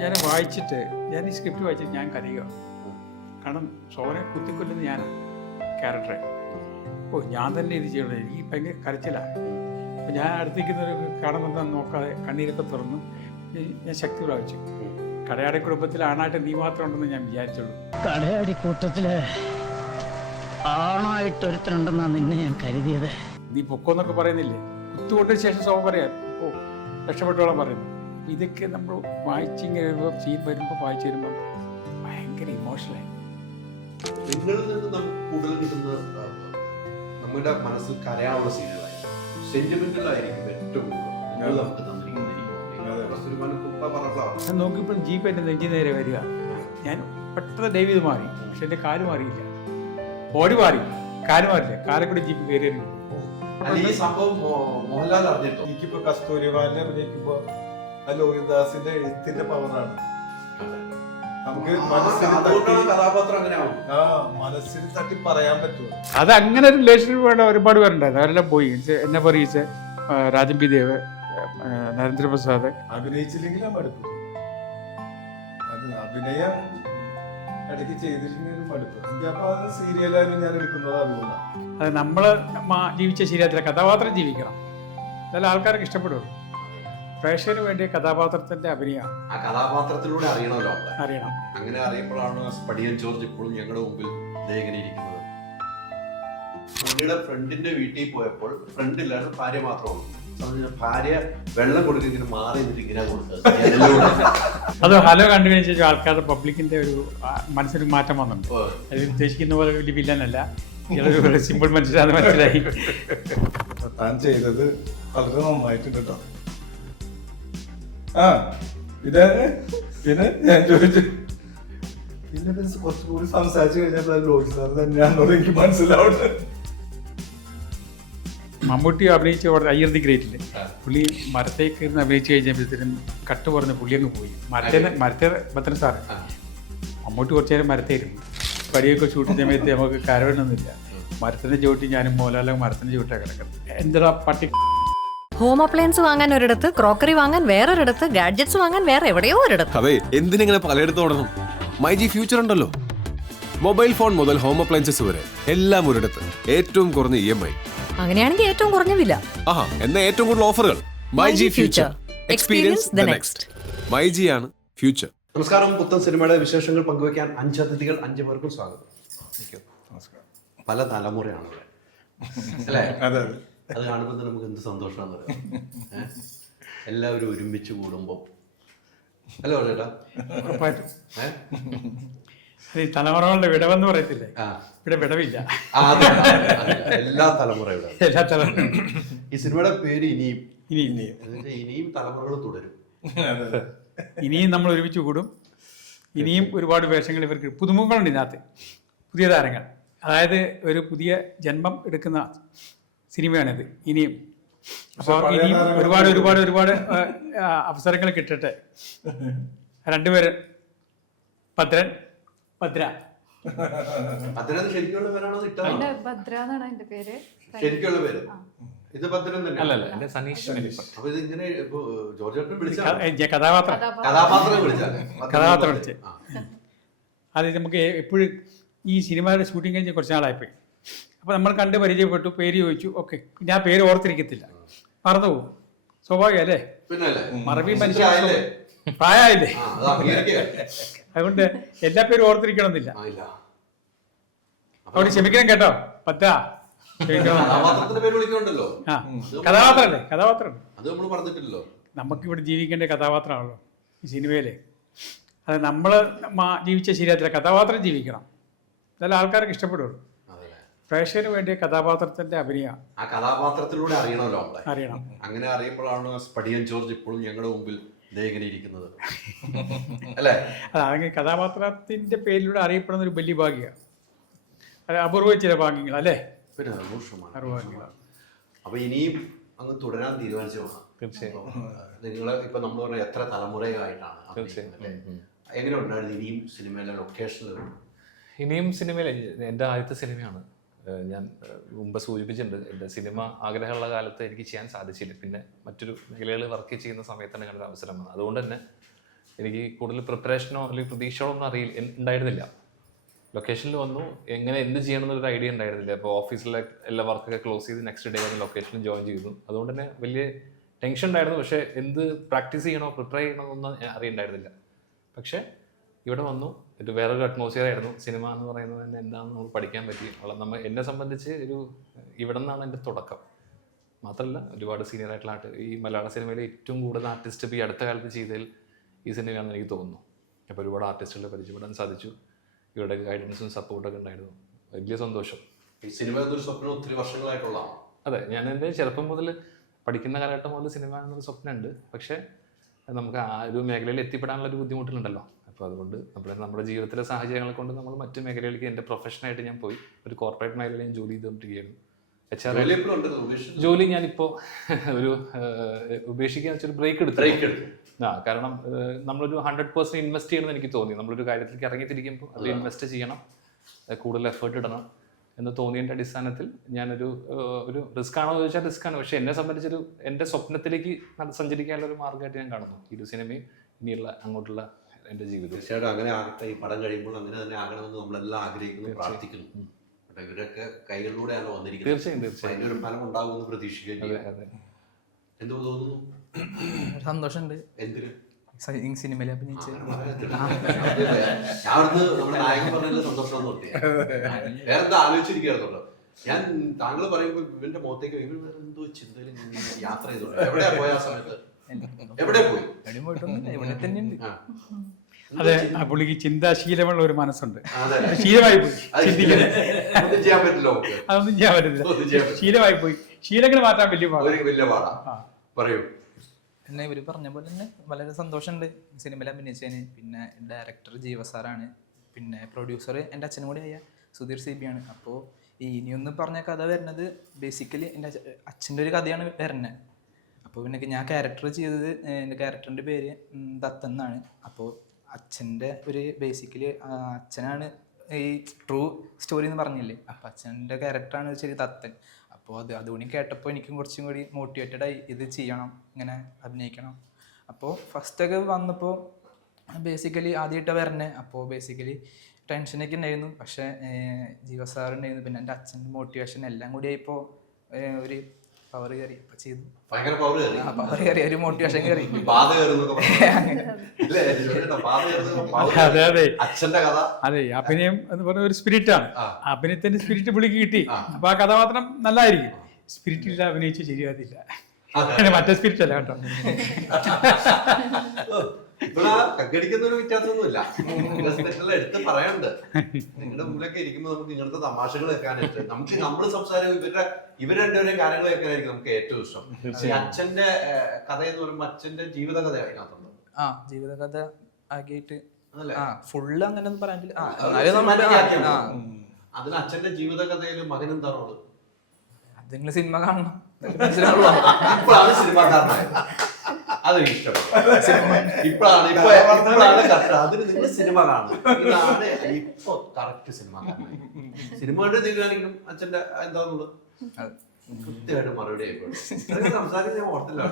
ഞാൻ വായിച്ചിട്ട് ഞാൻ ഈ സ്ക്രിപ്റ്റ് വായിച്ചിട്ട് ഞാൻ കരയുക. കാരണം സോനെ കുത്തിക്കൊല്ലുന്ന ഞാനാണ് ക്യാരക്ടറെ. ഓ ഞാൻ തന്നെ ഇത് ചെയ്യണം, എനിക്ക് ഭയങ്കര കരച്ചിലാണ്. അപ്പോൾ ഞാൻ അടുത്തേക്കുന്നൊരു കാണുമെന്ന് നോക്കാതെ കണ്ണീരൊക്കെ തുറന്നു ഞാൻ ശക്തി പ്രാപിച്ചു. കടയാടി കുടുംബത്തിൽ ആണായിട്ട് നീ മാത്രം ഉണ്ടെന്ന് ഞാൻ വിചാരിച്ചുള്ളൂ. കടയാടി കൂട്ടത്തില് ആണായിട്ടൊരുത്തനുണ്ടെന്നാണ് നിന്നെ ഞാൻ കരുതിയത്. നീ പൊക്കോന്നൊക്കെ പറയുന്നില്ലേ, കുത്തുകൊണ്ടതിന് ശേഷം സോമ പറയാം ഓ രക്ഷപ്പെട്ടോളം പറയുന്നു. ഇതൊക്കെ നമ്മൾ വായിച്ചിങ്ങനെ വരുമ്പോൾ സീൻ വരുമ്പോൾ വായിച്ചു വരുമ്പോൾ ഭയങ്കര ഇമോഷണലായി. നിങ്ങളിൽ നിന്ന് നമുക്ക് കൂടുതൽ കിട്ടുന്ന നമ്മുടെ മനസ്സിൽ കരയാനുള്ള സീനുകളായിരിക്കും, സെന്റിമെന്റലായിരിക്കും ഏറ്റവും കൂടുതൽ നമുക്ക് തന്നിരിക്കുന്ന. ഞാൻ നോക്കിയപ്പോൾ ജീപ്പ് എൻ്റെ നെഞ്ചി നേരെ വരിക. ഞാൻ പെട്ടെന്ന് ഡേവിഡ് മാറി, പക്ഷെ എൻ്റെ കാല് മാറിയില്ല. ബോഡി മാറി, കാല് മാറില്ല. കാലെ കൂടി ജീപ്പ് കയറി. ഈ സംഭവം മോഹൻലാൽ അറിഞ്ഞിട്ടോ? എനിക്കിപ്പോ കസ്തൂരിമാലിനെ അഭിനയിക്കുമ്പോ ലോഹിദാസിന്റെ എഴുത്തിന്റെ പവറാണ് നമുക്ക് കഥാപാത്രം അങ്ങനെ ആവും. മനസ്സിൽ തട്ടി പറയാൻ പറ്റുമോ? അത് അങ്ങനെ ഒരു റിലേഷൻഷിപ്പ് വേണ്ട ഒരുപാട് പേരുണ്ടായിരുന്നു. അവരെല്ലാം പോയി. എന്നെ പറയിച്ച് രാജൻ പി ദേവ്, നരേന്ദ്രപ്രസാദ്. അഭിനയിച്ചില്ലെങ്കിലും മടുപ്പ്. അത് അഭിനയം ഇടയ്ക്ക് ചെയ്തില്ലെങ്കിലും മടുപ്പ്. അപ്പൊ അത് സീരിയലായാലും ഞാൻ എടുക്കുന്നത് അതുകൊണ്ടാണ്. അത് നമ്മൾ ജീവിച്ച ശരിയാത്തില്ല, കഥാപാത്രം ജീവിക്കണം. അതെല്ലാം ആൾക്കാർക്ക് ഇഷ്ടപ്പെടുള്ളൂ. പ്രേക്ഷകന് വേണ്ടി കഥാപാത്രത്തിന്റെ അഭിനയം ആ കഥാപാത്രത്തിലൂടെ അറിയണമല്ലോ, അറിയണം. അങ്ങനെ അറിയുമ്പോഴാണ് സ്പടിയൻ ജോർജ് ഇപ്പോഴും ഞങ്ങളുടെ മുമ്പിൽ ഇങ്ങനെ ഇരിക്കുന്നത്. പുള്ളിയുടെ ഫ്രണ്ടിന്റെ വീട്ടിൽ പോയപ്പോൾ ഫ്രണ്ട് ഇല്ലാണ്ട് ഭാര്യ മാത്രമാണ്. ഭാര്യ വെള്ളം കൊടുക്കുന്നതിന് മാറി നിന്നിട്ട് ഇങ്ങനെ കൊടുത്തത്. അത് ഹലോ കണ്ടു കഴിഞ്ഞ ശേഷം ആൾക്കാരുടെ പബ്ലിക്കിന്റെ ഒരു മനസ്സിന് മാറ്റം വന്നിട്ടുണ്ട്. അത് ഉദ്ദേശിക്കുന്ന പോലെ വലിയ വില്ലനല്ല, ഇയാളൊരു സിമ്പിൾ മനുഷ്യരാണെന്ന് മനസ്സിലായി. താൻ ചെയ്തത് വളരെ നന്നായിട്ടുണ്ട് കേട്ടോ. പിന്നെ ഞാൻ ചോദിച്ചു, പിന്നെ കുറച്ചുകൂടി സംസാരിച്ചു കഴിഞ്ഞപ്പോൾ ലോഹി സാർ തന്നെയാണെന്നത് എനിക്ക് മനസ്സിലാവുന്നത്. മമ്മൂട്ടി അഭിനയിച്ച അയ്യർ ദി ഗ്രേറ്റില് പുള്ളി മരത്തേക്ക് ഇരുന്ന് അഭിനയിച്ച് കഴിഞ്ഞപ്പോഴത്തേനും കട്ട് പറഞ്ഞ് പുള്ളി അങ്ങ് പോയി. മരത്തെ ഭദ്രൻ സാറ് മമ്മൂട്ടി കുറച്ചു നേരം മരത്തേയിരുന്നു. പടിയൊക്കെ ഷൂട്ടിംഗ് സമയത്ത് നമുക്ക് കരവണമൊന്നുമില്ല. മരത്തിന്റെ ചുവട്ടി ഞാനും മോഹൻലാലും മരത്തിന്റെ ചുവട്ടാണ് കിടക്കുന്നത്. എന്താ പട്ടി. ഹോം അപ്ലയൻസ് വാങ്ങാൻ ഒരിടത്ത്, ക്രോക്കറി വാങ്ങാൻ വേറൊരിടത്ത്, ഗാഡ്ജറ്റ്സ് വാങ്ങാൻ വേറെ എവിടെയോ ഒരിടത്ത്. അതെ, എന്തിനിങ്ങനെ പലയിടത്തും ഓടണം? മൈജി ഫ്യൂച്ചർ ഉണ്ടല്ലോ. മൊബൈൽ ഫോൺ മുതൽ ഹോം അപ്ലയൻസസ് വരെ എല്ലാം ഒരിടത്ത്. ഏറ്റവും കുറഞ്ഞ EMI. അങ്ങനെയാണെങ്കിൽ ഏറ്റവും കുറഞ്ഞ വില. ആഹാ, എന്നാ ഏറ്റവും കൂടുതൽ ഓഫറുകൾ. MyG future, experience the next. MyG ആണ് ഫ്യൂച്ചർ. നമസ്കാരം. പുത്തൻ സിനിമയുടെ വിശേഷങ്ങൾ പങ്കുവയ്ക്കാൻ 5 അതിഥികൾ, 5 പേർക്കും സ്വാഗതം. പല തലമുറയാണ് അല്ലേ? അതെ, അത് കാണുമ്പോൾ നമുക്ക് എന്ത് സന്തോഷമാണെന്ന് പറയാം. എല്ലാവരും ഒരുമിച്ച് കൂടുമ്പോൾ അല്ലേ ചേട്ടാ? തലമുറകളുടെ വിടവെന്ന് പറയത്തില്ലേ, ഇവിടെ വിടവില്ല. എല്ലാ തലമുറയുടെ എല്ലാ തലമുറ. ഈ സിനിമയുടെ പേര് ഇനിയും ഇനിയും തലമുറകൾ തുടരും. ഇനിയും നമ്മൾ ഒരുമിച്ച് കൂടും. ഇനിയും ഒരുപാട് വേഷങ്ങൾ ഇവർക്ക്, പുതുമുഖങ്ങളുണ്ട് ഇതിനകത്ത്, പുതിയ താരങ്ങൾ. അതായത് ഒരു പുതിയ ജന്മം എടുക്കുന്ന സിനിമയാണിത് ഇനിയും. അപ്പോൾ ഇനിയും ഒരുപാട് ഒരുപാട് ഒരുപാട് അവസരങ്ങൾ കിട്ടട്ടെ. രണ്ടുപേര് ഭദ്രൻ, ഭദ്ര. ശരിക്കുള്ള പേരാണോ? ഭദ്ര എന്നാണ് എന്റെ പേര്. ശരിക്കുള്ള പേര് ഇത് ഭദ്രൻ തന്നെ അല്ലല്ല. അപ്പൊ ഇത് ഇങ്ങനെ ജോർജ് വിളിച്ച കഥാപാത്രം വിളിച്ച് അത് നമുക്ക് എപ്പോഴും ഈ സിനിമയുടെ ഷൂട്ടിംഗ് കഴിഞ്ഞ് കുറച്ച് നാളായിപ്പോയി. അപ്പോൾ നമ്മൾ കണ്ട് പരിചയപ്പെട്ടു, പേര് ചോദിച്ചു, ഓക്കെ. പിന്നെ ആ പേര് ഓർത്തിരിക്കത്തില്ല, മറന്നുപോകും. സ്വാഭാവികല്ലേ, മറവി മനുഷ്യല്ലേ, പ്രായമായില്ലേ. അതുകൊണ്ട് എല്ലാ പേരും ഓർത്തിരിക്കണമെന്നില്ല. അവിടെ ക്ഷമിക്കണം കേട്ടോ. പറ്റാ കഥാപാത്രമല്ലേ, കഥാപാത്രം നമുക്കിവിടെ ജീവിക്കേണ്ട കഥാപാത്രമാണല്ലോ ഈ സിനിമയിലെ. അത് നമ്മൾ ജീവിച്ച ശരിയാത്തില്ല, കഥാപാത്രം ജീവിക്കണം. അതെല്ലാം ആൾക്കാർക്ക് ഇഷ്ടപ്പെടുള്ളൂ. പ്രേക്ഷകന് വേണ്ടി കഥാപാത്രത്തിന്റെ അഭിനയം ആ കഥാപാത്രത്തിലൂടെ അറിയണമല്ലോ, അറിയണം. അങ്ങനെ അറിയുമ്പോഴാണ് സ്പടിയൻ ജോർജ് ഇപ്പോഴും ഞങ്ങളുടെ മുമ്പിൽ ഇങ്ങനെ ഇരിക്കുന്നത് അല്ലേ? അതാണെങ്കിൽ കഥാപാത്രത്തിന്റെ പേരിലൂടെ അറിയപ്പെടുന്ന ഒരു വലിയ ഭാഗ്യമാണ്. അത് അപൂർവ ചില ഭാഗ്യങ്ങൾ അല്ലേ? പിന്നെ അപൂർവമാണ്. അപ്പൊ ഇനിയും അങ്ങ് തുടരാൻ തീരുമാനിച്ചതാണ്. നിങ്ങൾ ഇപ്പൊ നമ്മൾ പറഞ്ഞ എത്ര തലമുറയായിട്ടാണ് എങ്ങനെ ഉണ്ടായിരുന്നു ഇനിയും സിനിമയിലെ ലൊക്കേഷനിൽ? ഇനിയും സിനിമയിൽ എൻ്റെ ആദ്യത്തെ സിനിമയാണ്. ഞാൻ മുമ്പ് സൂചിപ്പിച്ചിട്ടുണ്ട്, എൻ്റെ സിനിമ ആഗ്രഹമുള്ള കാലത്ത് എനിക്ക് ചെയ്യാൻ സാധിച്ചില്ല. പിന്നെ മറ്റൊരു മേഖലകളിൽ വർക്ക് ചെയ്യുന്ന സമയത്താണ് കണ്ടൊരു അവസരം വന്നത്. അതുകൊണ്ട് തന്നെ എനിക്ക് കൂടുതൽ പ്രിപ്പറേഷനോ അല്ലെങ്കിൽ പ്രതീക്ഷകളോ ഒന്നും ഉണ്ടായിരുന്നില്ല. ലൊക്കേഷനിൽ വന്നു, എങ്ങനെ എന്ത് ചെയ്യണം എന്നൊരു ഐഡിയ ഉണ്ടായിരുന്നില്ല. അപ്പോൾ ഓഫീസിലെ എല്ലാ വർക്കൊക്കെ ക്ലോസ് ചെയ്ത് നെക്സ്റ്റ് ഡേ വന്ന് ലൊക്കേഷനിൽ ജോയിൻ ചെയ്തു. അതുകൊണ്ട് തന്നെ വലിയ ടെൻഷൻ ഉണ്ടായിരുന്നു. പക്ഷേ എന്ത് പ്രാക്ടീസ് ചെയ്യണോ പ്രിപ്പയർ ചെയ്യണമെന്നൊന്നും അറിയണ്ടായിരുന്നില്ല. പക്ഷേ ഇവിടെ വന്നു, ഇത് വേറൊരു അറ്റ്മോസ്ഫിയർ ആയിരുന്നു. സിനിമ എന്ന് പറയുന്നത് തന്നെ എന്താണെന്ന് നമ്മൾ പഠിക്കാൻ പറ്റി. എന്നെ സംബന്ധിച്ച് ഇവിടെ നിന്നാണ് എൻ്റെ തുടക്കം. മാത്രമല്ല ഒരുപാട് സീനിയർ ആയിട്ടുള്ള ഈ മലയാള സിനിമയിലെ ഏറ്റവും കൂടുതൽ ആർട്ടിസ്റ്റ് ഇപ്പോൾ ഈ അടുത്ത കാലത്ത് ചെയ്തതിൽ ഈ സിനിമയാണെന്ന് എനിക്ക് തോന്നുന്നു. അപ്പോൾ ഒരുപാട് ആർട്ടിസ്റ്റുകളെ പരിചയപ്പെടാൻ സാധിച്ചു. ഇവരുടെ ഗൈഡൻസും സപ്പോർട്ടൊക്കെ ഉണ്ടായിരുന്നു. വലിയ സന്തോഷം. ഈ സിനിമ എന്നൊരു സ്വപ്നം ഒത്തിരി വർഷങ്ങളായിട്ടുള്ളതാണ്. അതെ, ഞാൻ എൻ്റെ ചെറുപ്പം മുതൽ പഠിക്കുന്ന കാലഘട്ടം മുതൽ സിനിമ എന്നൊരു സ്വപ്നമുണ്ട്. പക്ഷേ നമുക്ക് ആ ഒരു മേഖലയിൽ എത്തിപ്പെടാനുള്ള ഒരു ബുദ്ധിമുട്ടുകളുണ്ടല്ലോ. അപ്പോൾ അതുകൊണ്ട് നമ്മുടെ ജീവിതത്തിലെ സാഹചര്യങ്ങളെ കൊണ്ട് നമ്മൾ മറ്റു മേഖലയിലേക്ക് എൻ്റെ പ്രൊഫഷനായിട്ട് ഞാൻ പോയി ഒരു കോർപ്പറേറ്റ് മേഖലയിൽ ഞാൻ ജോലി ചെയ്തുകൊണ്ടിരിക്കുകയായിരുന്നു. ജോലി ഞാനിപ്പോൾ ഉപേക്ഷിക്കാൻ വെച്ചൊരു ബ്രേക്ക് എടുത്തു. കാരണം നമ്മളൊരു 100% ഇൻവെസ്റ്റ് ചെയ്യണമെന്ന് എനിക്ക് തോന്നി. നമ്മളൊരു കാര്യത്തിലേക്ക് ഇറങ്ങിത്തിരിക്കുമ്പോൾ അത് ഇൻവെസ്റ്റ് ചെയ്യണം, കൂടുതൽ എഫേർട്ട് ഇടണം എന്ന് തോന്നിയതിൻ്റെ അടിസ്ഥാനത്തിൽ ഞാനൊരു റിസ്ക് ആണോ ചോദിച്ചാൽ റിസ്ക് ആണ്. പക്ഷെ എന്നെ സംബന്ധിച്ചൊരു എൻ്റെ സ്വപ്നത്തിലേക്ക് സഞ്ചരിക്കാനുള്ള ഒരു മാർഗ്ഗമായിട്ട് ഞാൻ കാണുന്നു ഈ സിനിമയും ഇനിയുള്ള അങ്ങോട്ടുള്ള എൻ്റെ ജീവിതം. തീർച്ചയായിട്ടും അങ്ങനെ ആകട്ടെ. ഈ പടം കഴിയുമ്പോൾ അങ്ങനെ തന്നെ ആകണമെന്ന് നമ്മളെല്ലാം ആഗ്രഹിക്കുന്നു, പ്രാർത്ഥിക്കുന്നു. ഇവരൊക്കെ കൈകളിലൂടെയാണ് വന്നിരിക്കുന്നത്. തീർച്ചയായും അതിന്റെ ഒരു ഫലം ഉണ്ടാകുമെന്ന് പ്രതീക്ഷിക്കുകയും എന്ത് തോന്നുന്നു? സന്തോഷമുണ്ട്. എന്തിന് സിനിമയിൽ അഭിനയിച്ച് ഞാൻ അവിടുന്ന് നമ്മുടെ നായകൻ പറഞ്ഞതിൽ സന്തോഷം നിർത്തി. വേറെന്താ ആലോചിച്ചിരിക്കുകയായിരുന്നല്ലോ. ഞാൻ താങ്കൾ പറയുമ്പോൾ ഇവന്റെ മുഖത്തേക്ക് ഇവൻ വേറെ എന്തോ ചിന്തയിൽ യാത്ര ചെയ്തോളൂ. എവിടെയാ പോയ ആ സമയത്ത്? എവിടെ പോയി? ഇവിടെ തന്നെയുണ്ട്. അതെ, ആ പുള്ളിക്ക് ചിന്താശീലമുള്ള ഒരു മനസ്സുണ്ട്. ശീലമായി പോയി അതൊന്നും ചെയ്യാൻ പറ്റില്ല. ശീലമായി പോയി. ശീലങ്ങൾ മാറ്റാൻ വലിയ പാടാ. പറയൂ. പിന്നെ ഇവര് പറഞ്ഞ പോലെ തന്നെ വളരെ സന്തോഷമുണ്ട് സിനിമയിൽ അഭിനയിച്ചതിന്. പിന്നെ ഡയറക്ടർ ജീവസാറാണ്. പിന്നെ പ്രൊഡ്യൂസർ എൻ്റെ അച്ഛനും കൂടെ ആയ സുധീർ സിബിയാണ്. അപ്പോൾ ഇനിയൊന്ന് പറഞ്ഞ കഥ വരുന്നത് ബേസിക്കലി എൻ്റെ അച്ഛൻ്റെ ഒരു കഥയാണ് വരുന്നത്. അപ്പോൾ പിന്നെ ഞാൻ ക്യാരക്ടർ ചെയ്തത്, എൻ്റെ ക്യാരക്ടറിൻ്റെ പേര് ദത്തൻ എന്നാണ്. അപ്പോൾ അച്ഛൻ്റെ ഒരു ബേസിക്കലി അച്ഛനാണ് ഈ ട്രൂ സ്റ്റോറി എന്ന് പറഞ്ഞില്ലേ. അപ്പോൾ അച്ഛൻ്റെ ക്യാരക്ടറാണ് ശരി ദത്തൻ. അപ്പോൾ അതുകൂടി കേട്ടപ്പോൾ എനിക്കും കുറച്ചും കൂടി മോട്ടിവേറ്റഡായി ഇത് ചെയ്യണം, ഇങ്ങനെ അഭിനയിക്കണം. അപ്പോൾ ഫസ്റ്റൊക്കെ വന്നപ്പോൾ ബേസിക്കലി ആദ്യമായിട്ടാണ് വരണേ. അപ്പോൾ ബേസിക്കലി ടെൻഷനൊക്കെ ഉണ്ടായിരുന്നു. പക്ഷേ ജീവസാറുണ്ടായിരുന്നു, പിന്നെ എൻ്റെ അച്ഛൻ്റെ മോട്ടിവേഷൻ എല്ലാം കൂടി ആയിപ്പോൾ ഒരു പവർ കയറി. അപ്പോൾ ചെയ്തു. പവർ കയറി, ഒരു മോട്ടിവേഷൻ കയറി. അതെ, അഭിനയം എന്ന് പറഞ്ഞ ഒരു സ്പിരിറ്റാണ്. അഭിനയത്തിന്റെ സ്പിരിറ്റ് പുള്ളിക്ക് കിട്ടി. അപ്പൊ ആ കഥാപാത്രം നല്ലതായിരിക്കും. സ്പിരിറ്റ് ഇല്ല അഭിനയിച്ച് ശരിയാതില്ല. മറ്റേ സ്പിരിറ്റ് അല്ല കേട്ടോ. ഇവിടെ കക്കടിക്കുന്ന ഒരു വ്യത്യാസമൊന്നുമില്ല. എടുത്ത് പറയാനുണ്ട്. നിങ്ങളുടെ മുമ്പിലൊക്കെ ഇരിക്കുമ്പോൾ നമുക്ക് ഇങ്ങനത്തെ തമാശകൾ കേൾക്കാനായിട്ട് നമ്മൾ സംസാരിക്കും. ഇവർ രണ്ടുപേരെയും കാര്യങ്ങൾ കേൾക്കാനായിരിക്കും നമുക്ക് ഏറ്റവും ഇഷ്ടം. അച്ഛന്റെ കഥ എന്ന് പറയുമ്പോൾ അച്ഛന്റെ ജീവിതകഥ അതിനകത്തുണ്ട്. ജീവിതകഥ ആക്കിയിട്ട് ഫുള്ള് അങ്ങനെ ഒന്നും പറയാൻ. അതിന് അച്ഛന്റെ ജീവിതകഥയിൽ മകൻ എന്താ റോള്? അത് നിങ്ങൾ സിനിമ കാണണം. ഇപ്പോഴാണ് സിനിമാക്കാരനായത്. അതൊരു ഇഷ്ടമാണ്. ഇപ്പോഴാണ് അതിന് നിങ്ങൾ സിനിമ കാണും. ഇതാണ് ഇപ്പൊ കറക്റ്റ് സിനിമാക്കാരനായി. സിനിമ കണ്ട് തീരുമാനിക്കും അച്ഛന്റെ എന്താന്നുള്ളത് കൃത്യമായിട്ട് മറുപടി ആയിക്കോട്ടെ. സംസാരിച്ച് ഞാൻ ഓർത്തില്ല.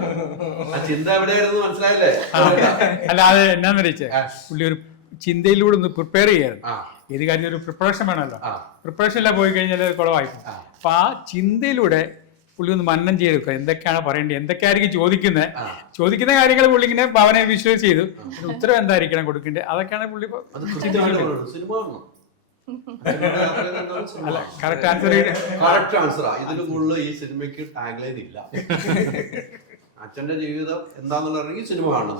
ആ ചിന്ത എവിടെയായിരുന്നു മനസ്സിലായില്ലേ? അല്ലാതെ എന്നാന്ന് വെച്ചേ, പുള്ളി ഒരു ചിന്തയിലൂടെ ഒന്ന് പ്രിപ്പയർ ചെയ്യായിരുന്നു. ഏത് കാര്യം ഒരു പ്രിപ്പറേഷൻ വേണമല്ലോ. പ്രിപ്പറേഷൻ എല്ലാം പോയി കഴിഞ്ഞാൽ അത് കുളമായി. അപ്പൊ ആ ചിന്തയിലൂടെ പുള്ളി ഒന്ന് മന്നം ചെയ്തെടുക്കുക. എന്തൊക്കെയാണ് പറയേണ്ടത്, എന്തൊക്കെയായിരിക്കും ചോദിക്കുന്ന കാര്യങ്ങൾ പുള്ളി ഇങ്ങനെ ഭാവന വിഷ്വലൈസ് ചെയ്തു. ഉത്തരം എന്തായിരിക്കണം കൊടുക്കേണ്ടത്, അതൊക്കെയാണ് പുള്ളി കറക്റ്റ് ആൻസർ. ഇതിന് കൂടുതൽ ഈ സിനിമയ്ക്ക് ടാഗ്ലൈൻ ഇല്ല. അച്ഛന്റെ ജീവിതം എന്താന്നുള്ളത് ഈ സിനിമ കാണണം.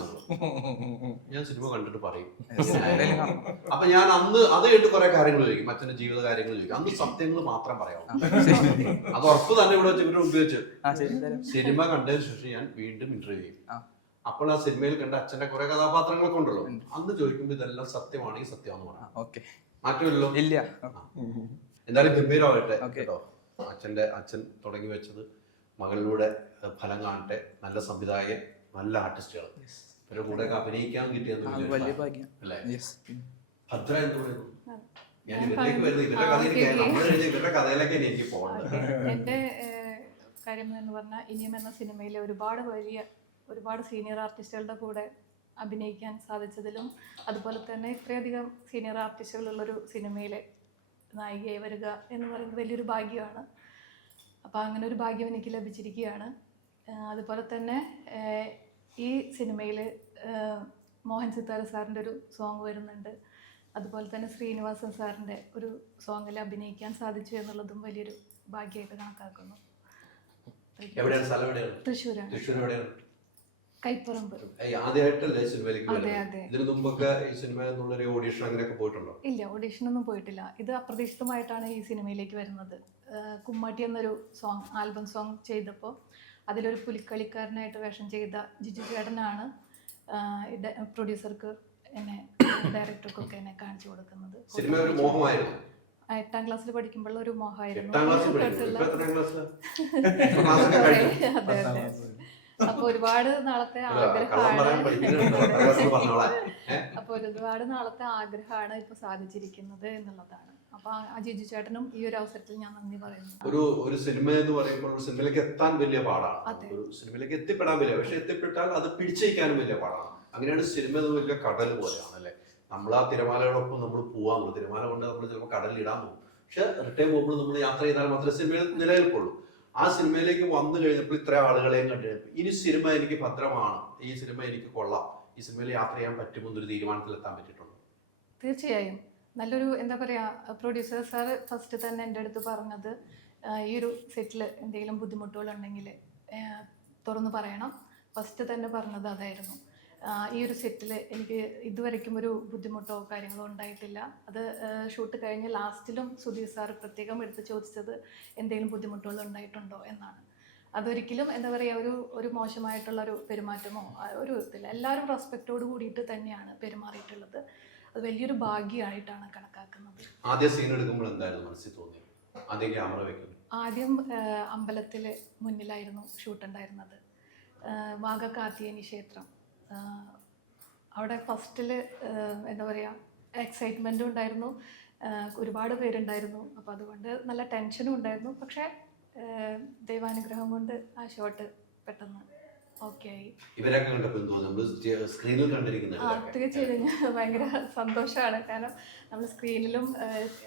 ഞാൻ സിനിമ കണ്ടിട്ട് പറയും. അപ്പൊ ഞാൻ അന്ന് അത് കേട്ട് കുറെ കാര്യങ്ങൾ ചോദിക്കും, അച്ഛന്റെ ജീവിത കാര്യങ്ങൾ ചോദിക്കും. അന്ന് സത്യങ്ങൾ മാത്രം പറയാം. അത് ഉറപ്പ് തന്നെ ഇവിടെ വെച്ച് ഇവരെ ഉപയോഗിച്ച് സിനിമ കണ്ടതിന് ശേഷം ഞാൻ വീണ്ടും ഇന്റർവ്യൂ ചെയ്യും. അപ്പോൾ ആ സിനിമയിൽ കണ്ട അച്ഛന്റെ കുറെ കഥാപാത്രങ്ങളൊക്കെ ഉണ്ടല്ലോ, അന്ന് ചോദിക്കുമ്പോൾ ഇതെല്ലാം സത്യമാണെങ്കിൽ സത്യമാണെന്ന് പറയാം. മാറ്റമില്ലല്ലോ. ഇല്ല. എന്തായാലും ഗംഭീരമാകട്ടെ കേട്ടോ. അച്ഛൻ തുടങ്ങി വെച്ചത് മകളിലൂടെ ഫലം കാണട്ടെ. നല്ല സംവിധായകൻ, നല്ല ആർട്ടിസ്റ്റുകൾ, ഇവരുടെ കൂടെ അഭിനയിക്കാൻ കിട്ടിയെന്ന് അല്ലേ? ഭദ്ര എന്ന് പറയുന്നു. ഞാൻ ഇവരിലേക്ക് വരുന്നു. ഇവരുടെ കഥ ഇവരുടെ കഥയിലേക്ക് എനിക്ക് പോകേണ്ടത്. എന്റെ കാര്യം എന്ന് പറഞ്ഞാൽ ഇനിയും എന്ന സിനിമയിലെ ഒരുപാട് സീനിയർ ആർട്ടിസ്റ്റുകളുടെ കൂടെ അഭിനയിക്കാൻ സാധിച്ചതിലും അതുപോലെ തന്നെ ഇത്രയധികം സീനിയർ ആർട്ടിസ്റ്റുകളുള്ളൊരു സിനിമയിൽ നായികയായി വരിക എന്ന് പറയുന്നത് വലിയൊരു ഭാഗ്യമാണ്. അപ്പോൾ അങ്ങനെ ഒരു ഭാഗ്യം എനിക്ക് ലഭിച്ചിരിക്കുകയാണ്. അതുപോലെ തന്നെ ഈ സിനിമയിൽ മോഹൻ സിത്താര സാറിൻ്റെ ഒരു സോങ് വരുന്നുണ്ട്. അതുപോലെ തന്നെ ശ്രീനിവാസൻ സാറിൻ്റെ ഒരു സോങ്ങിൽ അഭിനയിക്കാൻ സാധിച്ചു എന്നുള്ളതും വലിയൊരു ഭാഗ്യമായിട്ട് കണക്കാക്കുന്നു. എവിടെയാണ് സ്ഥലം? എവിടെയാണ്? തൃശ്ശൂരാണ്. തൃശ്ശൂർ എവിടെയാണ്? കൈപ്പറമ്പ്. ആദ്യമായിട്ടല്ലേ സിനിമയിലേക്ക് അതെ, വരുന്നത്? അതെ. ഇതിനു മുമ്പൊക്കെ ഈ സിനിമ എന്നുള്ളൊരു ഓഡിഷൻ അങ്ങനെയൊക്കെ പോയിട്ടുണ്ടോ? ഇല്ല, ഓഡീഷനൊന്നും പോയിട്ടില്ല. ഇത് അപ്രതീക്ഷിതമായിട്ടാണ് ഈ സിനിമയിലേക്ക് വരുന്നത്. കുമ്മാട്ടി എന്നൊരു സോങ്, ആൽബം സോങ് ചെയ്തപ്പോൾ അതിലൊരു പുലിക്കളിക്കാരനായിട്ട് വേഷം ചെയ്ത ജിജു ചേട്ടനാണ് പ്രൊഡ്യൂസർക്ക് എന്നെ ഡയറക്ടർക്കൊക്കെ എന്നെ കാണിച്ചു കൊടുക്കുന്നത്. സിനിമ ഒരു മോഹമായിരുന്നു. 8ാം ക്ലാസ്സിൽ പഠിക്കുമ്പോൾ ഒരു മോഹമായിരുന്നു. 8ാം ക്ലാസ്സിൽ പഠിക്കുന്നു. ഇപ്പൊ എത്രാം ക്ലാസ്സിലാ? ക്ലാസ്സൊക്കെ കഴിഞ്ഞു. അതെ അതെ. അപ്പൊ ഒരുപാട് നാളത്തെ കള്ളം പറയാൻ പഠിക്കുന്നുണ്ടോ? എത്രാം ക്ലാസ്സിൽ പറഞ്ഞോളാം. അപ്പൊ ഒരുപാട് നാളത്തെ ആഗ്രഹമാണ് ഇപ്പൊ സാധിച്ചിരിക്കുന്നത് എന്നുള്ളതാണ്. അപ്പൊ ആ ജിജു ചേട്ടനും ഈ ഒരു അവസരത്തിൽ ഞാൻ നന്ദി പറയുന്നു. ഒരു സിനിമ എന്ന് പറയുമ്പോൾ ഒരു സിനിമയിലേക്ക് എത്താൻ വലിയ പാടാണ്. അതെ. ഒരു സിനിമയിലേക്ക് എത്തിപ്പെടാൻ വലിയ, പക്ഷെ എത്തിപ്പെട്ടാൽ അത് പിടിച്ചേക്കാനും വലിയ പാടാണ്. അങ്ങനെയാണ് സിനിമ എന്ന് വലിയ കടൽ പോലെയാണ് അല്ലെ. നമ്മൾ ആ തിരമാലയോടൊപ്പം നമ്മൾ പോവാൻ പോകും. തിരമാല കൊണ്ട് നമ്മൾ ചിലപ്പോൾ കടലിൽ ഇടാൻ പോകും. പക്ഷെ റിട്ടേൺ പോകുമ്പോൾ നമ്മൾ യാത്ര ചെയ്താൽ മാത്രമേ സിനിമയിൽ നിലനിൽക്കുള്ളൂ. ആ സിനിമയിലേക്ക് വന്നു കഴിഞ്ഞപ്പോൾ ഇത്ര ആളുകളെയും കണ്ടു കഴിഞ്ഞപ്പോൾ ഇനി സിനിമ എനിക്ക് ഭദ്രമാണ്, ഈ സിനിമ എനിക്ക് കൊള്ളാം, ഈ സിനിമയിൽ യാത്ര ചെയ്യാൻ പറ്റുമെന്നൊരു തീരുമാനത്തിലെത്താൻ പറ്റിയിട്ടുണ്ടോ? തീർച്ചയായും. നല്ലൊരു എന്താ പറയുക, പ്രൊഡ്യൂസർ സാർ ഫസ്റ്റ് തന്നെ എൻ്റെ അടുത്ത് പറഞ്ഞത് ഈ ഒരു സെറ്റിൽ എന്തെങ്കിലും ബുദ്ധിമുട്ടുകളുണ്ടെങ്കിൽ തുറന്നു പറയണം. ഫസ്റ്റ് തന്നെ പറഞ്ഞത് അതായിരുന്നു. ഈ ഒരു സെറ്റിൽ എനിക്ക് ഇതുവരയ്ക്കും ഒരു ബുദ്ധിമുട്ടോ കാര്യങ്ങളോ ഉണ്ടായിട്ടില്ല. അത് ഷൂട്ട് കഴിഞ്ഞ് ലാസ്റ്റിലും സുധീർ സാർ പ്രത്യേകം എടുത്ത് ചോദിച്ചത് എന്തെങ്കിലും ബുദ്ധിമുട്ടുകൾ ഉണ്ടായിട്ടുണ്ടോ എന്നാണ്. അതൊരിക്കലും എന്താ പറയുക ഒരു മോശമായിട്ടുള്ള ഒരു പെരുമാറ്റമോ ഒരു വിധത്തില്ല. എല്ലാവരും റെസ്പെക്റ്റോട് കൂടിയിട്ട് തന്നെയാണ് പെരുമാറിയിട്ടുള്ളത്. അത് വലിയൊരു ഭാഗ്യമായിട്ടാണ് കണക്കാക്കുന്നത്. ആദ്യ സീൻ എടുക്കുമ്പോൾ എന്തായിരുന്നു മനസ്സിൽ തോന്നിയത്? ആദ്യം ക്യാമറ വെക്കുന്നു. ആദ്യം അമ്പലത്തിൽ മുന്നിലായിരുന്നു ഷൂട്ട് ഉണ്ടായിരുന്നത്. വാഗകാത്തിയനി ക്ഷേത്രം. അവിടെ ഫസ്റ്റിൽ എന്താ പറയുക എക്സൈറ്റ്മെൻറ്റും ഉണ്ടായിരുന്നു, ഒരുപാട് പേരുണ്ടായിരുന്നു. അപ്പോൾ അതുകൊണ്ട് നല്ല ടെൻഷനും ഉണ്ടായിരുന്നു. പക്ഷേ ദൈവാനുഗ്രഹം കൊണ്ട് ആ ഷോട്ട് പെട്ടെന്ന് ഓക്കെ ആയി. ഇവരൊക്കെ കണ്ടപ്പോൾ എന്ത് തോന്നി? നമ്മൾ സ്ക്രീനിൽ കണ്ടിരിക്കുന്നത് തീർച്ചയായും ഭയങ്കര സന്തോഷമാണ്. കാരണം നമ്മൾ സ്ക്രീനിലും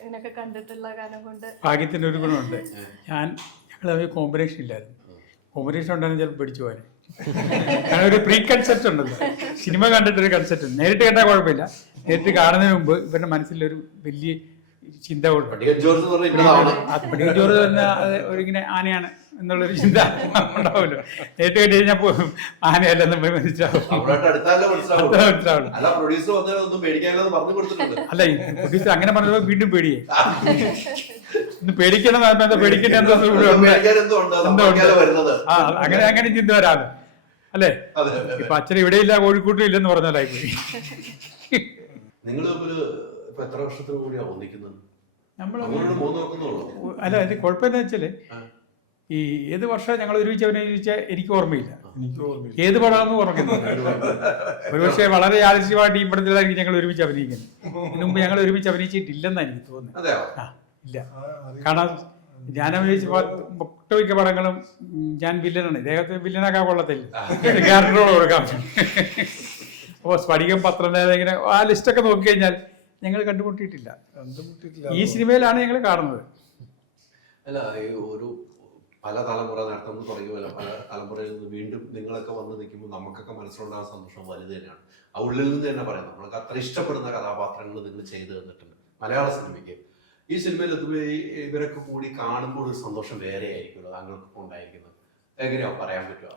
ഇതിനൊക്കെ കണ്ടിട്ടുള്ള കാരണം കൊണ്ട്. ഭാഗ്യത്തിൻ്റെ ഒരു ഗുണമുണ്ട്. ഞങ്ങൾ തമ്മിൽ കോമ്പിനേഷൻ ഇല്ലായിരുന്നു. കോമ്പിനേഷൻ ഉണ്ടായിരുന്നു ചിലപ്പോൾ പിടിച്ചു പോകാൻ. കാരണം ഒരു പ്രീ കൺസെപ്റ്റ് ഉണ്ടല്ലോ, സിനിമ കണ്ടിട്ടൊരു കൺസെപ്റ്റ്. നേരിട്ട് കണ്ടാൽ കുഴപ്പമില്ല, നേരിട്ട് കാണുന്നതിന് മുമ്പ് ഇവരുടെ മനസ്സിലൊരു വലിയ ചിന്ത പടികച്ചോറ് തന്നെ ഒരിങ്ങനെ ആനയാണ് എന്നുള്ളൊരു ചിന്ത ഉണ്ടാവുമല്ലോ. നേരിട്ട് കണ്ടു കഴിഞ്ഞാൽ ആനയല്ലെന്ന് മനസ്സിലാവും. അല്ല, പ്രൊഡ്യൂസർ അങ്ങനെ പറഞ്ഞപ്പോൾ വീണ്ടും പേടിയേ. ഇന്ന് പേടിക്കണം, പേടിക്കണ്ട അങ്ങനെ ചിന്ത വരാതെ അല്ലേ. ഇപ്പൊ അച്ഛൻ ഇവിടെ ഇല്ല, കോഴിക്കോട്ടും ഇല്ലെന്ന് പറഞ്ഞാലായി പോയി. അല്ല, ഇത് കുഴപ്പമെന്ന് വെച്ചാല് ഈ ഏത് വർഷം ഞങ്ങൾ ഒരുമിച്ച് അഭിനയിച്ചാൽ എനിക്ക് ഓർമ്മയില്ല. ഏത് പടമാണെന്ന് ഓർമ്മിക്കുന്നില്ല. ഒരുപക്ഷെ വളരെ യാദൃശ്യമായിട്ട് ഈ പടത്തിലായിരിക്കും ഞങ്ങൾ ഒരുമിച്ച് അഭിനയിക്കുന്നത്. ഇതിനു മുമ്പ് ഞങ്ങൾ ഒരുമിച്ച് അഭിനയിച്ചിട്ടില്ലെന്നാണ് എനിക്ക് തോന്നുന്നത്. ഇല്ല, കാരണം ഞാൻ അഭിനയിച്ച ഒട്ടുമിക്ക പടങ്ങളും ഞാൻ വില്ലനാണ്. ഇദ്ദേഹത്തിന് വില്ലനാക്കാൻ കൊള്ളത്തില്ല, ക്യാരക്ടറോട് കൊടുക്കാൻ. അപ്പോൾ സ്ഫടികം, പത്രം, ഇങ്ങനെ ആ ലിസ്റ്റൊക്കെ നോക്കിക്കഴിഞ്ഞാൽ ഞങ്ങൾ കണ്ടുമുട്ടിയിട്ടില്ല. ഈ സിനിമയിലാണ് ഞങ്ങൾ കാണുന്നത്. അല്ല, ഒരു പല തലമുറ നേരത്തെ ഒന്ന് പറയുമല്ലോ, പല തലമുറയിൽ നിന്ന് വീണ്ടും നിങ്ങളൊക്കെ വന്ന് നിൽക്കുമ്പോൾ നമുക്കൊക്കെ മനസ്സിലുണ്ടാകുന്ന സന്തോഷം വലുത് തന്നെയാണ്. ആ ഉള്ളിൽ നിന്ന് തന്നെ പറയാം, നമ്മൾക്ക് അത്ര ഇഷ്ടപ്പെടുന്ന കഥാപാത്രങ്ങൾ നിങ്ങൾ ചെയ്തു തന്നിട്ടുണ്ട് മലയാള സിനിമയ്ക്ക്. ഈ സിനിമയിൽ എത്തുമ്പോൾ ഇവരൊക്കെ കൂടി കാണുമ്പോൾ ഒരു സന്തോഷം വേറെ ആയിരിക്കുമല്ലോ താങ്കൾക്കൊക്കെ ഉണ്ടായിരിക്കുന്നത്. എങ്ങനെയാ പറയാൻ പറ്റുക?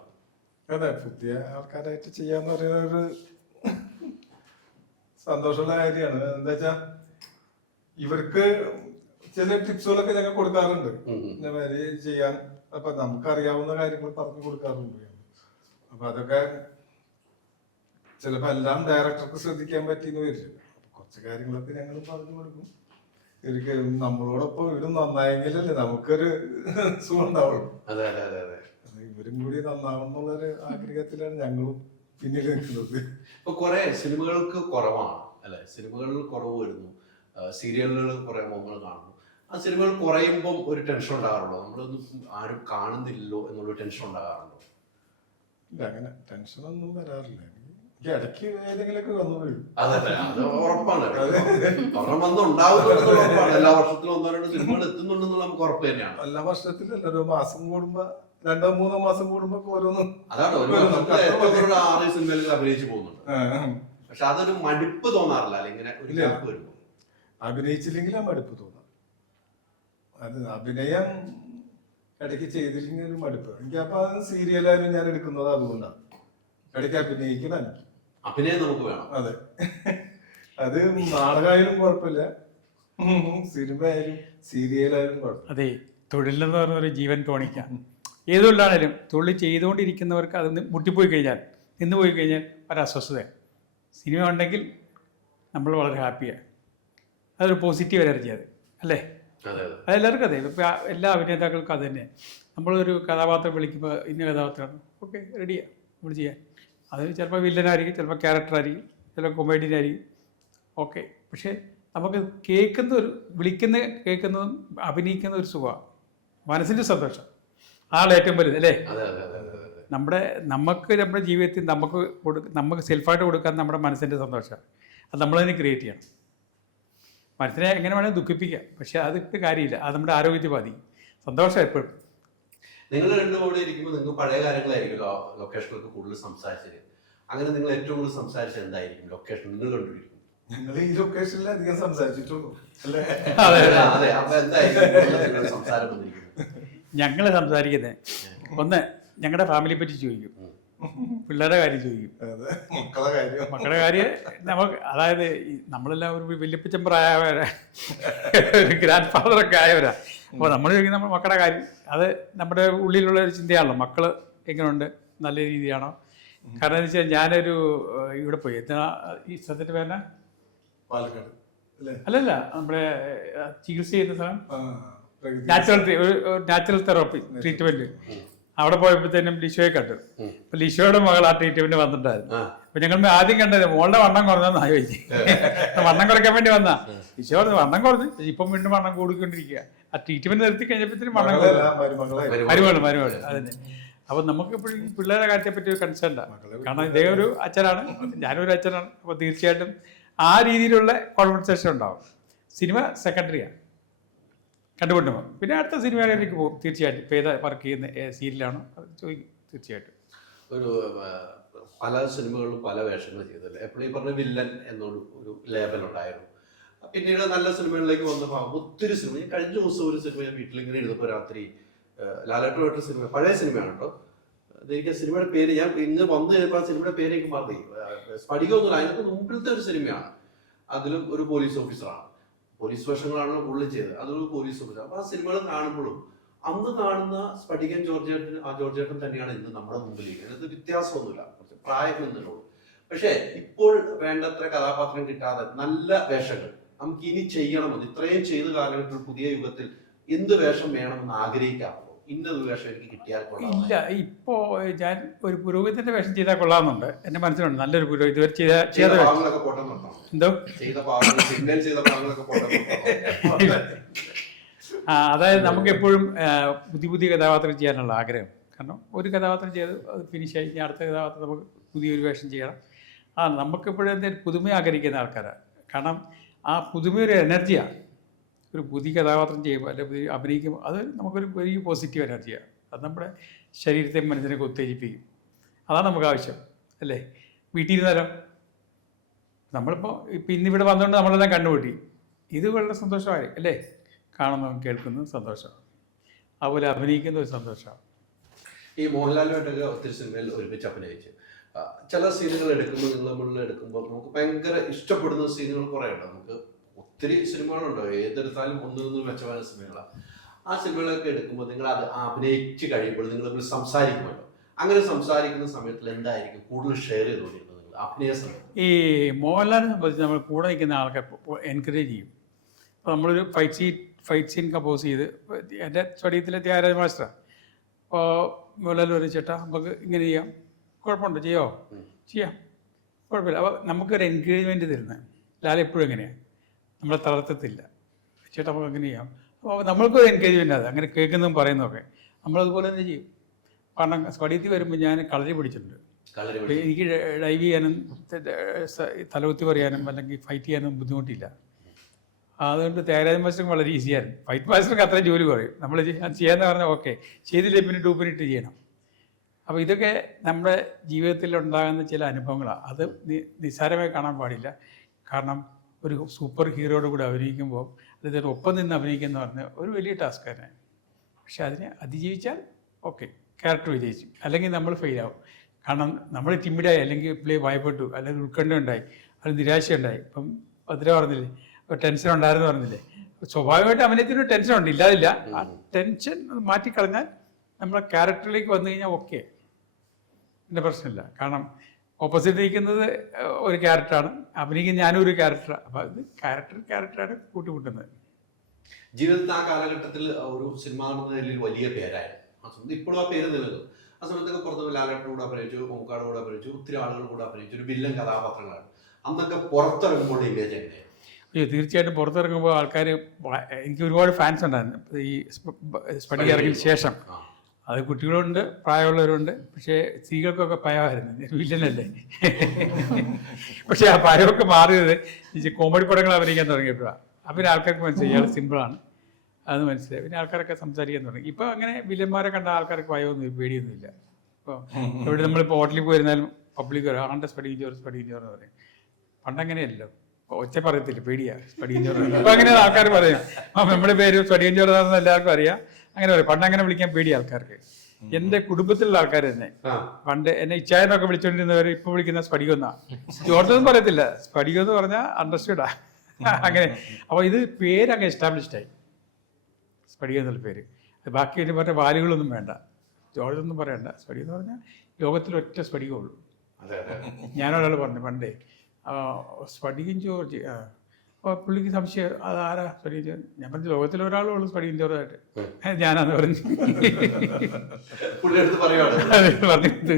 അതെ, പുതിയ ആൾക്കാരായിട്ട് ചെയ്യാന്ന് പറയുന്ന ഒരു സന്തോഷമുള്ള കാര്യമാണ്. എന്താ വെച്ചാ ഇവർക്ക് ചില ടിപ്സുകളൊക്കെ ഞങ്ങൾ കൊടുക്കാറുണ്ട് ഇതേമാതിരി ചെയ്യാൻ. അപ്പൊ നമുക്കറിയാവുന്ന കാര്യങ്ങൾ പറഞ്ഞു കൊടുക്കാറുണ്ട്. അപ്പൊ അതൊക്കെ ചിലപ്പോ എല്ലാം ഡയറക്ടർക്ക് ശ്രദ്ധിക്കാൻ പറ്റിയെന്ന് വരില്ല. കുറച്ച് കാര്യങ്ങളൊക്കെ ഞങ്ങൾ പറഞ്ഞു കൊടുക്കും. ഇവർക്ക് നമ്മളോടൊപ്പം ഇവരും നന്നായെങ്കിലല്ലേ നമുക്കൊരു സുഖം ഉണ്ടാവുള്ളൂ. ഇവരും കൂടി നന്നാവണമെന്നുള്ളൊരു ആഗ്രഹത്തിലാണ് ഞങ്ങളും പിന്നിൽ നിൽക്കുന്നത്. ഇപ്പൊ കുറെ സിനിമകൾക്ക് കുറവാണ് അല്ലെ, സിനിമകളിൽ കുറവ് വരുന്നു, സീരിയലുകൾ കുറെ മുഖങ്ങൾ കാണുന്നു. ആ സിനിമകൾ കുറയുമ്പം ഒരു ടെൻഷൻ ഉണ്ടാകാറുണ്ടോ? നമ്മളൊന്നും ആരും കാണുന്നില്ലല്ലോ എന്നുള്ള ടെൻഷൻ ഉണ്ടാകാറുണ്ടോ? ഇല്ല, അങ്ങനെ ടെൻഷനൊന്നും വരാറില്ല. എനിക്ക് ഇടയ്ക്ക് ഏതെങ്കിലുമൊക്കെ വന്നു വീഴും. അതല്ലേ, അത് ഉറപ്പാണ്. ഒരെണ്ണം വന്ന് ഉണ്ടാവുന്നുണ്ടെന്നുള്ള ഉറപ്പാണ്. എല്ലാ വർഷത്തിലും 1-2 സിനിമകൾ എത്തുന്നുണ്ടെന്നുള്ള നമുക്ക് ഉറപ്പ് തന്നെയാണ്. എല്ലാ വർഷത്തിലല്ല, ഒരു മാസം കൂടുമ്പോ 2-3 മാസം കൂടുമ്പോ ഓരോന്നും. അതാണ് ഒരു വർഷത്തിൽ ഏറ്റവും കൂടുതൽ 6 സിനിമയിൽ അഭിനയിച്ചു പോകുന്നുണ്ട്. പക്ഷെ അതൊരു മടുപ്പ് തോന്നാറില്ല, അല്ലെ? ഇങ്ങനെ ഒരു ഗ്യാപ്പ് വരുമ്പോൾ അഭിനയിച്ചില്ലെങ്കിലും മടുപ്പ് തോന്നാം. അത് അഭിനയം ഇടയ്ക്ക് ചെയ്തില്ലെങ്കിൽ ഒരു മടുപ്പ്. എനിക്ക് അപ്പൊ അത് സീരിയലായാലും ഞാൻ എടുക്കുന്നത് അതുകൊണ്ടാണ്. ഇടയ്ക്ക് അഭിനയിക്കണം എനിക്ക്. അഭിനയം നമുക്ക് വേണം. അതെ, അത് നാടകമായാലും കുഴപ്പമില്ല, സിനിമ ആയാലും സീരിയലായാലും കുഴപ്പമില്ല. അതെ, തൊഴിലെന്ന് പറഞ്ഞൊരു ജീവൻ തോണിക്കാം. ഏതുകൊണ്ടാണേലും തൊഴിൽ ചെയ്തുകൊണ്ടിരിക്കുന്നവർക്ക് അത് മുട്ടിപ്പോയി കഴിഞ്ഞാൽ, നിന്ന് പോയി കഴിഞ്ഞാൽ ഒരു അസ്വസ്ഥതയാണ്. സിനിമ ഉണ്ടെങ്കിൽ നമ്മൾ വളരെ ഹാപ്പിയാണ്. അതൊരു പോസിറ്റീവ് എനർജി, അത് അല്ലേ? അതെല്ലാവർക്കും അതെ. ഇപ്പം എല്ലാ അഭിനേതാക്കൾക്കും അത് തന്നെ. നമ്മളൊരു കഥാപാത്രം വിളിക്കുമ്പോൾ ഇന്ന കഥാപാത്രമാണ്, ഓക്കെ റെഡിയാണ് നമ്മൾ ചെയ്യാൻ. അത് ചിലപ്പോൾ വില്ലനായിരിക്കും, ചിലപ്പോൾ ക്യാരക്ടറായിരിക്കും, ചിലപ്പോൾ കൊമേഡിയനായിരിക്കും, ഓക്കെ. പക്ഷേ നമുക്ക് കേൾക്കുന്നതും അഭിനയിക്കുന്ന ഒരു സുഖമാണ്, മനസ്സിൻ്റെ സന്തോഷം, അതാണ് ഏറ്റവും വലുത്, അല്ലേ? നമ്മുടെ ജീവിതത്തിൽ നമുക്ക് സെൽഫായിട്ട് കൊടുക്കാൻ നമ്മുടെ മനസ്സിൻ്റെ സന്തോഷമാണ്. അത് നമ്മളതിനെ ക്രിയേറ്റ് ചെയ്യണം. മനസ്സിനെ എങ്ങനെ വേണമെങ്കിൽ ദുഃഖിപ്പിക്കാം, പക്ഷെ അതിട്ട് കാര്യമില്ല, അത് നമ്മുടെ ആരോഗ്യത്തെ ബാധിക്കും. സന്തോഷം എപ്പോഴും. നിങ്ങൾ രണ്ടും അവിടെ ഇരിക്കുമ്പോൾ നിങ്ങൾ പഴയ കാര്യങ്ങളായിരിക്കുമല്ലോ ലൊക്കേഷനിലൊക്കെ കൂടുതൽ സംസാരിച്ചത്. അങ്ങനെ നിങ്ങൾ ഏറ്റവും കൂടുതൽ സംസാരിച്ചത് എന്തായിരിക്കും ലൊക്കേഷൻ നിങ്ങൾ കണ്ടുപിടിക്കും? ഞങ്ങൾ ഈ ലൊക്കേഷനിൽ അധികം സംസാരിച്ചിട്ടുള്ളൂ, അല്ലേ? അതെ. അപ്പൊ എന്തായിരിക്കും സംസാരം വന്നിരിക്കുന്നത്? ഞങ്ങൾ സംസാരിക്കുന്നത് ഒന്ന് ഞങ്ങളുടെ ഫാമിലിയെ പറ്റി ചോദിക്കും, പിള്ളേരുടെ കാര്യം ചോദിക്കും, മക്കളുടെ കാര്യം. നമുക്ക് അതായത് നമ്മളെല്ലാം ഒരു വല്യപ്പച്ചൻ പ്രായമായവരാ, ഒരു ഗ്രാൻഡ് ഫാദറൊക്കെ ആയവരാ. അപ്പോൾ നമ്മൾ ചോദിക്കുന്ന നമ്മുടെ മക്കളുടെ കാര്യം, അത് നമ്മുടെ ഉള്ളിലുള്ള ഒരു ചിന്തയാണല്ലോ. മക്കൾ എങ്ങനെയുണ്ട്, നല്ല രീതിയാണോ? കാരണം എന്ന് വെച്ചാൽ ഞാനൊരു ഇവിടെ പോയി, ഈ സ്ഥലത്തിൻ്റെ പേരാ പാലക്കാട് അല്ലല്ല, നമ്മുടെ ചികിത്സ ചെയ്യുന്ന സ്ഥലം, നാച്ചുറൽ തെറാപ്പി ട്രീറ്റ്മെൻറ്റ്. അവിടെ പോയപ്പോഴത്തേനും ലിഷോയെ കണ്ടു. അപ്പൊ ലിഷോയുടെ മകൾ ആ ട്രീറ്റ്മെന്റ് വന്നിട്ടുണ്ടായിരുന്നു. അപ്പൊ ഞങ്ങൾ ആദ്യം കണ്ടത് മോളുടെ വണ്ണം കുറഞ്ഞെന്നാ ചോദിച്ചു. വണ്ണം കുറയ്ക്കാൻ വേണ്ടി വന്നാ. ലിഷോ വണ്ണം കുറഞ്ഞു, ഇപ്പം വീണ്ടും വണ്ണം കൂടിക്കൊണ്ടിരിക്കുക. ആ ട്രീറ്റ്മെന്റ് നിർത്തി കഴിഞ്ഞപ്പോഴത്തേനും വണ്ണം കുറഞ്ഞു. മരുമകൾ അതന്നെ. അപ്പൊ നമുക്ക് ഇപ്പോഴും പിള്ളേരുടെ കാര്യത്തെ പറ്റി ഒരു കൺസേണ്ടാണ്. കാരണം ഇദ്ദേഹം ഒരു അച്ഛനാണ്, ഞാനൊരു അച്ഛനാണ്. അപ്പൊ തീർച്ചയായിട്ടും ആ രീതിയിലുള്ള കോൺവെർസേഷൻ ഉണ്ടാവും. സിനിമ സെക്കൻഡറിയാണ്, കണ്ടുപിട്ടുമ്പോൾ പിന്നെ അടുത്ത സിനിമയിലേക്ക് പോകും തീർച്ചയായിട്ടും. ഇപ്പോൾ ഏതാ വർക്ക് ചെയ്യുന്ന സീരിയലാണോ അത് ചോദിക്കും തീർച്ചയായിട്ടും. ഒരു പല സിനിമകളിലും പല വേഷങ്ങൾ ചെയ്തല്ലേ. എപ്പോഴും ഈ പറഞ്ഞ വില്ലൻ എന്നൊരു ലേബൽ ഉണ്ടായിരുന്നു. പിന്നീട് നല്ല സിനിമകളിലേക്ക് വന്നപ്പോൾ ഒത്തിരി സിനിമ. ഞാൻ കഴിഞ്ഞ ദിവസം ഒരു സിനിമ ഞാൻ വീട്ടിലിങ്ങനെ ഇരുന്നപ്പോൾ രാത്രി ലാലേട്ടനായിട്ട് സിനിമ, പഴയ സിനിമയാണ് കേട്ടോ. അതെനിക്ക് സിനിമയുടെ പേര് ഞാൻ ഇന്ന് വന്നു കഴിഞ്ഞപ്പോൾ ആ സിനിമയുടെ പേര് എനിക്ക് മറന്നു. സ്ഫടികമൊന്നുമില്ല, അതിനകത്ത് മുമ്പിലത്തെ ഒരു സിനിമയാണ്. അതിലും ഒരു പോലീസ് ഓഫീസറാണ്, പോലീസ് വേഷങ്ങളാണല്ലോ കൂടുതൽ ചെയ്തത്. അതൊരു പോലീസ് ഓഫീസർ. അപ്പൊ ആ സിനിമകൾ കാണുമ്പോഴും അന്ന് കാണുന്ന സ്ഫടികൻ ജോർജേട്ടൻ തന്നെയാണ് ഇന്ന് നമ്മുടെ മുമ്പിലേക്ക്. അത് വ്യത്യാസമൊന്നുമില്ല, കുറച്ച് പ്രായം എന്നുള്ളൂ. പക്ഷെ ഇപ്പോൾ വേണ്ടത്ര കഥാപാത്രം കിട്ടാതെ നല്ല വേഷങ്ങൾ നമുക്ക് ഇനി ചെയ്യണമെന്ന്, ഇത്രയും ചെയ്ത കാലഘട്ടത്തിൽ പുതിയ യുഗത്തിൽ എന്ത് വേഷം വേണമെന്ന് ആഗ്രഹിക്കാമോ? ഇന്നത് വേഷം എനിക്ക് കിട്ടിയാൽ ഇല്ല. ഇപ്പോ ഞാൻ ഒരു പുരോഹിതന്റെ വേഷം ചെയ്താൽ കൊള്ളാമെന്നുണ്ട് എന്റെ മനസ്സിലുണ്ട്. നല്ലൊരു പുരോഹിത ഇതുവരെ ചെയ്ത എന്തോ അതായത് നമുക്ക് എപ്പോഴും പുതിയ കഥാപാത്രം ചെയ്യാനുള്ള ആഗ്രഹം. കാരണം ഒരു കഥാപാത്രം ചെയ്ത് അത് ഫിനിഷായി, ഇനി അടുത്ത കഥാപാത്രം നമുക്ക് പുതിയൊരു വേഷം ചെയ്യണം. നമുക്കെപ്പോഴും എന്തെങ്കിലും പുതുമ ആഗ്രഹിക്കുന്ന ആൾക്കാരാണ്. കാരണം ആ പുതുമയൊരു എനർജിയാണ്. ഒരു പുതിയ കഥാപാത്രം ചെയ്യുമ്പോൾ അല്ലെങ്കിൽ പുതിയ അഭിനയിക്കുമ്പോൾ അത് നമുക്കൊരു വലിയ പോസിറ്റീവ് എനർജിയാണ്. അത് നമ്മുടെ ശരീരത്തെയും മനസ്സിനെയൊക്കെ ഉത്തേജിപ്പിക്കും. അതാണ് നമുക്ക് ആവശ്യം, അല്ലേ? വീട്ടിൽ ഇരുന്നാലോ നമ്മളിപ്പോൾ ഇന്നിവിടെ വന്നുകൊണ്ട് നമ്മളെല്ലാം കണ്ടുപിട്ടി. ഇത് വളരെ സന്തോഷമായി, അല്ലേ? കാണുന്നതും കേൾക്കുന്നതും സന്തോഷമാണ്, അതുപോലെ അഭിനയിക്കുന്ന ഒരു സന്തോഷമാണ്. ഈ മോഹൻലാലുമായിട്ടൊക്കെ ഒത്തിരി സിനിമയിൽ ഒരുമിച്ച് അഭിനയിച്ച് ചില സീനുകൾ എടുക്കുമ്പോൾ നിങ്ങൾ മുന്നിൽ എടുക്കുമ്പോൾ നമുക്ക് ഭയങ്കര ഇഷ്ടപ്പെടുന്ന സീനുകൾ കുറേ ഉണ്ട്. നമുക്ക് ഒത്തിരി സിനിമകളുണ്ടോ, ഏതെടുത്താലും ഒന്നിനൊന്നും മെച്ചമായ സിനിമകളാണ്. ആ സിനിമകളൊക്കെ എടുക്കുമ്പോൾ നിങ്ങൾ അത് അഭിനയിച്ച് കഴിയുമ്പോൾ നിങ്ങൾ സംസാരിക്കുമല്ലോ. അങ്ങനെ സംസാരിക്കുന്ന സമയത്തിൽ എന്തായിരിക്കും കൂടുതൽ ഷെയർ ചെയ്തുകൊണ്ടിരുന്നത് അഭിനയ സമയം? ഈ മോഹൻലാലിനെ സംബന്ധിച്ച് നമ്മൾ കൂടെ നിൽക്കുന്ന ആൾക്കാർ എൻകറേജ് ചെയ്യും. അപ്പോൾ നമ്മളൊരു ഫൈറ്റ് സീൻ കമ്പോസ് ചെയ്ത്, എൻ്റെ സ്വടീയത്തിലെ ത്യാഗരാജ മാസ്റ്ററാണ്. അപ്പോൾ മോഹൻലാൽ ഒരു ചേട്ടാ നമുക്ക് ഇങ്ങനെ ചെയ്യാം, കുഴപ്പമുണ്ടോ, ചെയ്യാം കുഴപ്പമില്ല. അപ്പോൾ നമുക്കൊരു എൻകറേജ്മെൻറ്റ് തരുന്നത് ലാൽ എപ്പോഴും എങ്ങനെയാണ്, നമ്മളെ തളർത്തത്തില്ല. ചേട്ടാ നമുക്ക് അങ്ങനെ ചെയ്യാം. അപ്പോൾ നമ്മൾക്കൊരു എൻകറേജ്മെൻ്റ് അത് അങ്ങനെ കേൾക്കുന്നതും പറയുന്നതൊക്കെ നമ്മളതുപോലെ തന്നെ ചെയ്യും. കാരണം സ്വടീയത്തിൽ വരുമ്പോൾ ഞാൻ കളരി പിടിച്ചിട്ടുണ്ട്. കളരി ഇപ്പം എനിക്ക് ഡൈവ് ചെയ്യാനും തലകുത്തി പറയാനും അല്ലെങ്കിൽ ഫൈറ്റ് ചെയ്യാനും ബുദ്ധിമുട്ടില്ല. അതുകൊണ്ട് ത്യാഗരാജൻ മാസ്റ്റർക്ക് വളരെ ഈസിയായിരുന്നു. ഫൈറ്റ് മാസ്റ്റർക്ക് അത്രയും ജോലി കുറയും. നമ്മൾ ചെയ്യാന്ന് പറഞ്ഞാൽ ഓക്കെ, ചെയ്തില്ലേ പിന്നെ 2 മിനിറ്റ് ചെയ്യണം. അപ്പോൾ ഇതൊക്കെ നമ്മുടെ ജീവിതത്തിൽ ഉണ്ടാകുന്ന ചില അനുഭവങ്ങളാണ്. അത് നിസ്സാരമായി കാണാൻ പാടില്ല. കാരണം ഒരു സൂപ്പർ ഹീറോയുടെ കൂടെ അഭിനയിക്കുമ്പോൾ അദ്ദേഹത്തിന് ഒപ്പം നിന്ന് അഭിനയിക്കുന്ന പറഞ്ഞാൽ ഒരു വലിയ ടാസ്ക് തന്നെ. പക്ഷെ അതിനെ അതിജീവിച്ചാൽ ഓക്കെ, ക്യാരക്ടർ വിജയിച്ചു. അല്ലെങ്കിൽ നമ്മൾ ഫെയിലാവും. കാരണം നമ്മൾ ടിമിഡായി, അല്ലെങ്കിൽ പ്ലേ ഭയപ്പെട്ടു, അല്ലെങ്കിൽ ഉത്കണ്ഠ ഉണ്ടായി, അത് നിരാശയുണ്ടായി. ഇപ്പം ഭദ്ര പറഞ്ഞില്ലേ, ടെൻഷൻ ഉണ്ടായിരുന്നു പറഞ്ഞില്ലേ. സ്വാഭാവികമായിട്ട് അഭിനയത്തിന് ടെൻഷൻ ഉണ്ട്, ഇല്ലാതില്ല. ആ ടെൻഷൻ മാറ്റിക്കളഞ്ഞാൽ നമ്മളെ ക്യാരക്ടറിലേക്ക് വന്നു കഴിഞ്ഞാൽ ഓക്കെ, എൻ്റെ പ്രശ്നമില്ല. കാരണം ഓപ്പോസിറ്റ് നിൽക്കുന്നത് ഒരു ക്യാരക്ടറാണ്, അഭിനയിക്കുന്ന ഞാനും ഒരു ക്യാരക്ടറാണ്. അപ്പോൾ അത് ക്യാരക്ടറാണ് കൂട്ടിമുട്ടുന്നത്. ജീവിതത്തിൽ ആ കാലഘട്ടത്തിൽ ഒരു സിനിമ നിലയിൽ വലിയ പേരായിരുന്നു. ആ സമയത്ത് ഇപ്പോഴും ആ പേര് നിലനിൽക്കും. ആ സമയത്തൊക്കെ പുറത്ത് ലാലേട്ടനോട് കൂടെ അഭിനയിച്ചു, ഓംകാട് കൂടെ അഭിനയിച്ചു, ഒത്തിരി ആളുകൾ കൂടെ അഭിനയിച്ചു, ഒരു വില്ലൻ കഥാപാത്രങ്ങളാണ്. അന്നൊക്കെ പുറത്തിറങ്ങുമ്പോൾ ഇമേജ് എങ്ങനെയാണ്? അയ്യോ, തീർച്ചയായിട്ടും പുറത്തിറങ്ങുമ്പോൾ ആൾക്കാർ, എനിക്ക് ഒരുപാട് ഫാൻസ് ഉണ്ടായിരുന്നു ഈ സ്പടിക ഇറങ്ങിയ ശേഷം. അത് കുട്ടികളുണ്ട്, പ്രായമുള്ളവരുണ്ട്. പക്ഷേ സ്ത്രീകൾക്കൊക്കെ ഭയമായിരുന്നു, വില്ലനല്ലേ. പക്ഷേ ആ ഭയമൊക്കെ മാറിയത് കോമഡി പടങ്ങൾ അഭിനയിക്കാൻ തുടങ്ങിയപ്പോഴാണ്. അപ്പം ആൾക്കാർക്ക് മനസ്സിലായി ഇയാൾ സിമ്പിളാണ്, അത് മനസ്സിലായി. പിന്നെ ആൾക്കാരൊക്കെ സംസാരിക്കാൻ തുടങ്ങി. ഇപ്പോൾ അങ്ങനെ വില്ലന്മാരെ കണ്ട ആൾക്കാർക്ക് ഭയമൊന്നും പേടിയൊന്നുമില്ല. ഇപ്പോൾ ഇവിടെ നമ്മളിപ്പോൾ ഹോട്ടലിൽ പോയിരുന്നാലും പബ്ലിക് വരും, ആണ്ട് സ്പടികം ചോറ് എന്ന് പറയും. പണ്ടങ്ങനെയല്ലോ, ഒച്ച പറയത്തില്ല, പേടിയാ സ്പടികം ചോറ്. ഇപ്പം അങ്ങനെ ആൾക്കാർ പറയും, നമ്മുടെ പേര് സ്പടികം ചോറാണെന്ന് എല്ലാവർക്കും അറിയാം. അങ്ങനെ പറയും. പണ്ട് അങ്ങനെ വിളിക്കാൻ പേടി ആൾക്കാർക്ക്. എൻ്റെ കുടുംബത്തിലുള്ള ആൾക്കാർ തന്നെ പണ്ട് എന്നെ ഇച്ചായനൊക്കെ വിളിച്ചോണ്ടിരുന്നവർ ഇപ്പോൾ വിളിക്കുന്ന സ്പടികം എന്നാ. ജോർജൊന്നും പറയത്തില്ല, സ്പടികം എന്ന് പറഞ്ഞാൽ അണ്ടർസ്റ്റുഡാ. അങ്ങനെ. അപ്പോൾ ഇത് പേരങ്ങ് എസ്റ്റാബ്ലിഷ്ഡായി, സ്പടികം എന്നുള്ള പേര്. ബാക്കി ഇതിന് പറഞ്ഞ വാലുകളൊന്നും വേണ്ട, ജോർജൊന്നും പറയണ്ട. സ്പടികം എന്ന് പറഞ്ഞാൽ ലോകത്തിൽ ഒറ്റ സ്പടികമുള്ളൂ. ഞാനൊരാൾ പറഞ്ഞു പണ്ടേ, സ്പടികം ജോർജ്. അപ്പോൾ പുള്ളിക്ക് സംശയം, അതാരാ സ്പടികം ചോറ്? ഞാൻ പറഞ്ഞു ലോകത്തിൽ ഒരാളും ഉള്ളൂ സ്പടികം ചോറായിട്ട്. ഞാനാന്ന് പറഞ്ഞു. പറഞ്ഞത്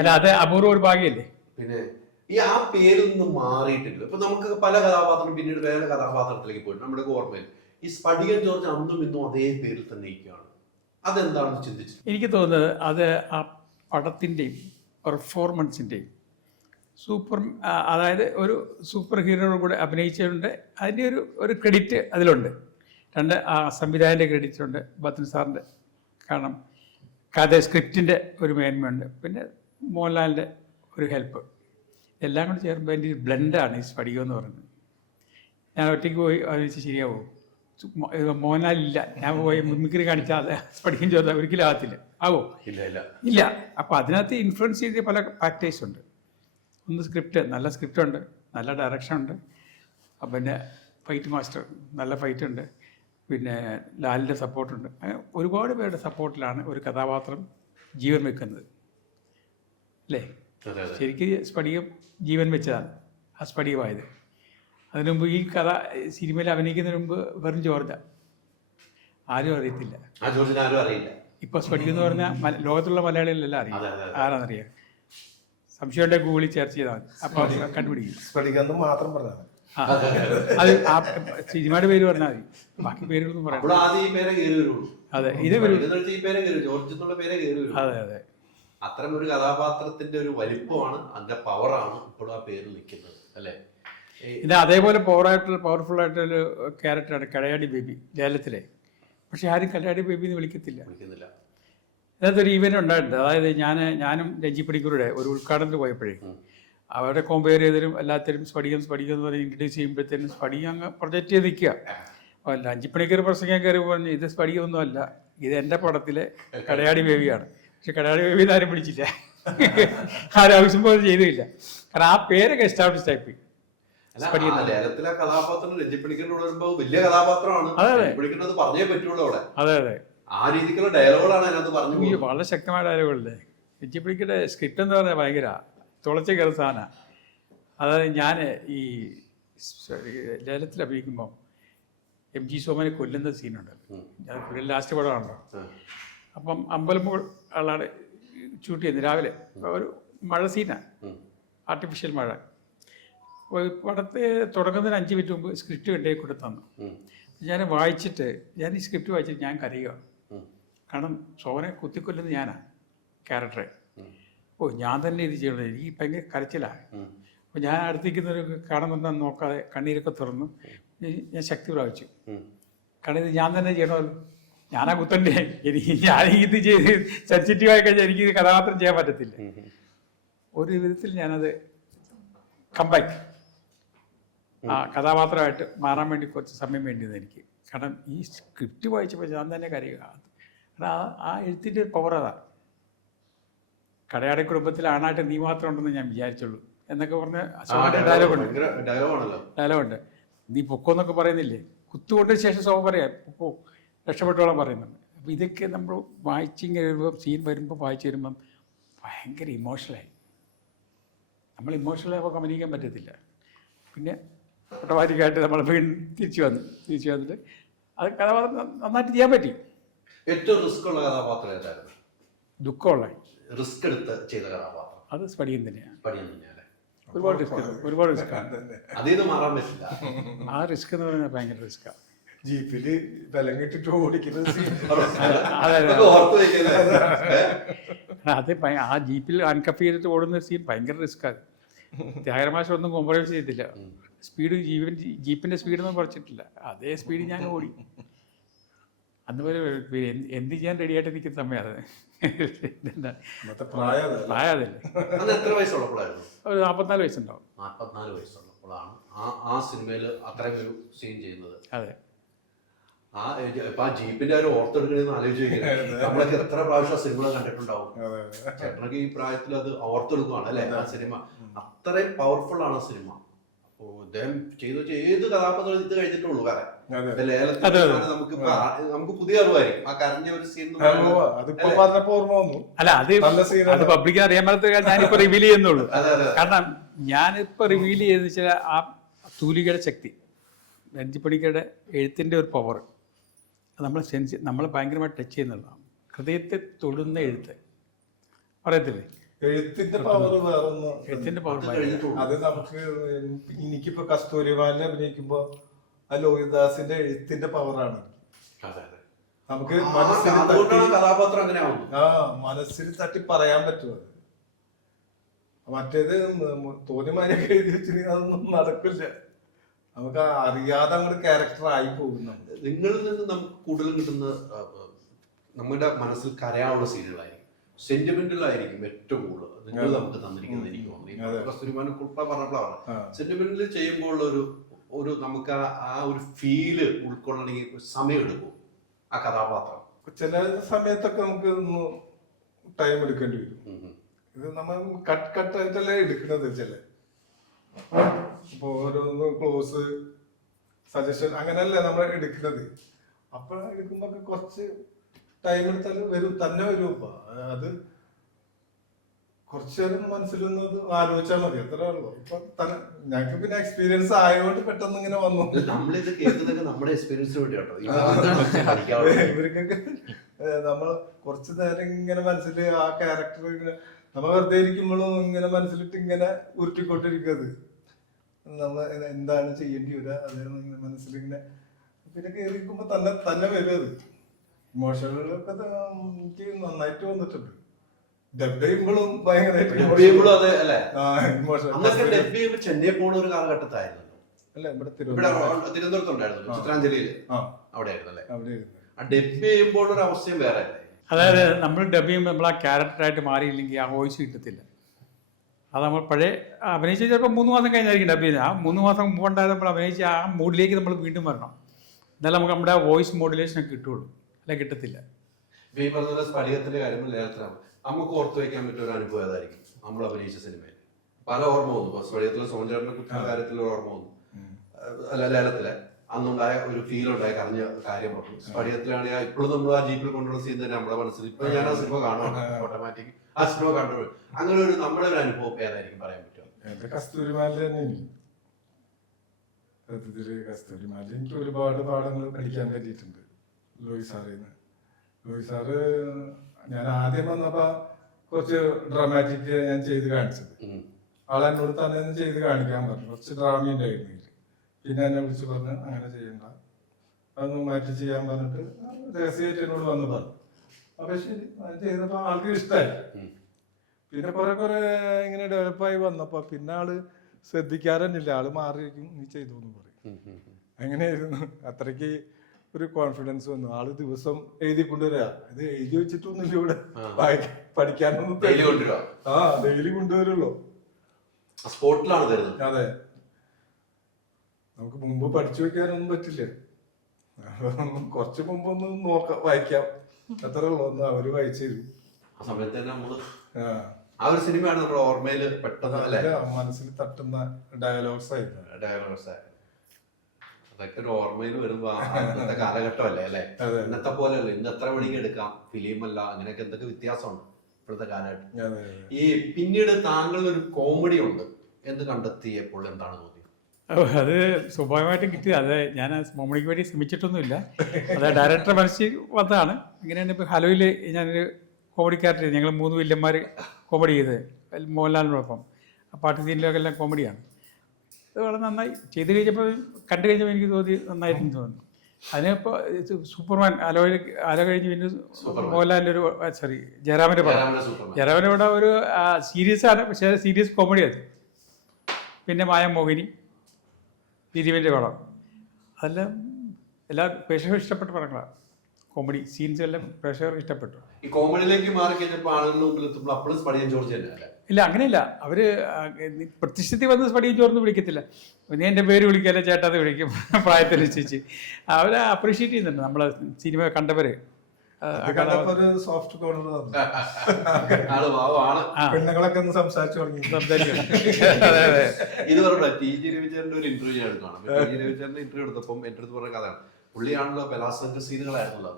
അല്ല, അത് അപൂർവ ഒരു ഭാഗ്യല്ലേ. പിന്നെ ഈ ആ പേരൊന്നും മാറിയിട്ടില്ല. ഇപ്പൊ നമുക്ക് പല കഥാപാത്രം പിന്നീട് വേറെ കഥാപാത്രത്തിലേക്ക് പോയിട്ട് നമ്മുടെ ഓർമ്മയിൽ ഈ സ്പടികം ജോർജ് അന്നും ഇന്നും അതേ പേരിൽ തന്നെ ഇരിക്കുകയാണ്. അതെന്താണെന്ന് ചിന്തിച്ചു? എനിക്ക് തോന്നുന്നത് അത് ആ പടത്തിൻ്റെയും പെർഫോമൻസിൻ്റെയും അതായത് ഒരു സൂപ്പർ ഹീറോയുടെ കൂടെ അഭിനയിച്ചിട്ടുണ്ട്, അതിൻ്റെ ഒരു ക്രെഡിറ്റ് അതിലുണ്ട്. രണ്ട്, ആ സംവിധായകൻ്റെ ക്രെഡിറ്റ് ഉണ്ട്, ബത്തൻ സാറിൻ്റെ. കാരണം കഥ സ്ക്രിപ്റ്റിൻ്റെ ഒരു മേന്മയുണ്ട്, പിന്നെ മോഹൻലാലിൻ്റെ ഒരു ഹെൽപ്പ്, എല്ലാം കൂടി ചേർമ്പോൾ അതിൻ്റെ ഒരു ബ്ലെൻഡാണ് ഈ സ്പടികം എന്ന് പറയുന്നത്. ഞാൻ ഒറ്റയ്ക്ക് പോയി അഭിനയിച്ച് ശരിയാവും, മോഹൻലാലില്ല, ഞാൻ പോയി മിമിക്രി കാണിച്ചാൽ അത് സ്പടികം ചോദിച്ചാൽ ഒരിക്കലും ആകത്തില്ല. ആവോ? ഇല്ല. അപ്പോൾ അതിനകത്ത് ഇൻഫ്ലുവൻസ് ചെയ്ത പല ഫാക്ടേഴ്സ് ഉണ്ട്. ഒന്ന് സ്ക്രിപ്റ്റ്, നല്ല സ്ക്രിപ്റ്റ് ഉണ്ട്, നല്ല ഡയറക്ഷൻ ഉണ്ട്, പിന്നെ ഫൈറ്റ് മാസ്റ്റർ, നല്ല ഫൈറ്റ് ഉണ്ട്, പിന്നെ ലാലിൻ്റെ സപ്പോർട്ടുണ്ട്. അങ്ങനെ ഒരുപാട് പേരുടെ സപ്പോർട്ടിലാണ് ഒരു കഥാപാത്രം ജീവൻ വെക്കുന്നത്, അല്ലേ? ശരിക്കും സ്പടികം ജീവൻ വെച്ചതാണ് ആ സ്പടികമായത്. അതിനു മുമ്പ് ഈ കഥ സിനിമയിൽ അഭിനയിക്കുന്നതിന് മുമ്പ് വെറും ജോർജ, ആരും അറിയത്തില്ല. ഇപ്പൊ സ്പടികം എന്ന് പറഞ്ഞാൽ ലോകത്തുള്ള മലയാളികളെല്ലാം അറിയാം. ആരാന്നറിയാം? സംശയമുണ്ടെങ്കിൽ ഗൂഗിളിൽ സെർച്ച് ചെയ്താൽ മതി, അപ്പോൾ അത് കണ്ടുപിടിക്കും. സ്പടികം മാത്രം പറഞ്ഞാൽ അത് ആ സിനിമയുടെ പേര് പറഞ്ഞാൽ മതി, ബാക്കി പേരുകളൊന്നും പറയാം. അതെ, ഇത് അതെ അതെ അത്തരം ഒരു കഥാപാത്രത്തിന്റെ ഒരു വലിപ്പമാണ്, അതിന്റെ പവറാണ് ഇപ്പോഴും ആ പേരിൽ നിൽക്കുന്നത്, അല്ലേ? ഇത് അതേപോലെ പവർഫുൾ ആയിട്ടൊരു ക്യാരക്ടറാണ് കടയാടി ബേബി ലേലത്തിലെ. പക്ഷെ ആരും കടയാടി ബേബി എന്ന് വിളിക്കത്തില്ല. ഇതിനകത്തൊരു ഈവൻ്റ് ഉണ്ടായിട്ടുണ്ട്. അതായത് ഞാനും രഞ്ജി പണിക്കരുടെ ഒരു ഉദ്ഘാടനത്തിന് പോയപ്പോഴേ അവരുടെ കമ്പയർ ചെയ്തതിലും എല്ലാത്തിനും സ്പടികം എന്ന് പറഞ്ഞ് ഇൻട്രൊഡ്യൂസ് ചെയ്യുമ്പോഴത്തേനും സ്പടികം അങ്ങ് പ്രൊജക്റ്റ് ചെയ്ത് നിൽക്കുക. അപ്പോൾ രഞ്ജി പണിക്കർ പ്രസംഗം കയറി പറഞ്ഞു, ഇത് സ്പടികമൊന്നും അല്ല, ഇത് എൻ്റെ പടത്തിലെ കടയാടി ബേബിയാണ്. പക്ഷെ കടയാടി ബേബി ആരും പിടിച്ചില്ല, ആരും ആവശ്യം പോലെ ചെയ്തില്ല. കാരണം ആ പേരൊക്കെ എസ്റ്റാബ്ലിഷ് ആയിപ്പോയി. കഥാപാത്രം രഞ്ജിപ്പണിക്കറിനോട് വരുമ്പോൾ വലിയ കഥാപാത്രമാണ്, പറഞ്ഞേ പറ്റുള്ളൂ അവിടെ. അതെ അതെ, ആ രീതിക്കുള്ള ഡയലോഗുകളാണ് അതിനകത്ത് പറഞ്ഞു. വളരെ ശക്തമായ ഡയലോഗുകളല്ലേ. രഞ്ജിപ്പണിക്കരുടെ സ്ക്രിപ്റ്റ് എന്ന് പറഞ്ഞാൽ ഭയങ്കര തുളച്ച കയറി സാധനമാണ്. അതായത് ഞാൻ ഈ ലേലത്തിൽ അഭിനയിക്കുമ്പോൾ MG സോമനെ കൊല്ലുന്ന സീനുണ്ടല്ലോ, ഞാൻ ലാസ്റ്റ് പടമാണല്ലോ. അപ്പം അമ്പലമ്പോൾ ആളാണ് ഷൂട്ട് ചെയ്യുന്നത് രാവിലെ. ഒരു മഴ സീനാണ്, ആർട്ടിഫിഷ്യൽ മഴ. പടത്തെ തുടങ്ങുന്നതിന് 5 മിനിറ്റ് മുമ്പ് സ്ക്രിപ്റ്റ് കണ്ടേ കൂടെ തന്നു. ഞാൻ ഈ സ്ക്രിപ്റ്റ് വായിച്ചിട്ട് ഞാൻ കരയുക. കാരണം സോമനെ കുത്തിക്കൊല്ലുന്നത് ഞാനാണ്, ക്യാരക്ടർ. ഓ ഞാൻ തന്നെ ഇത് ചെയ്യണത്, എനിക്ക് ഭയങ്കര കരച്ചിലാണ്. അപ്പോൾ ഞാൻ അടുത്തിരിക്കുന്നവർ കാണുന്നുണ്ടെന്ന് നോക്കാതെ കണ്ണീരൊക്കെ തുറന്നു ഞാൻ ശക്തി പ്രാപിച്ചു. കാരണം ഇത് ഞാൻ തന്നെ ചെയ്യണമല്ലോ, ഞാനാ കുത്തണ്ടേ, എനിക്ക് ഞാൻ ഇത് ചെയ്ത് സെൻസിറ്റീവായി കഴിഞ്ഞാൽ എനിക്ക് കഥാപാത്രം ചെയ്യാൻ പറ്റത്തില്ല. ഒരു വിധത്തിൽ ഞാനത് കംബാക്ക് ആ കഥാപാത്രമായിട്ട് മാറാൻ വേണ്ടി കുറച്ച് സമയം വേണ്ടിയത് എനിക്ക്. കാരണം ഈ സ്ക്രിപ്റ്റ് വായിച്ചപ്പോൾ ഞാൻ തന്നെ കരയുക. കാരണം ആ എഴുത്തിൻ്റെ ഒരു പവർ അതാണ്. കടയാട കുടുംബത്തിൽ ആണായിട്ട് നീ മാത്രം ഉണ്ടെന്ന് ഞാൻ വിചാരിച്ചുള്ളൂ എന്നൊക്കെ പറഞ്ഞ ഡയലോഗുണ്ട്. നീ പൊക്കോന്നൊക്കെ പറയുന്നില്ലേ, കുത്തുകൊണ്ടതിന് ശേഷം സോമ പറയാം പൊക്കോ രക്ഷപ്പെട്ടോളം പറയുന്നുണ്ട്. അപ്പോൾ ഇതൊക്കെ നമ്മൾ വായിച്ചിങ്ങനെ വരുമ്പം സീൻ വരുമ്പോൾ വായിച്ചു വരുമ്പം ഭയങ്കര ഇമോഷണലായി. നമ്മൾ ഇമോഷണലായപ്പോൾ അഭിനയിക്കാൻ പറ്റത്തില്ല. പിന്നെ ഓട്ടോമാറ്റിക്കായിട്ട് നമ്മൾ വീണ്ടും തിരിച്ചു വന്നിട്ട് അത് കഥാപാത്രം നന്നായിട്ട് ചെയ്യാൻ പറ്റി. ഏറ്റവും റിസ്ക് ഉള്ള കഥാപാത്രം ഏതായിരുന്നു? ദുഃഖമുള്ള റിസ്ക് എടുത്ത് ചെയ്ത കഥാപാത്രം അത് സ്പടിയം തന്നെയാണ്. ഒരുപാട് റിസ്ക്കാണ്. അതിൽ നിന്ന് മാറാൻ പറ്റില്ല. ആ റിസ്ക് എന്ന് പറയുന്നത് ഭയങ്കര റിസ്ക്കാണ്. ജീപ്പില് ബലം കെട്ടിട്ട് ഓടിക്കുന്നത് അത് ആ ജീപ്പിൽ അൺകഫ് ചെയ്തിട്ട് ഓടുന്ന സീൻ ഭയങ്കര റിസ്ക്കാണ്. ത്യാഗരാജമാഷ് ഒന്നും കോംപ്രമൈസ് ചെയ്തില്ല. സ്പീഡ് ജീപ്പിൻ്റെ സ്പീഡൊന്നും കുറച്ചിട്ടില്ല, അതേ സ്പീഡ് ഞാൻ ഓടി. അന്ന് പോലെ എന്ത് ചെയ്യാൻ റെഡിയായിട്ട് നിൽക്കുന്ന സമയമാണ്. പ്രായമതല്ലേ, എത്ര വയസ്സുള്ളപ്പോഴായിരുന്നു? ഒരു 44 വയസ്സുണ്ടാവും. 44 വയസ്സുള്ളപ്പോഴാണ് ആ സിനിമയിൽ അത്രയും ഒരു സീൻ ചെയ്യുന്നത്. അതെ. ഇപ്പൊ ആ ജീപ്പിന്റെ ഒരു ഓർത്തെടുക്കണെന്ന് ആലോചിച്ച് നമ്മളൊക്കെ എത്ര പ്രാവശ്യം സിനിമ കണ്ടിട്ടുണ്ടാവും. ചേട്ടനൊക്കെ ഈ പ്രായത്തിൽ അത് ഓർത്തെടുക്കുകയാണ് അല്ലെ ആ സിനിമ. അത്രയും പവർഫുൾ ആണ് ആ സിനിമ. അപ്പോ അദ്ദേഹം ചെയ്തു ഏത് കഥാപാത്രം ഇത് കഴിഞ്ഞിട്ടുള്ളൂ വേറെ നമുക്ക് പുതിയ അറിവായിരിക്കും ആ കരഞ്ഞ ഒരു സീൻ. അല്ല അത് പബ്ലിക്കിന് അറിയാൻ പറ്റാത്ത ഞാനിപ്പോ റിവീൽ ചെയ്യുന്നുള്ളൂ. കാരണം ഞാനിപ്പോ റിവീൽ ചെയ്തെന്ന് വെച്ചാൽ ആ തൂലികയുടെ ശക്തി, രഞ്ജിപ്പണിക്കയുടെ എഴുത്തിന്റെ ഒരു പവർ നമ്മളെ ഭയങ്കരമായിട്ട് ടച്ച് ചെയ്യുന്നുള്ളതാണ്. ഹൃദയത്തെ തൊടുന്ന എഴുത്ത് പറയത്തില്ലേ, എഴുത്തിന്റെ പവർ വേറൊന്നും. എഴുത്തിന്റെ പവർ അത് നമുക്ക് എനിക്കിപ്പോ കസ്തൂരിമാലിനെ അഭിനയിക്കുമ്പോ ആ ലോഹിതദാസിന്റെ എഴുത്തിന്റെ പവറാണ് നമുക്ക് മനസ്സിൽ തട്ടി പറയാൻ പറ്റും. അത് മറ്റേത് തോന്നിമാരൊക്കെ എഴുതി വെച്ചിട്ടുണ്ടെങ്കിൽ അതൊന്നും നടക്കില്ല. നമുക്ക് അറിയാതെ അങ്ങോട്ട് ക്യാരക്ടർ ആയി പോകുന്നുണ്ട്. നിങ്ങളിൽ നിന്ന് നമുക്ക് കൂടുതൽ കിട്ടുന്ന നമ്മുടെ മനസ്സിൽ കരയാനുള്ള സീനുകളായിരിക്കും, സെന്റിമെന്റൽ ആയിരിക്കും ഏറ്റവും കൂടുതൽ നിങ്ങൾ നമുക്ക് തന്നിരിക്കുന്നത്. എനിക്ക് തോന്നുന്നു കസ്തൂരിമാൻ പറഞ്ഞപ്പോഴാണ് സെന്റിമെന്റൽ ചെയ്യുമ്പോൾ ഒരു നമുക്ക് ആ ഒരു ഫീല് ഉൾക്കൊള്ളണമെങ്കിൽ സമയം എടുക്കും ആ കഥാപാത്രം. ചില സമയത്തൊക്കെ നമുക്ക് ഒന്ന് ടൈം എടുക്കേണ്ടി വരും. ഇത് നമ്മൾ കട്ടായിട്ടല്ലേ എടുക്കുന്നത്. ചില ഇപ്പൊ ഓരോന്ന് ക്ലോസ് സജഷൻ അങ്ങനെയല്ലേ നമ്മൾ എടുക്കുന്നത്. അപ്പൊ എടുക്കുമ്പോ കുറച്ച് ടൈം എടുത്താൽ തന്നെ വരും. അത് കുറച്ചു നേരം മനസ്സിലൊന്നത് ആലോചിച്ചാൽ മതി, അത്രേ ഉള്ളൂ. ഇപ്പൊ ഞങ്ങൾക്ക് പിന്നെ എക്സ്പീരിയൻസ് ആയതുകൊണ്ട് പെട്ടെന്ന് ഇങ്ങനെ വന്നു. നമ്മളിത് കേൾക്കുന്നതൊക്കെ നമ്മുടെ എക്സ്പീരിയൻസിന് വേണ്ടി കേട്ടോ. ഇവർക്കൊക്കെ നമ്മൾ കുറച്ചു നേരം ഇങ്ങനെ മനസ്സിൽ ആ ക്യാരക്ടർ ഇങ്ങനെ നമ്മൾ വെറുതെ ഇരിക്കുമ്പോഴും ഇങ്ങനെ മനസ്സിലിട്ട് ഇങ്ങനെ ഉരുട്ടിക്കൊണ്ടിരിക്കുന്നത് നമ്മൾ എന്താണ് ചെയ്യേണ്ടി വരിക അതേ മനസ്സിലിങ്ങനെ പിന്നെ കയറിയിരിക്കുമ്പോ തന്നെ വരും. അത് ഇമോഷണലൊക്കെ എനിക്ക് നന്നായിട്ട് വന്നിട്ടുണ്ട്. ഡബ് ചെയ്യുമ്പോഴും ഭയങ്കരമായിട്ട് ചെന്നൈ പോണ ഒരു കാലഘട്ടത്തായിരുന്നു അല്ല, ഇവിടെ തിരുവനന്തപുരത്തുണ്ടായിരുന്നു, ചിത്രാഞ്ജലിയില് അവിടെ ആയിരുന്നു അല്ലേ. ആ ഡബ് ചെയ്യുമ്പോൾ ഒരു അവസ്ഥയും വേറെ അല്ലേ. അതായത് നമ്മൾ ഡബ് ചെയ്യുമ്പോൾ നമ്മൾ ആ ക്യാരക്ടറായിട്ട് മാറിയില്ലെങ്കിൽ ആ വോയിസ് കിട്ടത്തില്ല. അത് നമ്മൾ പഴയ അഭിനയിച്ച ചിലപ്പോൾ 3 മാസം കഴിഞ്ഞായിരിക്കും ഡബ് ചെയ്യുന്നത്. ആ 3 മാസം മുമ്പുണ്ടായത് നമ്മൾ അഭിനയിച്ച ആ മൂഡിലേക്ക് നമ്മൾ വീണ്ടും വരണം, എന്നാലും നമുക്ക് നമ്മുടെ ആ വോയിസ് മോഡുലേഷൻ കിട്ടുള്ളൂ, അല്ലെ കിട്ടത്തില്ല. ഈ പറഞ്ഞ സ്ഫടികത്തിന്റെ കാര്യം ലേലത്തിലാണ് നമുക്ക് ഓർത്തു വയ്ക്കാൻ പറ്റിയ ഒരു അനുഭവം ഏതായിരിക്കും നമ്മൾ അഭിനയിച്ച സിനിമയിൽ? പല ഓർമ്മ വന്നു. സ്ഫടികത്തിലെ സോമചേട്ടന്റെ കുറ്റ കാര്യത്തിൽ ഓർമ്മ വന്നു, അല്ല ലേലത്തിലെ അന്നുണ്ടായ ഒരു ഫീൽ ഉണ്ടായ കറിഞ്ഞ കാര്യം പറഞ്ഞു. സ്ഫടികത്തിലാണെങ്കിൽ ഇപ്പോഴും നമ്മൾ ആ ജീപ്പിൽ കൊണ്ടുള്ള സീൻ തന്നെ നമ്മുടെ മനസ്സിൽ ഇപ്പൊ ഞാൻ ആ സിനിമ കാണുവാണ് ഓട്ടോമാറ്റിക് ആ സിനിമ കണ്ടു. അങ്ങനെ ഒരു നമ്മുടെ ഒരു അനുഭവം ഏതായിരിക്കും പറയാൻ പറ്റുമോ? എന്റെ കസ്തൂരിമാലിൽ തന്നെ കസ്തൂരിമാലിൽ എനിക്ക് ഒരുപാട് പാഠങ്ങൾ പഠിക്കാൻ പറ്റിയിട്ടുണ്ട് ലോഹി സാറിന്ന്. ലോഹി സാറ് ഞാൻ ആദ്യം വന്നപ്പോ കുറച്ച് ഡ്രാമാറ്റിക് ഞാൻ ചെയ്ത് കാണിച്ചത്. ആളെന്നോട് തന്നെ ചെയ്ത് കാണിക്കാൻ പറഞ്ഞു. കുറച്ച് ഡ്രാമ ഉണ്ടായിരുന്നു. പിന്നെ എന്നെ വിളിച്ച് പറഞ്ഞു അങ്ങനെ ചെയ്യണ്ട, അതൊന്ന് മാറ്റി ചെയ്യാൻ പറഞ്ഞിട്ട് രഹസ്യമായിട്ട് എന്നോട് വന്ന് പറഞ്ഞു. അപ്പൊ ശരി അത് ചെയ്തപ്പോ ആൾക്ക് ഇഷ്ടമായി. പിന്നെ കുറെ ഇങ്ങനെ ഡെവലപ്പായി വന്നപ്പോ പിന്നെ ആള് ശ്രദ്ധിക്കാറന്നില്ല, ആള് മാറിയിരിക്കും നീ ചെയ്തു എന്ന് പറയും. അങ്ങനെയായിരുന്നു. അത്രയ്ക്ക് ഒരു കോൺഫിഡൻസ് വന്നു. ആള് ദിവസം എഴുതി കൊണ്ടുവരാ. ഇത് എഴുതി വെച്ചിട്ടൊന്നുമില്ല ഇവിടെ, പഠിക്കാനൊന്നും ഡെയിലി കൊണ്ടുവരുള്ളൂ. സ്പോട്ടിലാണ് തരുന്നത്. അതെ, നമുക്ക് മുമ്പ് പഠിച്ചു വെക്കാനൊന്നും പറ്റില്ല. കുറച്ച് മുമ്പൊന്നും നോക്കാം, വായിക്കാം, അത്ര ഉള്ളു. ഒന്ന് അവര് വായിച്ചു തരും. ആ സമയത്ത് തന്നെ നമ്മള് ആ ഒരു സിനിമയാണ് നമ്മുടെ ഓർമ്മയിൽ പെട്ടെന്ന് മനസ്സിൽ തട്ടുന്ന ഡയലോഗ്സ് ആയിരുന്നു. ഡയലോഗ്സ് അതൊക്കെ ഒരു ഓർമ്മയിൽ വരുമ്പോ അന്നത്തെ കാലഘട്ടമല്ലേ അല്ലെ? ഇന്നത്തെ പോലെയല്ല, ഇന്ന് എത്ര മണിക്ക് എടുക്കാം, ഫിലിം അല്ല, അങ്ങനെയൊക്കെ എന്തൊക്കെ വ്യത്യാസമുണ്ട് ഇപ്പോഴത്തെ കാലഘട്ടം. ഈ പിന്നീട് താങ്കളുടെ ഒരു കോമഡി ഉണ്ട് എന്ന് കണ്ടെത്തിയപ്പോൾ എന്താണ് തോന്നിയത്? അത് സ്വാഭാവികമായിട്ടും കിട്ടി. അത് ഞാൻ കോമഡിക്ക് വേണ്ടി ശ്രമിച്ചിട്ടൊന്നുമില്ല, അത് ഡയറക്ടർ മനസ്സിൽ വന്നതാണ്. ഇങ്ങനെയാണ് ഇപ്പോൾ ഹലോയിൽ ഞാനൊരു കോമഡി ക്യാരക്ടർ, ഞങ്ങൾ 3 വില്ലന്മാർ കോമഡി ചെയ്തത് മോഹൻലാലിനോടൊപ്പം. ആ പാട്ട് സീനിലൊക്കെ എല്ലാം കോമഡിയാണ്. അത് വളരെ നന്നായി ചെയ്ത് കഴിഞ്ഞപ്പോൾ കണ്ടു കഴിഞ്ഞപ്പോൾ എനിക്ക് തോന്നി നന്നായിരിക്കും തോന്നുന്നു. അതിനിപ്പോൾ സൂപ്പർമാൻ അലോ കഴിഞ്ഞ് പിന്നെ മോഹൻലാലിൻ്റെ ഒരു ജയറാമിൻ്റെ പടം. ജയറാമിൻ്റെ പടം ഒരു സീരിയസ് ആണ്, പക്ഷേ സീരിയസ് കോമഡി അത്. പിന്നെ മായാമോഹിനി, ദിലീപിൻ്റെ പടം, അതെല്ലാം എല്ലാ പ്രേക്ഷകർക്കും ഇഷ്ടപ്പെട്ട പടങ്ങളാണ്. കോമഡി സീൻസ് എല്ലാം പ്രേക്ഷകർക്ക് ഇഷ്ടപ്പെട്ടു. ഈ കോമഡിയിലേക്ക് മാറി കഴിഞ്ഞപ്പോൾ ആളുകളുടെ മുമ്പിൽ എത്തുമ്പോൾ അപ്പോഴും സ്പടിയൻ ജോർജ് തന്നെ? ഇല്ല, അങ്ങനെയില്ല. അവർ പ്രത്യക്ഷത്തിൽ വന്ന് സ്പടിയൻ ചോർന്ന് വിളിക്കത്തില്ല. നീ എൻ്റെ പേര് വിളിക്കല്ല ചേട്ടാ എന്ന് വിളിക്കും, പ്രായത്തിനനുസരിച്ച്. അവരെ അപ്രീഷിയേറ്റ് ചെയ്യുന്നുണ്ട് നമ്മളെ സിനിമ കണ്ടവര്. സോഫ്റ്റ് കോർണർ പെണ്ണുങ്ങളൊക്കെ ഒന്ന് സംസാരിച്ചു തുടങ്ങി. ഇത് പറഞ്ഞ ടി ജി രവിചന്ദ്രന്റെ ഒരു ഇന്റർവ്യൂ ഞാൻ എടുക്കണം. ടി ജി രവിചന്ദ്രന്റെ ഇന്റർവ്യൂ എടുത്തപ്പം എന്റെ അടുത്ത് പറഞ്ഞ കഥയാണ്. പുള്ളിയാണല്ലോ ബലാത്സംഗ സീനുകളായിരുന്നല്ലോ.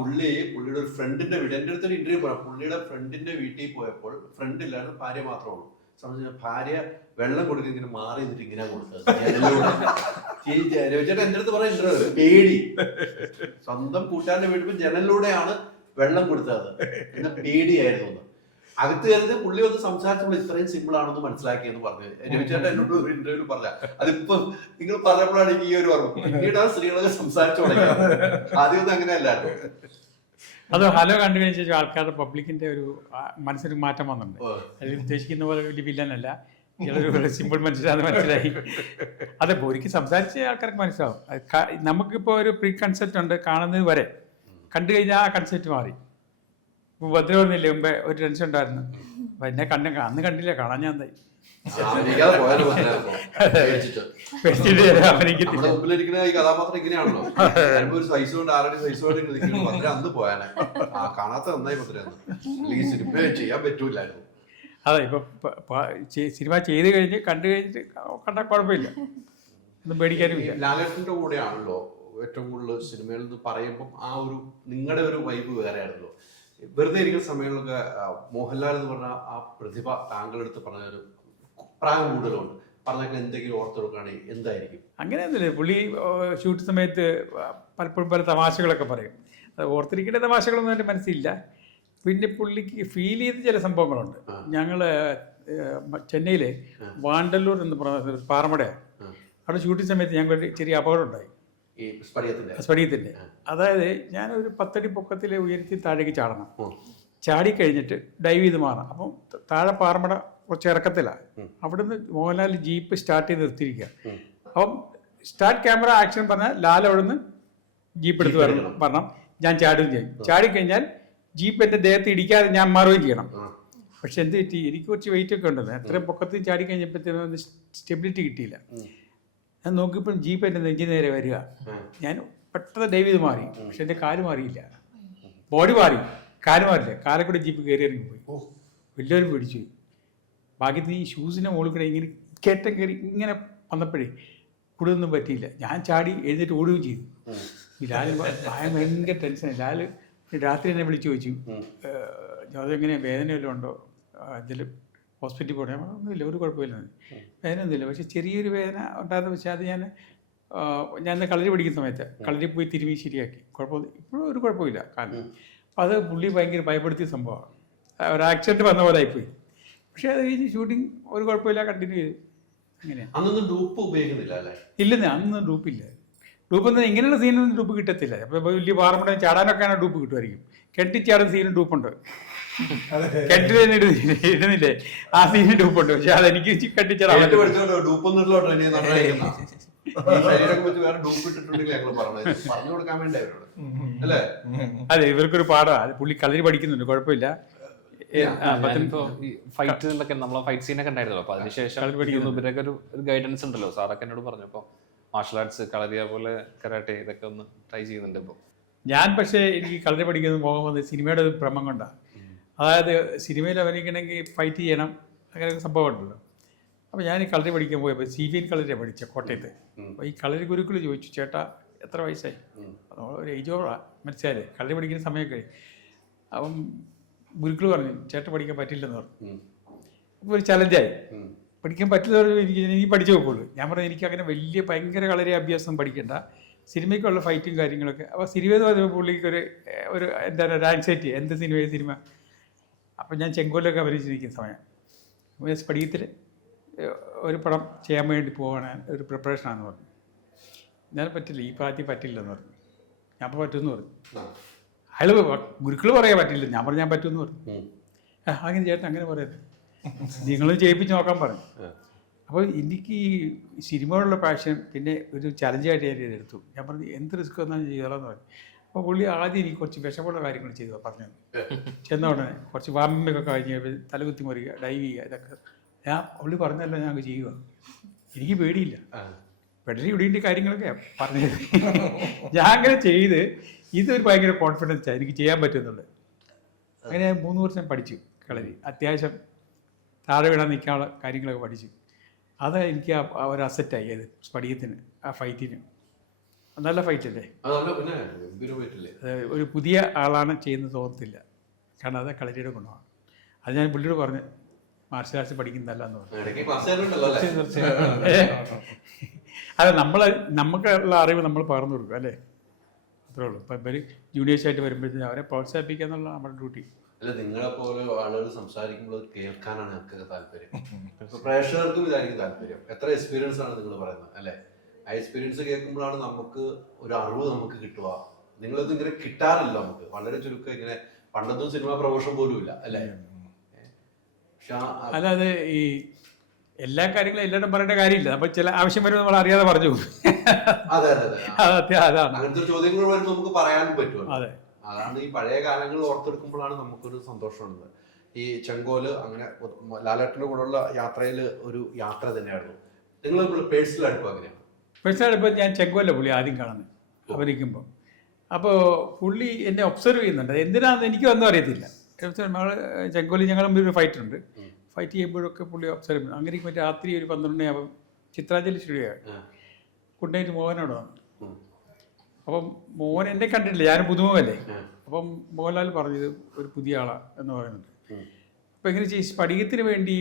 പുള്ളിയുടെ ഒരു ഫ്രണ്ടിന്റെ വീട്, എന്റെ അടുത്തൊരു ഇന്റർവ്യൂ പറയാം. പുള്ളിയുടെ ഫ്രണ്ടിന്റെ വീട്ടിൽ പോയപ്പോൾ ഫ്രണ്ട് ഇല്ലായിരുന്നു, ഭാര്യ മാത്രമേ ഉള്ളൂ. സംബന്ധിച്ച ഭാര്യ വെള്ളം കൊടുക്കുക ഇങ്ങനെ മാറി നിന്നിട്ട് ഇങ്ങനെ കൊടുത്തത്. രവിചേട്ടൻ എന്റെ അടുത്ത് പറഞ്ഞ ഇന്റർവ്യൂ പേടി, സ്വന്തം കൂട്ടുകാരന്റെ വീട്ടിൽ ജനലിലൂടെയാണ് വെള്ളം കൊടുത്തത് എന്ന പേടിയായിരുന്നു. അകത്ത് കയറുന്നത് പുള്ളി വന്ന് സംസാരിച്ചപ്പോൾ ഇത്രയും സിമ്പിൾ ആണെന്ന് മനസ്സിലാക്കിയെന്ന് പറഞ്ഞു രവിചേട്ടൻ എന്നോട് ഒരു ഇന്റർവ്യൂവിൽ പറഞ്ഞ. അതിപ്പോ നിങ്ങൾ പറഞ്ഞപ്പോഴാണ് എനിക്ക് ഈ ഒരു ഓർമ്മ. പിന്നീട് ആ സ്ത്രീകളൊക്കെ സംസാരിച്ചു തുടങ്ങിയത്. ആദ്യമൊന്നും അങ്ങനെയല്ലാട്ടോ. അത് ഹലോ കണ്ടു കഴിഞ്ഞ ശേഷം ആൾക്കാരുടെ പബ്ലിക്കിന്റെ ഒരു മനസ്സിന് മാറ്റം വന്നിട്ടുണ്ട്. അതിൽ ഉദ്ദേശിക്കുന്ന പോലെ വലിയ വില്ലനല്ല, ഇയാളൊരു സിമ്പിൾ മനുഷ്യരാണെന്ന് മനസ്സിലായി. അതെ, ഒരിക്കൽ സംസാരിച്ച ആൾക്കാർക്ക് മനസ്സിലാവും. നമുക്കിപ്പോൾ ഒരു പ്രീ കൺസെപ്റ്റ് ഉണ്ട്, കാണുന്നത് വരെ കണ്ടു കഴിഞ്ഞാൽ ആ കൺസെപ്റ്റ് മാറി. ഇപ്പൊ ഭദ്രവന്നില്ലേ മുമ്പേ ഒരു ടെൻഷൻ ഉണ്ടായിരുന്നു, എന്നെ അന്ന് കണ്ടില്ല, കാണാൻ ഞാൻ എന്തായി ഈ കഥാപാത്രം ഇങ്ങനെയാണല്ലോ, ഒരു സൈസ് കൊണ്ട് 6 സൈസ് കൊണ്ട് അന്ന് പോയാനെ കാണാത്ത നന്നായി ഈ സിനിമ ചെയ്യാൻ പറ്റൂലായിരുന്നു. അതെ, ഇപ്പൊ സിനിമ ചെയ്ത് കഴിഞ്ഞ് കണ്ടു കഴിഞ്ഞിട്ട് കണ്ടാൽ കുഴപ്പമില്ല, ഒന്നും പേടിക്കാനും ഇല്ല. ലാലേട്ടന്റെ കൂടെയാണല്ലോ ഏറ്റവും കൂടുതൽ സിനിമയിൽ നിന്ന് പറയുമ്പോൾ ആ ഒരു നിങ്ങളുടെ ഒരു വൈബ് വേറെ ആണല്ലോ. വെറുതെ ഇരിക്കുന്ന സമയങ്ങളിലൊക്കെ മോഹൻലാൽ എന്ന് പറഞ്ഞ ആ പ്രതിഭ താങ്കളെടുത്ത് പറഞ്ഞൊരു പ്രായം കൂടുതലുണ്ട്, പറഞ്ഞൊക്കെ എന്തെങ്കിലും ഓർത്തെടുക്കുകയാണെങ്കിൽ എന്തായിരിക്കും? അങ്ങനെയൊന്നുമില്ല. പുള്ളി ഷൂട്ട് സമയത്ത് പലപ്പോഴും പല തമാശകളൊക്കെ പറയും. അത് ഓർത്തിരിക്കേണ്ട തമാശകളൊന്നും എൻ്റെ മനസ്സിലില്ല. പിന്നെ പുള്ളിക്ക് ഫീൽ ചെയ്ത ചില സംഭവങ്ങളുണ്ട്. ഞങ്ങൾ ചെന്നൈയിലെ വാണ്ടല്ലൂർ എന്ന് പറഞ്ഞ പാറമടയാണ്, അവിടെ ഷൂട്ടിംഗ് സമയത്ത് ഞങ്ങൾക്ക് ചെറിയ അപകടം ഉണ്ടായി. സ്ഫടികത്തിൻ്റെ. അതായത് ഞാനൊരു 10 അടി പൊക്കത്തിൽ ഉയർത്തി താഴേക്ക് ചാടണം. ചാടിക്കഴിഞ്ഞിട്ട് ഡൈവ് ചെയ്ത് മാറാം. അപ്പം താഴെ പാറമട കുറച്ച് ഇറക്കത്തിലാണ്. അവിടുന്ന് മോഹൻലാൽ ജീപ്പ് സ്റ്റാർട്ട് ചെയ്ത് നിർത്തിയിരിക്കുക. അപ്പം സ്റ്റാർട്ട് ക്യാമറ ആക്ഷൻ പറഞ്ഞാൽ ലാൽ അവിടുന്ന് ജീപ്പ് എടുത്ത് പറഞ്ഞാൽ ഞാൻ ചാടുകയും ചെയ്യും. ചാടിക്കഴിഞ്ഞാൽ ജീപ്പ് എൻ്റെ ദേഹത്ത് ഇടിക്കാതെ ഞാൻ മാറുകയും ചെയ്യണം. പക്ഷെ എന്ത് പറ്റി, എനിക്ക് കുറച്ച് വെയിറ്റ് ഒക്കെ ഉണ്ടല്ലോ, എത്രയും പൊക്കത്തിൽ ചാടി കഴിഞ്ഞപ്പോഴത്തേനും സ്റ്റെബിലിറ്റി കിട്ടിയില്ല. ഞാൻ നോക്കിയപ്പോൾ ജീപ്പ് എൻ്റെ നെഞ്ചിന് നേരെ വരിക. ഞാൻ പെട്ടെന്ന് ഡൈവ് ചെയ്ത് മാറി, പക്ഷെ എൻ്റെ കാല് മാറിയില്ല, ബോഡി മാറി, കാല് മാറില്ല. കാലെ കൂടെ ജീപ്പ് കയറി ഇറങ്ങിപ്പോയി. വലിയൊരു പിടിച്ചു. ഭാഗ്യത്തിന് ഈ ഷൂസിൻ്റെ മുകളിൽ കൂടെ ഇങ്ങനെ കയറ്റം കയറി ഇങ്ങനെ വന്നപ്പോഴേ കൂടുതലൊന്നും പറ്റിയില്ല. ഞാൻ ചാടി എഴുന്നേറ്റ് ഓടുകയും ചെയ്തു. ലാൽ ഭയങ്കര ടെൻഷനായി. ലാൽ രാത്രി എന്നെ വിളിച്ചു ചോദിച്ചു, അതെങ്ങനെ വേദന വല്ലതും ഉണ്ടോ, എന്തെങ്കിലും ഹോസ്പിറ്റലിൽ പോകണം? ഒന്നുമില്ല, ഒരു കുഴപ്പമില്ല, വേദന ഒന്നുമില്ല. പക്ഷെ ചെറിയൊരു വേദന ഉണ്ടായിരുന്നു. പക്ഷേ അത് ഞാൻ കളരി പഠിക്കുന്ന സമയത്ത് കളരി പോയി തിരുമ്മി ശരിയാക്കി. കുഴപ്പമില്ല, ഇപ്പോഴും ഒരു കുഴപ്പമില്ല കാലിന്. അപ്പോൾ അത് പുള്ളി ഭയങ്കര ഭയപ്പെടുത്തിയ സംഭവമാണ്. ഒരു ആക്സിഡൻറ്റ് വന്ന പോലെ ആയിപ്പോയി. പക്ഷേ അത് കഴിഞ്ഞ് ഷൂട്ടിങ് ഒരു കുഴപ്പമില്ല, കണ്ടിന്യൂ ചെയ്തു. അങ്ങനെയാണ്. അന്നൊന്നും ഡൂപ്പ് ഉപയോഗിക്കുന്നില്ല അല്ലേ? ഇല്ലെന്നേ, അന്നൊന്നും ഡൂപ്പില്ല. ഡൂപ്പ് ഇങ്ങനെയുള്ള സീനൊന്നും ഡൂപ്പ് കിട്ടത്തില്ല. അപ്പോൾ വലിയ പാറമട ചാടാനൊക്കെയാണ് ഡൂപ്പ് കിട്ടുമായിരിക്കും. കെട്ടിച്ചാടുന്ന സീനും ഡൂപ്പുണ്ട്. കെട്ടിൽ ഇടുന്നില്ലേ, ആ സീന് ഡൂപ്പുണ്ട്. പക്ഷെ അതെനിക്ക് കെട്ടിച്ചാടാൻ കേട്ട് പഠിച്ചോളൂ, ഡൂപ്പൊന്നുള്ളോട്ടോ ഇനി നടന്നിരിക്കുന്ന. ഈ ശരീരമൊക്കെ വെച്ച് വേറെ ഡൂപ്പ് ഇട്ടിട്ടുണ്ടെങ്കിൽ ഞങ്ങൾ പറഞ്ഞു കൊടുക്കാൻ വേണ്ടി അവരോട് അല്ലേ? അതെ, ഇവർക്കൊരു പാടാ. പുള്ളി കളരി പഠിക്കുന്നുണ്ട്, കുഴപ്പമില്ല. ഞാനിപ്പോ ഈ ഫൈറ്റിലൊക്കെ നമ്മളെ ഫൈറ്റ് സീനൊക്കെ ഉണ്ടായിരുന്നല്ലോ, അപ്പൊ അതിനുശേഷം ഇവരൊക്കെ ഒരു ഗൈഡൻസ് ഉണ്ടല്ലോ. സാറൊക്കെ എന്നോട് പറഞ്ഞപ്പോ മാർഷൽ ആർട്സ്, കളരി, അതുപോലെ കരാട്ടെ ഇതൊക്കെ ഒന്ന് ട്രൈ ചെയ്യുന്നുണ്ട് ഇപ്പൊ. ഞാൻ പക്ഷേ എനിക്ക് കളരി പഠിക്കുന്നത് മോഹം വന്നത് സിനിമയുടെ ഒരു ഭ്രമം കൊണ്ടാണ്. അതായത് സിനിമയിൽ അഭിനയിക്കണമെങ്കിൽ ഫൈറ്റ് ചെയ്യണം, അങ്ങനെ ഒരു സംഭവം ഉണ്ടല്ലോ. അപ്പോൾ ഞാൻ ഈ കളരി പഠിക്കാൻ പോയപ്പോൾ CBN കളരിയാണ് പഠിച്ചത് കോട്ടയത്ത്. അപ്പോൾ ഈ കളരി ഗുരുക്കൾ ചോദിച്ചു, ചേട്ടാ എത്ര വയസ്സായി? ഒരു ഏജ് ഓവറാണ്, മനസ്സിലായില്ലേ, കളരി പഠിക്കുന്ന സമയമൊക്കെ. അപ്പം ഗുരുക്കൾ പറഞ്ഞു ചേട്ടൻ പഠിക്കാൻ പറ്റില്ലെന്ന് പറഞ്ഞു. അപ്പോൾ ഒരു ചലഞ്ചായി. പഠിക്കാൻ പറ്റില്ല എനിക്ക് പഠിച്ചു നോക്കുള്ളൂ. ഞാൻ പറഞ്ഞു എനിക്ക് അങ്ങനെ വലിയ ഭയങ്കര കളരി അഭ്യാസം പഠിക്കേണ്ട, സിനിമയ്ക്കുള്ള ഫൈറ്റും കാര്യങ്ങളൊക്കെ. അപ്പോൾ സിനിമ എന്ന് പറയുമ്പോൾ പുള്ളിക്ക് ഒരു എന്താണ് ഒരു ആൻസൈറ്റി, എന്ത് സിനിമ. അപ്പം ഞാൻ ചെങ്കോലൊക്കെ അഭിനയിച്ചിരിക്കുന്ന സമയം പഠിക്കത്തിൽ ഒരു പടം ചെയ്യാൻ വേണ്ടി പോവാണ്, ഒരു പ്രിപ്പറേഷനാണെന്ന് പറഞ്ഞു. ഞാൻ പറ്റില്ല, ഈ പ്രായത്തിൽ പറ്റില്ലെന്ന് പറഞ്ഞു. ഞാൻ അപ്പോൾ പറ്റുമെന്ന് പറഞ്ഞു. അയാൾ ഗുരുക്കൾ പറയാൻ പറ്റില്ല, ഞാൻ പറഞ്ഞു ഞാൻ പറ്റുമെന്ന് പറഞ്ഞു. അങ്ങനെ ചേട്ടൻ അങ്ങനെ പറയരുത്, നിങ്ങളും ചെയ്യിപ്പിച്ച് നോക്കാൻ പറഞ്ഞു. അപ്പോൾ എനിക്ക് ഈ സിനിമയോടുള്ള പാഷൻ പിന്നെ ഒരു ചലഞ്ചായിട്ട് ഞാൻ എടുത്തു. ഞാൻ പറഞ്ഞു എന്ത് റിസ്ക് വന്നാലും ചെയ്തോളാന്ന് പറഞ്ഞു. അപ്പോൾ പുള്ളി ആദ്യം എനിക്ക് കുറച്ച് വിഷമുള്ള കാര്യങ്ങൾ ചെയ്തു പറഞ്ഞു. ചെന്ന ഉടനെ കുറച്ച് വാമിയൊക്കെ കഴിഞ്ഞ് തലകുത്തി മറിയുക, ഡൈവ് ചെയ്യുക, ഇതൊക്കെ പുള്ളി പറഞ്ഞല്ലോ ഞാൻ ചെയ്യുക. എനിക്ക് പേടിയില്ല, പെടലി ഇടേണ്ട കാര്യങ്ങളൊക്കെ പറഞ്ഞത്. ഞാൻ അങ്ങനെ ചെയ്ത് ഇതൊരു ഭയങ്കര കോൺഫിഡൻസാണ് എനിക്ക് ചെയ്യാൻ പറ്റുന്നുണ്ട്. അങ്ങനെ 3 വർഷം പഠിച്ചു കളരി. അത്യാവശ്യം താഴെ വീണാൻ നിൽക്കാനുള്ള കാര്യങ്ങളൊക്കെ പഠിച്ചു. അത് എനിക്ക് ഒരു അസറ്റായി അത് സ്പടികത്തിന്, ആ ഫൈറ്റിന്. നല്ല ഫൈറ്റല്ലേ, ഒരു പുതിയ ആളാണ് ചെയ്യുന്നത് തോന്നത്തില്ല. കാരണം അത് കളരിയുടെ ഗുണമാണ്. അത് ഞാൻ പുള്ളിയോട് പറഞ്ഞു മാർഷൽ ആർട്സ് പഠിക്കുന്നതല്ല എന്ന് പറഞ്ഞു. അതെ, നമുക്കുള്ള അറിവ് നമ്മൾ പകർന്നു കൊടുക്കും അല്ലേ, അത്രേ ഉള്ളൂ. ഇപ്പം ഇവർ ജൂനിയേഴ്സായിട്ട് വരുമ്പോഴത്തേക്കും അവരെ പ്രോത്സാഹിപ്പിക്കുക എന്നുള്ള നമ്മുടെ ഡ്യൂട്ടി. അല്ല, നിങ്ങളെ പോലെ ആളുകൾ സംസാരിക്കുമ്പോൾ കേൾക്കാനാണ് ഞങ്ങൾക്ക് താല്പര്യം. പ്രേക്ഷകർക്കും ഇതായിരിക്കും താല്പര്യം. എത്ര എക്സ്പീരിയൻസ് ആണ് നിങ്ങൾ പറയുന്നത് അല്ലേ? ആ എക്സ്പീരിയൻസ് കേൾക്കുമ്പോഴാണ് നമുക്ക് ഒരു അറിവ് നമുക്ക് കിട്ടുക. നിങ്ങളത് ഇങ്ങനെ കിട്ടാറില്ല നമുക്ക്, വളരെ ചുരുക്കം. ഇങ്ങനെ പണ്ടൊന്നും സിനിമ പ്രൊമോഷൻ പോലും ഇല്ല അല്ലേ? അല്ലാതെ ഈ എല്ലാ കാര്യങ്ങളും എല്ലാവരും പറയേണ്ട കാര്യമില്ല. അപ്പൊ ചില ആവശ്യം വരുമ്പോൾ നമ്മൾ അറിയാതെ പറഞ്ഞു. അതെ അതെ അതാണ് അങ്ങനത്തെ ചോദ്യങ്ങൾ വരുമ്പോൾ നമുക്ക് പറയാനും പറ്റുമല്ലോ. അതെ, അതാണ് ഈ പഴയ കാലങ്ങൾ ഓർത്തെടുക്കുമ്പോഴാണ് നമുക്കൊരു സന്തോഷമുള്ളത്. ഈ ചെങ്കോല് അങ്ങനെ ലാലേട്ടൻ്റെ കൂടെയുള്ള യാത്രയിൽ ഒരു യാത്ര തന്നെയായിരുന്നു. നിങ്ങൾ പേഴ്സണൽ അടുപ്പം അങ്ങനെയാണ്? പേഴ്സണൽ അടുപ്പം ഞാൻ ചെങ്കോല പുള്ളി ആദ്യം കാണുന്നത് അഭിനയിക്കുമ്പോൾ. അപ്പോൾ പുള്ളി എന്നെ ഒബ്സർവ് ചെയ്യുന്നുണ്ട്. എന്തിനാണെന്ന് എനിക്ക് ഒന്നും അറിയത്തില്ല. നമ്മൾ ചെങ്കോലി ഞങ്ങൾ തമ്മിൽ ഒരു ഫൈറ്റ് ഉണ്ട്. ഫൈറ്റ് ചെയ്യുമ്പോഴൊക്കെ പുള്ളി ഒബ്സർവ് ചെയ്യുന്നു. അങ്ങനെ മറ്റേ രാത്രി ഒരു 12 മണിയാകുമ്പോൾ ചിത്രാഞ്ജലി സ്റ്റുഡിയോ കുണ്ടായിട്ട് മോഹനോട് വന്നു. അപ്പം മോഹൻ എന്നെ കണ്ടിട്ടില്ല, ഞാൻ പുതുമുഖല്ലേ. അപ്പം മോഹൻലാൽ പറഞ്ഞത് ഒരു പുതിയ ആളാണ് എന്ന് പറയുന്നുണ്ട്. അപ്പം എങ്ങനെ ചെയ്യും, സ്പടികത്തിന് വേണ്ടി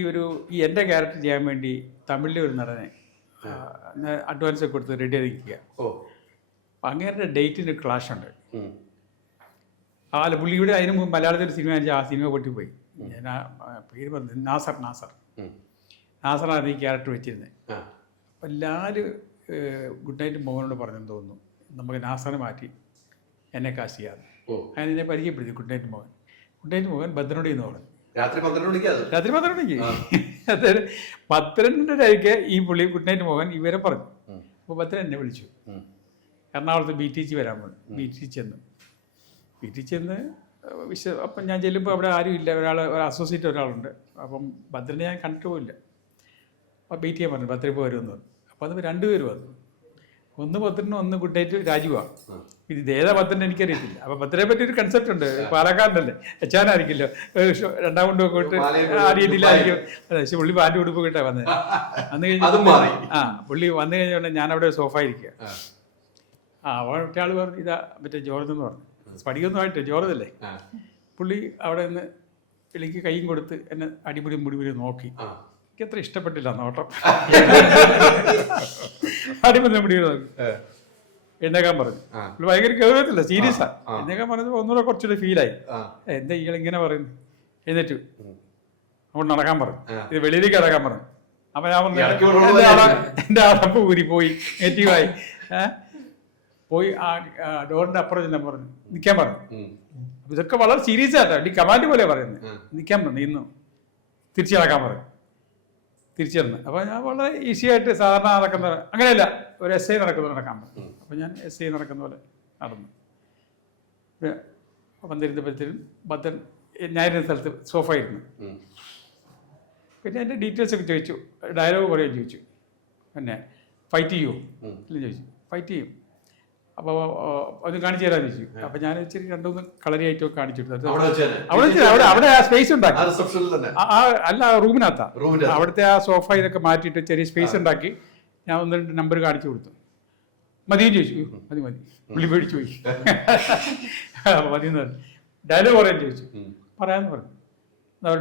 ഈ എൻ്റെ ക്യാരക്ടർ ചെയ്യാൻ വേണ്ടി തമിഴിലെ ഒരു നടനെ അഡ്വാൻസ് ഒക്കെ കൊടുത്ത് റെഡി ആയിരിക്കുക. അപ്പം അങ്ങേരുടെ ഡേറ്റിന് ക്ലാഷ് ഉണ്ട്. പുള്ളിയുടെ അതിന് മുമ്പ് മലയാളത്തിൽ സിനിമ ആ സിനിമ പൊട്ടിപ്പോയി. ഞാൻ ആ പേര് പറഞ്ഞു, നാസറാണ് ഈ ക്യാരക്ടർ വെച്ചിരുന്നത്. അപ്പം എല്ലാവരും ഗുഡ് നൈറ്റ് മോഹനോട് പറഞ്ഞെന്ന് തോന്നുന്നു, നമുക്ക് നാസറിനെ മാറ്റി എന്നെ കാസ്റ്റ് ചെയ്യാതെ. അങ്ങനെ എന്നെ പരിചയപ്പെടുത്തി ഗുഡ് നൈറ്റ് മോഹൻ ഭദ്രനോടി എന്ന് പറഞ്ഞു. രാത്രി 12 മണിക്ക് അതായത് 12:30 ഈ പുള്ളി ഗുഡ് നൈറ്റ് മോഹൻ ഇവരെ പറഞ്ഞു. അപ്പോൾ ഭദ്രൻ എന്നെ വിളിച്ചു, എറണാകുളത്ത് BTC വരാൻ പറഞ്ഞു. BTC ചെന്ന് അപ്പം ഞാൻ ചെല്ലുമ്പോൾ അവിടെ ആരും ഇല്ല, ഒരു അസോസിയേറ്റ് ഒരാളുണ്ട്. അപ്പം ഭദ്രനെ ഞാൻ കണ്ടിട്ട് പോയില്ല. അപ്പോൾ BT ചെയ്യാൻ പറഞ്ഞു ഭദ്ര ഇപ്പോൾ വരുമെന്ന് പറഞ്ഞു. അപ്പോൾ അത് 2 പേര് വന്നു. ഒന്ന് ഭദ്രനും ഒന്ന് ഗുഡ് നൈറ്റ് രാജുവാണ്. ഇത് ഏതാ ഭദ്രൻ എനിക്കറിയത്തില്ല. അപ്പോൾ ഭദ്രയെ പറ്റി ഒരു കൺസെപ്റ്റ് ഉണ്ട്, പാലക്കാടിനല്ലേ, എച്ചാനായിരിക്കില്ലോ, 2ാം കൊണ്ടൊക്കെ ഇട്ട് ആ രീതിയിലായിരിക്കും. അതെ, പക്ഷെ പുള്ളി പാൻറ് ഉടുപ്പ് കിട്ടാൻ വന്നത്. വന്നു കഴിഞ്ഞാൽ പുള്ളി വന്നു കഴിഞ്ഞാൽ ഞാൻ അവിടെ സോഫ ഇരിക്കുക. മറ്റേ ആൾ പറഞ്ഞു ഇതാ മറ്റേ ജോർജ് എന്ന് പറഞ്ഞു. സ്പടികൊന്നും ആയിട്ട് ജോർജല്ലേ. പുള്ളി അവിടെ നിന്ന് എനിക്ക് കൈയും കൊടുത്ത് എന്നെ അടിപൊളി മുടിപൊളി നോക്കി. എനിക്ക് അത്ര ഇഷ്ടപ്പെട്ടില്ല നോട്ടം. അടിപൊളി മുടി നോക്കി എഴുന്നേക്കാൻ പറഞ്ഞു. പുള്ളി ഭയങ്കര ഗൗരവത്തില്ല, സീരിയസാ. എഴുന്നേക്കാൻ പറഞ്ഞപ്പോൾ ഒന്നുകൂടെ കുറച്ചുകൂടി ഫീലായി. എന്താ ഇങ്ങനെ പറയുന്നു, എഴുന്നേറ്റു അങ്ങോട്ട് നടക്കാൻ പറഞ്ഞു, ഇത് വെളിയിലേക്ക് നടക്കാൻ പറഞ്ഞു. അപ്പം ഞാൻ പറഞ്ഞു എൻ്റെ ആളപ്പ് ഊരി പോയി നെറ്റീവായി പോയി ആ ഡോറിൻ്റെ അപ്പുറം ചെന്നാൽ പറഞ്ഞു നിൽക്കാൻ പറഞ്ഞു. ഇതൊക്കെ വളരെ സീരിയസ് ആയിട്ടാണ് ഈ കമാൻഡ് പോലെ പറയുന്നത്. നിൽക്കാൻ പറഞ്ഞു, ഇന്ന് തിരിച്ചു നടക്കാൻ പറയും, തിരിച്ചു നടന്ന്. അപ്പോൾ ഞാൻ വളരെ ഈസി ആയിട്ട് സാധാരണ നടക്കുന്ന, അങ്ങനെയല്ല, ഒരു SI നടക്കാൻ പറഞ്ഞു. അപ്പോൾ ഞാൻ SI നടക്കുന്ന പോലെ നടന്നു. വന്നിരുന്നപ്പോഴത്തേനും ഭദ്രൻ ഞാനിരുന്ന സ്ഥലത്ത് സോഫ ഇരുന്നു. പിന്നെ എൻ്റെ ഡീറ്റെയിൽസ് ഒക്കെ ചോദിച്ചു, ഡയലോഗ് കുറേ ചോദിച്ചു. പിന്നെ ഫൈറ്റ് ചെയ്യുമോ എല്ലാം ചോദിച്ചു. ഫൈറ്റ് ചെയ്യും. അപ്പോൾ അത് കാണിച്ചു തരാമെന്ന് ചോദിച്ചു. അപ്പോൾ ഞാൻ ഇച്ചിരി 2-3 കളരി ഐറ്റം കാണിച്ചു കൊടുത്തു. അവിടെ ആ സ്പേസ് ഉണ്ടാക്കി, അല്ല റൂമിനകത്താ, അവിടുത്തെ ആ സോഫ ഇതൊക്കെ മാറ്റിയിട്ട് ചെറിയ സ്പേസ് ഉണ്ടാക്കി ഞാൻ 1-2 നമ്പർ കാണിച്ചു കൊടുത്തു. മതിയും ചോദിച്ചു. മതി പുള്ളി പേടിച്ചു പോയി. മതിയെന്ന് പറഞ്ഞു. ഡയലോഗ് പറയാൻ ചോദിച്ചു. പറയാമെന്ന് പറഞ്ഞു.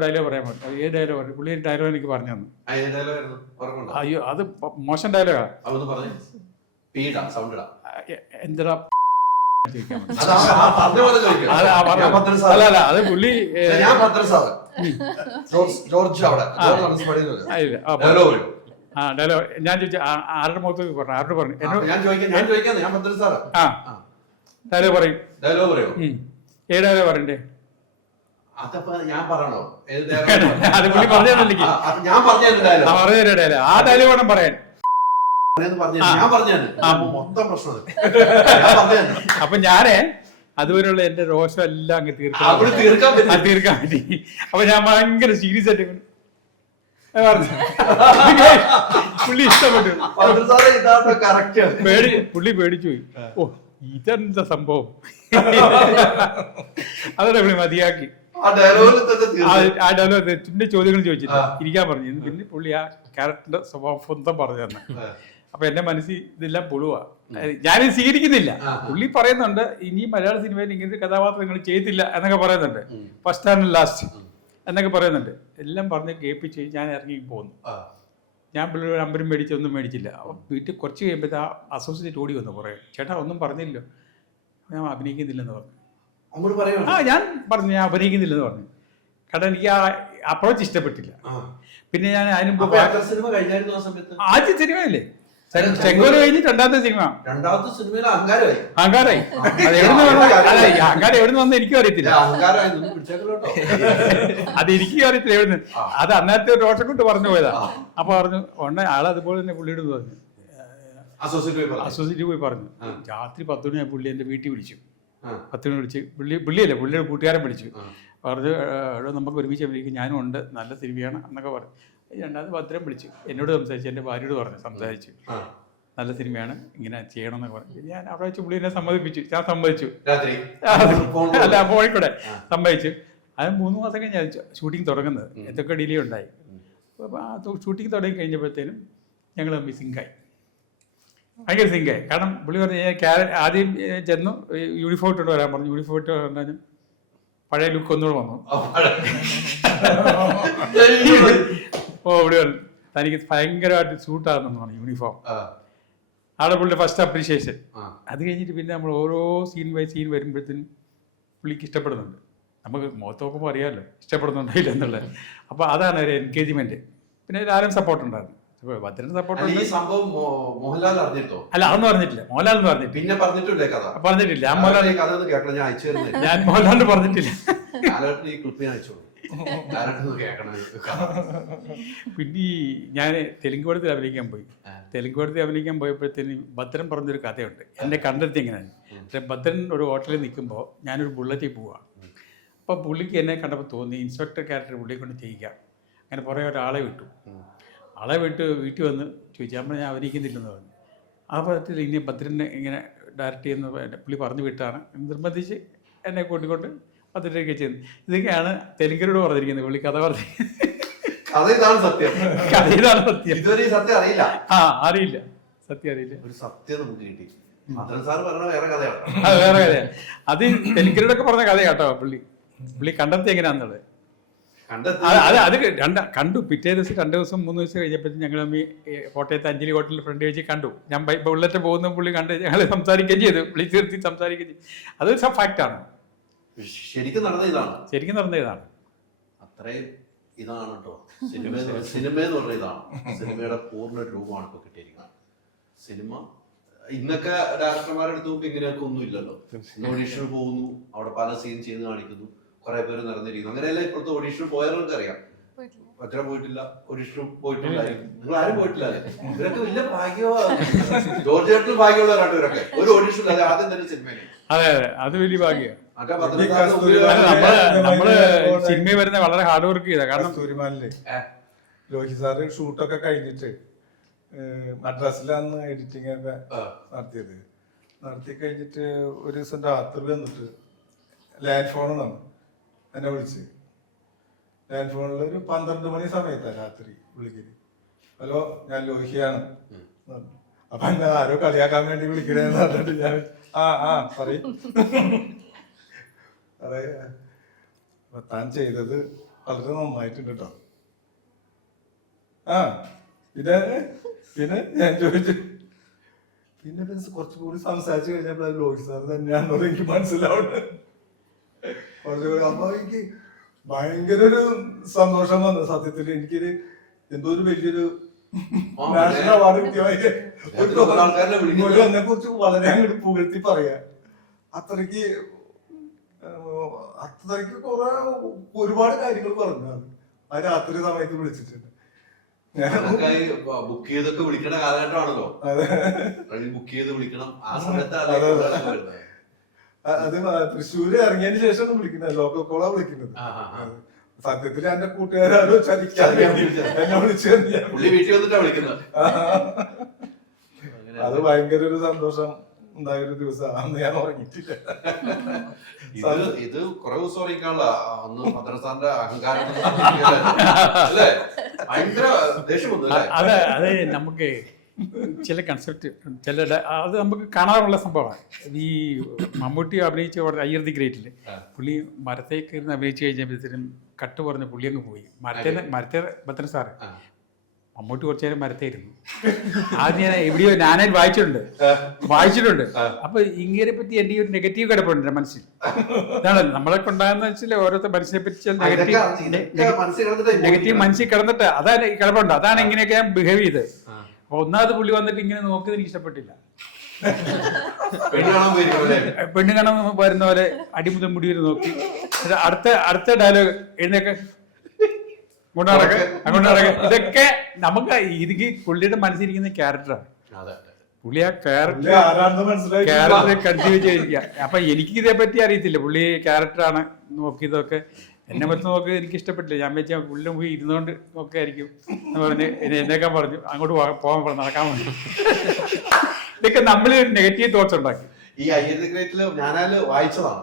ഡയലോഗ് പറയാൻ പറഞ്ഞു. ഏത് ഡയലോഗ് പറഞ്ഞു? പുള്ളി ഡയലോഗ് എനിക്ക് പറഞ്ഞു തന്നു. അയ്യോ, അത് മോശം ഡയലോഗാ. എന്താ അല്ല, അത് പുള്ളി ഡയലോഗ് ഞാൻ ചോദിച്ചു ആരുടെ മുഖത്ത് പറഞ്ഞു, ആരോട് പറഞ്ഞു? ഡയലോഗ് പറയും. ഏത് ഡയലോഗ് പറയണ്ടേ? അത് പുള്ളി പറഞ്ഞു തന്നില്ലെങ്കിൽ പറഞ്ഞു തരേ. ആ ഡയലോഗ് വേണം പറയാൻ. അപ്പൊ ഞാനേ അതുവരെയുള്ള എന്റെ രോഷം എല്ലാം അങ്ങ് തീർക്കാൻ പറ്റി. അപ്പൊ ഞാൻ ഭയങ്കര സീരിയസ് ആയിട്ട് പുള്ളി ഇഷ്ടപ്പെട്ടു. പുള്ളി പേടിച്ചു പോയി. ഓ, ഇതെന്താ സംഭവം? അതോടെ പുള്ളി മതിയാക്കി. ആ ഡയലോഗ് പിന്നെ ചോദ്യങ്ങൾ ചോദിച്ചില്ല, ഇരിക്കാൻ പറഞ്ഞു. പിന്നെ പുള്ളി ആ ക്യാരക്ടറിന്റെ സ്വഭാവം സ്വന്തം പറഞ്ഞു തന്നെ. അപ്പൊ എന്റെ മനസ്സിൽ ഇതെല്ലാം പുളുവാ. ഞാനിത് സ്വീകരിക്കുന്നില്ല. പുള്ളി പറയുന്നുണ്ട് ഇനി മലയാള സിനിമയിൽ ഇങ്ങനത്തെ കഥാപാത്രങ്ങൾ ചെയ്തില്ല എന്നൊക്കെ പറയുന്നുണ്ട്, ഫസ്റ്റ് ആൻഡ് ലാസ്റ്റ് എന്നൊക്കെ പറയുന്നുണ്ട്. എല്ലാം പറഞ്ഞ് കേൾപ്പിച്ച് ഞാൻ ഇറങ്ങി പോന്നു. ഞാൻ പിള്ളേർ നമ്പരും മേടിച്ച് ഒന്നും മേടിച്ചില്ല. അപ്പം വീട്ടിൽ കുറച്ച് കഴിയുമ്പോഴത്തെ ആ അസോസിയേറ്റ് ഓടി വന്നു കുറേ, ചേട്ടാ ഒന്നും പറഞ്ഞില്ലോ, ഞാൻ അഭിനയിക്കുന്നില്ലെന്ന് പറഞ്ഞു. ഞാൻ പറഞ്ഞു ഞാൻ അഭിനയിക്കുന്നില്ലെന്ന് പറഞ്ഞു. കാരണം എനിക്ക് ആ അപ്രോച്ച് ഇഷ്ടപ്പെട്ടില്ല. പിന്നെ ഞാൻ അതിന് മുമ്പ് ആദ്യ സിനിമയല്ലേ ചെങ്കോല് കഴിഞ്ഞ് രണ്ടാമത്തെ സിനിമ അഹങ്കാരായി. അഹങ്കാരം എവിടുന്ന് വന്ന് എനിക്കും അറിയത്തില്ല. അത് എനിക്കും അറിയത്തില്ല എവിടുന്ന്. അത് അന്നേരത്തെ ഒരു രോഷം കൊണ്ട് പറഞ്ഞു പോയതാ. അപ്പൊ പറഞ്ഞു ആളതുപോലെ തന്നെ പുള്ളിയോട് പറഞ്ഞു, അസോസിയേറ്റ് പോയി പറഞ്ഞു. രാത്രി 10 മണിയായി പുള്ളി എന്റെ വീട്ടിൽ വിളിച്ചു. 10 മണി വിളിച്ച് പുള്ളിയല്ലേ പുള്ളിയുടെ കൂട്ടുകാരൻ വിളിച്ചു. പറഞ്ഞു നമുക്ക് ഒരുമിച്ച് അഭിനയിക്കും, ഞാനും ഉണ്ട്, നല്ല സിനിമയാണ് എന്നൊക്കെ പറഞ്ഞു. രണ്ടാമത് ഭദ്രം വിളിച്ചു, എന്നോട് സംസാരിച്ചു, എൻ്റെ ഭാര്യയോട് പറഞ്ഞു സംസാരിച്ചു, നല്ല സിനിമയാണ്, ഇങ്ങനെ ചെയ്യണം എന്നൊക്കെ പറഞ്ഞു. ഞാൻ അവിടെ വെച്ച് പുള്ളി എന്നെ സമ്മതിപ്പിച്ചു. ഞാൻ സമ്മതിച്ചു. അല്ല കോഴിക്കോടെ സമ്മതിച്ചു. അത് 3 മാസം കഴിഞ്ഞ് ഷൂട്ടിംഗ് തുടങ്ങുന്നത്. എന്തൊക്കെ ഡിലേ ഉണ്ടായി. അപ്പോൾ ആ ഷൂട്ടിംഗ് തുടങ്ങി കഴിഞ്ഞപ്പോഴത്തേനും ഞങ്ങൾ തമ്മിൽ സിങ്കായി, ഭയങ്കര സിങ്കായി. കാരണം പുള്ളി പറഞ്ഞു ആദ്യം ചെന്നു യൂണിഫോം ഇട്ടോണ്ട് വരാൻ പറഞ്ഞു. യൂണിഫോം ഇട്ട് വന്നാലും പഴയ ലുക്ക് ഒന്നുകൂടെ വന്നു. ഓ ഇവിടെ തനിക്ക് ഭയങ്കരമായിട്ട് സൂട്ടാകുന്നു പറഞ്ഞു യൂണിഫോം. ആളെ പുള്ളിയുടെ ഫസ്റ്റ് അപ്രീഷിയേഷൻ. അത് കഴിഞ്ഞിട്ട് പിന്നെ നമ്മൾ ഓരോ സീൻ ബൈ സീൻ വരുമ്പോഴത്തേനും പുള്ളിക്ക് ഇഷ്ടപ്പെടുന്നുണ്ട്. നമുക്ക് മുഖത്ത് നോക്കുമ്പോൾ അറിയാമല്ലോ ഇഷ്ടപ്പെടുന്നുണ്ടായില്ല എന്നുള്ളത്. അപ്പോൾ അതാണ് ഒരു എൻഗേജ്മെന്റ്. പിന്നെ എല്ലാവരും സപ്പോർട്ട് ഉണ്ടായിരുന്നു. ഭദ്രന്റെ സപ്പോർട്ട് അല്ല, അതൊന്നും പറഞ്ഞിട്ടില്ല. മോഹൻലാൽ എന്ന് പറഞ്ഞിട്ട് പിന്നെ പറഞ്ഞിട്ടില്ല. ഞാൻ മോഹൻലാലിന് പറഞ്ഞിട്ടില്ല. പിന്നെ ഞാൻ തെലുങ്ക് പടത്തിൽ അഭിനയിക്കാൻ പോയി. തെലുങ്ക് പടത്തിൽ അഭിനയിക്കാൻ പോയപ്പോഴത്തേന് ഭദ്രൻ പറഞ്ഞൊരു കഥയുണ്ട്. എന്നെ കണ്ടെത്തി എങ്ങനെയാണ്. ഭദ്രൻ ഒരു ഹോട്ടലിൽ നിൽക്കുമ്പോൾ ഞാനൊരു ബുള്ളറ്റിൽ പോവാണ്. അപ്പോൾ പുള്ളിക്ക് എന്നെ കണ്ടപ്പോൾ തോന്നി ഇൻസ്പെക്ടർ ക്യാരക്ടർ പുള്ളിയെ കൊണ്ട് ചെയ്യിക്കാം. അങ്ങനെ കുറേ ഒരാളെ വിട്ടു. ആളെ വിട്ട് വീട്ടിൽ വന്ന് ചോദിച്ചു. അപ്പോൾ ഞാൻ അഭിനയിക്കുന്നില്ലെന്ന് പറഞ്ഞു. ആ പടത്തിൽ ഇനി ഭദ്രനെ ഇങ്ങനെ ഡയറക്റ്റ് ചെയ്യുന്ന പുള്ളി പറഞ്ഞു വിട്ടാണ്. നിർബന്ധിച്ച് എന്നെ കൂട്ടിക്കൊണ്ട് ഭദ്രനൊക്കെ ചെയ്യുന്നത്. ഇതൊക്കെയാണ് തെലുങ്കിനോട് പറഞ്ഞിരിക്കുന്നത്. പുള്ളി കഥ പറഞ്ഞു. കഥ ഇതാണ് സത്യം. അറിയില്ല, സത്യം അറിയില്ല. ഒരു സത്യം നമുക്ക് കിട്ടി. വേറെ കഥയാണ്. അത് തെലുങ്കിനോടൊക്കെ പറഞ്ഞ കഥ കേട്ടോ. പുള്ളി കണ്ടെത്തി എങ്ങനെയാന്നുള്ളത് അത് കണ്ടു. പിറ്റേ ദിവസം 2 ദിവസം 3 ദിവസം കഴിഞ്ഞപ്പോഴത്തേക്കും ഞങ്ങൾ കോട്ടയത്ത് അഞ്ജലി ഹോട്ടലിൽ ഫ്രണ്ട് വെച്ച് കണ്ടു. ഞാൻ ബുള്ളറ്റ് പോകുന്ന പുള്ളി കണ്ട് ഞങ്ങൾ സംസാരിക്കുകയും ചെയ്തു. വിളിച്ചു നിർത്തി സംസാരിക്കുകയും ചെയ്തു. അതൊരു ഫാക്റ്റാണ്. ശരിക്കും നടന്ന ഇതാണ്. അത്രയും ഇതാണ് കേട്ടോ സിനിമ എന്ന് പറഞ്ഞ ഇതാണ്. സിനിമയുടെ പൂർണ്ണ രൂപമാണ് ഇപ്പൊ കിട്ടിയിരിക്കുന്നത്. സിനിമ ഇന്നൊക്കെ ഡയറക്ടർമാരുടെ അടുത്ത് നോക്കുമ്പോൾ ഇങ്ങനെയൊക്കെ ഒന്നും ഇല്ലല്ലോ. ഓഡീഷന് പോകുന്നു, അവിടെ പല സീൻ ചെയ്ത് കാണിക്കുന്നു, കുറെ പേര് നിറഞ്ഞിരിക്കുന്നു. അങ്ങനെയല്ല ഇപ്പോഴത്തെ ഓഡീഷന് പോയവർക്ക് അറിയാം. പോയിട്ടില്ല. ഒറ്റ പോയിട്ടില്ല, ഒഡീഷനും പോയിട്ടില്ല. നിങ്ങൾ ആരും പോയിട്ടില്ല അല്ലേ? ഇവരൊക്കെ വലിയ ഭാഗ്യമാണ്. ജോർജ് ചേട്ടനും ഭാഗ്യമുള്ളവരാണ് ഇവരൊക്കെ. ഒരു ഓഡീഷൻ ഇല്ലാതെ ആദ്യം തന്നെ സിനിമയിൽ. അതെ അതെ, അത് വലിയ ഭാഗ്യമാണ്. മറ്റേ നമ്മള് സിനിമയിൽ വരുന്ന വളരെ ഹാർഡ് വർക്ക് ചെയ്ത. കാരണം കസ്തൂരിമാനിലെ ലോഹി സാറ് ഷൂട്ടൊക്കെ കഴിഞ്ഞിട്ട് മദ്രാസിലാണ് എഡിറ്റിംഗ് ഒക്കെ നടത്തിയത്. നടത്തി കഴിഞ്ഞിട്ട് ഒരു ദിവസം രാത്രി വന്നിട്ട് ലാൻഡ് ഫോണിലാണ് എന്നെ വിളിച്ച്. ലാൻഡ് ഫോണിൽ ഒരു 12 മണി സമയത്താണ് രാത്രി വിളിക്കല്. ഹലോ, ഞാൻ ലോഹിയാണ്. അപ്പൊ എന്നെ ആരോ കളിയാക്കാൻ വേണ്ടി വിളിക്കണേന്ന് പറഞ്ഞിട്ട് ഞാൻ പറയും. താൻ ചെയ്തത് വളരെ നന്നായിട്ടുണ്ട് കേട്ടോ. പിന്നെ ഞാൻ ചോദിച്ചു, പിന്നെ കുറച്ചുകൂടി സംസാരിച്ചു കഴിഞ്ഞപ്പോൾ ലോഹി സാർ തന്നെയാണെന്ന് എനിക്ക് മനസ്സിലാവുന്നത്. കുറച്ചുകൂടി അപ്പൊ എനിക്ക് ഭയങ്കര ഒരു സന്തോഷം വന്നു. സത്യത്തിൽ എനിക്കൊരു എന്തോ ഒരു വലിയൊരു നാഷണൽ അവാർഡ് കിട്ടിയ എന്നെ കുറിച്ച് വളരെ അങ്ങോട്ട് പുകഴ്ത്തി പറയാ. അത്രയ്ക്ക് കുറെ ഒരുപാട് കാര്യങ്ങൾ പറഞ്ഞു ആ രാത്രി സമയത്ത് വിളിച്ചിട്ടുണ്ട്. ബുക്ക് ചെയ്തൊക്കെ വിളിക്കണ കാലഘട്ടമാണല്ലോ. ബുക്ക് ചെയ്ത് വിളിക്കണം. ആ സമയത്താണ് അത് തൃശ്ശൂര് ഇറങ്ങിയതിന് ശേഷം വിളിക്കുന്നത്, ലോക്കൽ കോളാ വിളിക്കുന്നത്. സത്യത്തിൽ എന്റെ കൂട്ടുകാരോ ചതിക്കാൻ എന്നെ വിളിച്ചു. വീട്ടിൽ വന്നിട്ടാ വിളിക്കുന്നത്. അത് ഭയങ്കര ഒരു സന്തോഷം ഉണ്ടായൊരു ദിവസമാണ്. അന്ന് ഞാൻ ഉറങ്ങിയിട്ടില്ല. ഇത് കുറെ ദിവസം ഉറങ്ങിക്കാനുള്ള അന്ന് മദ്രസാന്റെ അഹങ്കാരം അല്ലേ? ഭയങ്കര ദേഷ്യം വന്നു. അതെ അതെ, നമുക്ക് ചില കൺസെപ്റ്റ് അത് നമുക്ക് കാണാറുള്ള സംഭവമാണ്. ഈ മമ്മൂട്ടി അഭിനയിച്ച അയ്യർ ദി ഗ്രേറ്റില് പുള്ളി മരത്തേക്ക് ഇരുന്ന് അഭിനയിച്ച് കഴിഞ്ഞപ്പോഴത്തേനും കട്ട് പറഞ്ഞ് പുള്ളി അങ്ങ് പോയി. മരത്തെ ഭദ്രൻ സാറ് മമ്മൂട്ടി കുറച്ചു നേരം മരത്തേയിരുന്നു. ആദ്യം ഞാൻ എവിടെയോ ഞാനതിൽ വായിച്ചിട്ടുണ്ട്. അപ്പൊ ഇങ്ങനെ പറ്റി എൻ്റെ ഒരു നെഗറ്റീവ് കിടപ്പുണ്ട് എൻ്റെ മനസ്സിൽ. ഇതാണ് നമ്മളെ കൊണ്ടാകുന്ന വെച്ചാൽ ഓരോരുത്തർ മനസ്സിനെ പറ്റി നെഗറ്റീവ് മനസ്സിൽ കിടന്നിട്ട് അതാണ് കിടപ്പുണ്ട്. അതാണ് ഇങ്ങനെയൊക്കെ ഞാൻ ബിഹേവ് ചെയ്തത്. അപ്പൊ ഒന്നാമത് പുള്ളി വന്നിട്ട് ഇങ്ങനെ നോക്കിയത് എനിക്ക് ഇഷ്ടപ്പെട്ടില്ല. പെണ്ണ് കാണാൻ വരുന്ന പോലെ അടിമുതൽ മുടിയിൽ നോക്കി അടുത്ത ഡയലോഗ് എഴുന്നേക്ക് അങ്ങോട്ട് നടക്ക. ഇതൊക്കെ നമുക്ക് ഇതിക്ക് പുള്ളിയുടെ മനസ്സിരിക്കുന്ന ക്യാരക്ടറാണ്. പുള്ളി ആ ക്യാരക്ടറെ കൺസീവ് ചെയ്തിരിക്കുക. അപ്പൊ എനിക്ക് ഇതേപ്പറ്റി അറിയത്തില്ല. പുള്ളി ക്യാരക്ടറാണ് നോക്കിയതൊക്കെ. എന്നെ പറ്റി നോക്കി എനിക്ക് ഇഷ്ടപ്പെട്ടില്ല. ഞാൻ വെച്ചാൽ പുള്ളി പോയി ഇരുന്നുകൊണ്ട് നോക്കായിരിക്കും എന്ന് പറഞ്ഞ് എന്നേക്കാൻ പറഞ്ഞു. അങ്ങോട്ട് പോകാൻ നടക്കാൻ പറഞ്ഞു. ഇതൊക്കെ നമ്മൾ നെഗറ്റീവ് തോട്ട്സ് ഉണ്ടാക്കി. ഈ അയ്യർ ദി ഗ്രേറ്റില് ഞാനാല് വായിച്ചതാണ്.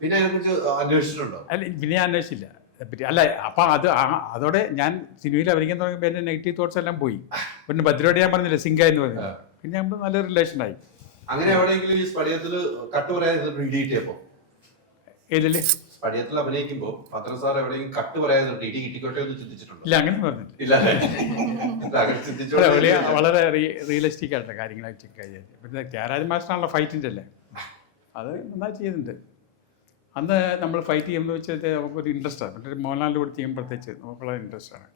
പിന്നെ അതിനെ കുറിച്ച് അന്വേഷിച്ചിട്ടുണ്ടോ? അല്ല, പിന്നെ ഞാൻ അന്വേഷിച്ചില്ല പറ്റി. അല്ല, അപ്പൊ അതോടെ ഞാൻ സിനിമയിൽ അഭിനയിക്കാൻ തുടങ്ങിയപ്പോൾ എന്റെ നെഗറ്റീവ് തോട്ട്സ് എല്ലാം പോയി. പിന്നെ ഭദ്രയോട് ഞാൻ പറഞ്ഞില്ല സിംഗ എന്ന് പറഞ്ഞു. പിന്നെ നമ്മൾ നല്ല റിലേഷനായി. അങ്ങനെ എവിടെയെങ്കിലും ഈ സ്പടിയത്തില് കട്ട് പറയാൻ ഇടിയിട്ടപ്പോ ഏതില് സ്പടിയത്തിൽ അഭിനയിക്കുമ്പോ പത്ര സാർ എവിടെയെങ്കിലും കട്ട് പറയാൻ ഇടി കിട്ടിക്കോട്ടെ എന്ന് ചിന്തിച്ചിട്ടുണ്ടോ? ഇല്ല, അങ്ങനെ പറഞ്ഞിട്ടില്ല. വളരെ റിയലിസ്റ്റിക് ആയിട്ട് കാര്യങ്ങളൊക്കെ കഴിഞ്ഞു. പിന്നെ ത്യാഗരാജൻ മാസ്റ്ററാണല്ലോ ഫൈറ്റിൻ്റെ അല്ലേ, അത് നന്നായി ചെയ്യുന്നുണ്ട്. അന്ന് നമ്മൾ ഫൈറ്റ് ചെയ്യുമ്പോൾ വെച്ചാൽ നമുക്കൊരു ഇൻട്രസ്റ്റാണ്. മറ്റൊരു മോഹൻലാലിൻ്റെ കൂടെ ചെയ്യുമ്പോഴത്തേക്ക് നമുക്കുള്ള ഇൻട്രസ്റ്റാണ്.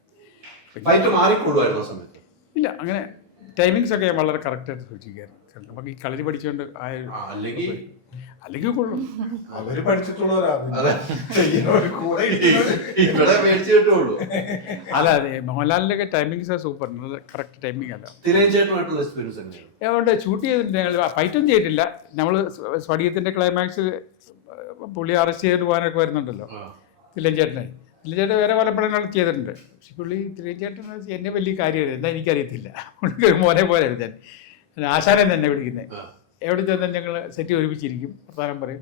ഇല്ല, അങ്ങനെ ടൈമിങ്സ് ഒക്കെ ഞാൻ വളരെ കറക്റ്റായിട്ട് സൂക്ഷിക്കാറ്. നമുക്ക് ഈ കളരി പഠിച്ചുകൊണ്ട് അല്ലെങ്കിൽ കൊള്ളും. അവര് പഠിച്ചിട്ടുള്ളവരാ. അല്ല, അതെ, മോഹൻലാലിൻ്റെ ഒക്കെ ടൈമിങ്സ് സൂപ്പർ, കറക്റ്റ് ടൈമിംഗ് അല്ല. അതുകൊണ്ട് ഷൂട്ട് ചെയ്തിട്ടുണ്ട്. ഞങ്ങൾ ഫൈറ്റൊന്നും ചെയ്തിട്ടില്ല. നമ്മൾ സ്പടികത്തിൻ്റെ ക്ലൈമാക്സ് പുള്ളി അറസ്റ്റ് ചെയ്തിട്ട് പോകാനൊക്കെ വരുന്നുണ്ടല്ലോ തിലഞ്ചേട്ടനെ. തിലഞ്ചേട്ടൻ വേറെ പല പടങ്ങളും ചെയ്തിട്ടുണ്ട്. പക്ഷെ പുള്ളി തിലഞ്ചേട്ടൻ എന്നെ വലിയ കാര്യമായിരുന്നു. എന്താ എനിക്കറിയത്തില്ല. പുള്ളിക്ക് ഒരു മോനെ പോലെ ഞാൻ ആശാനെന്ന് എന്നെ വിളിക്കുന്നത്. എവിടെ ചെന്നാൽ ഞങ്ങൾ സെറ്റ് ഒരുമിച്ചിരിക്കും, പ്രധാനം പറയും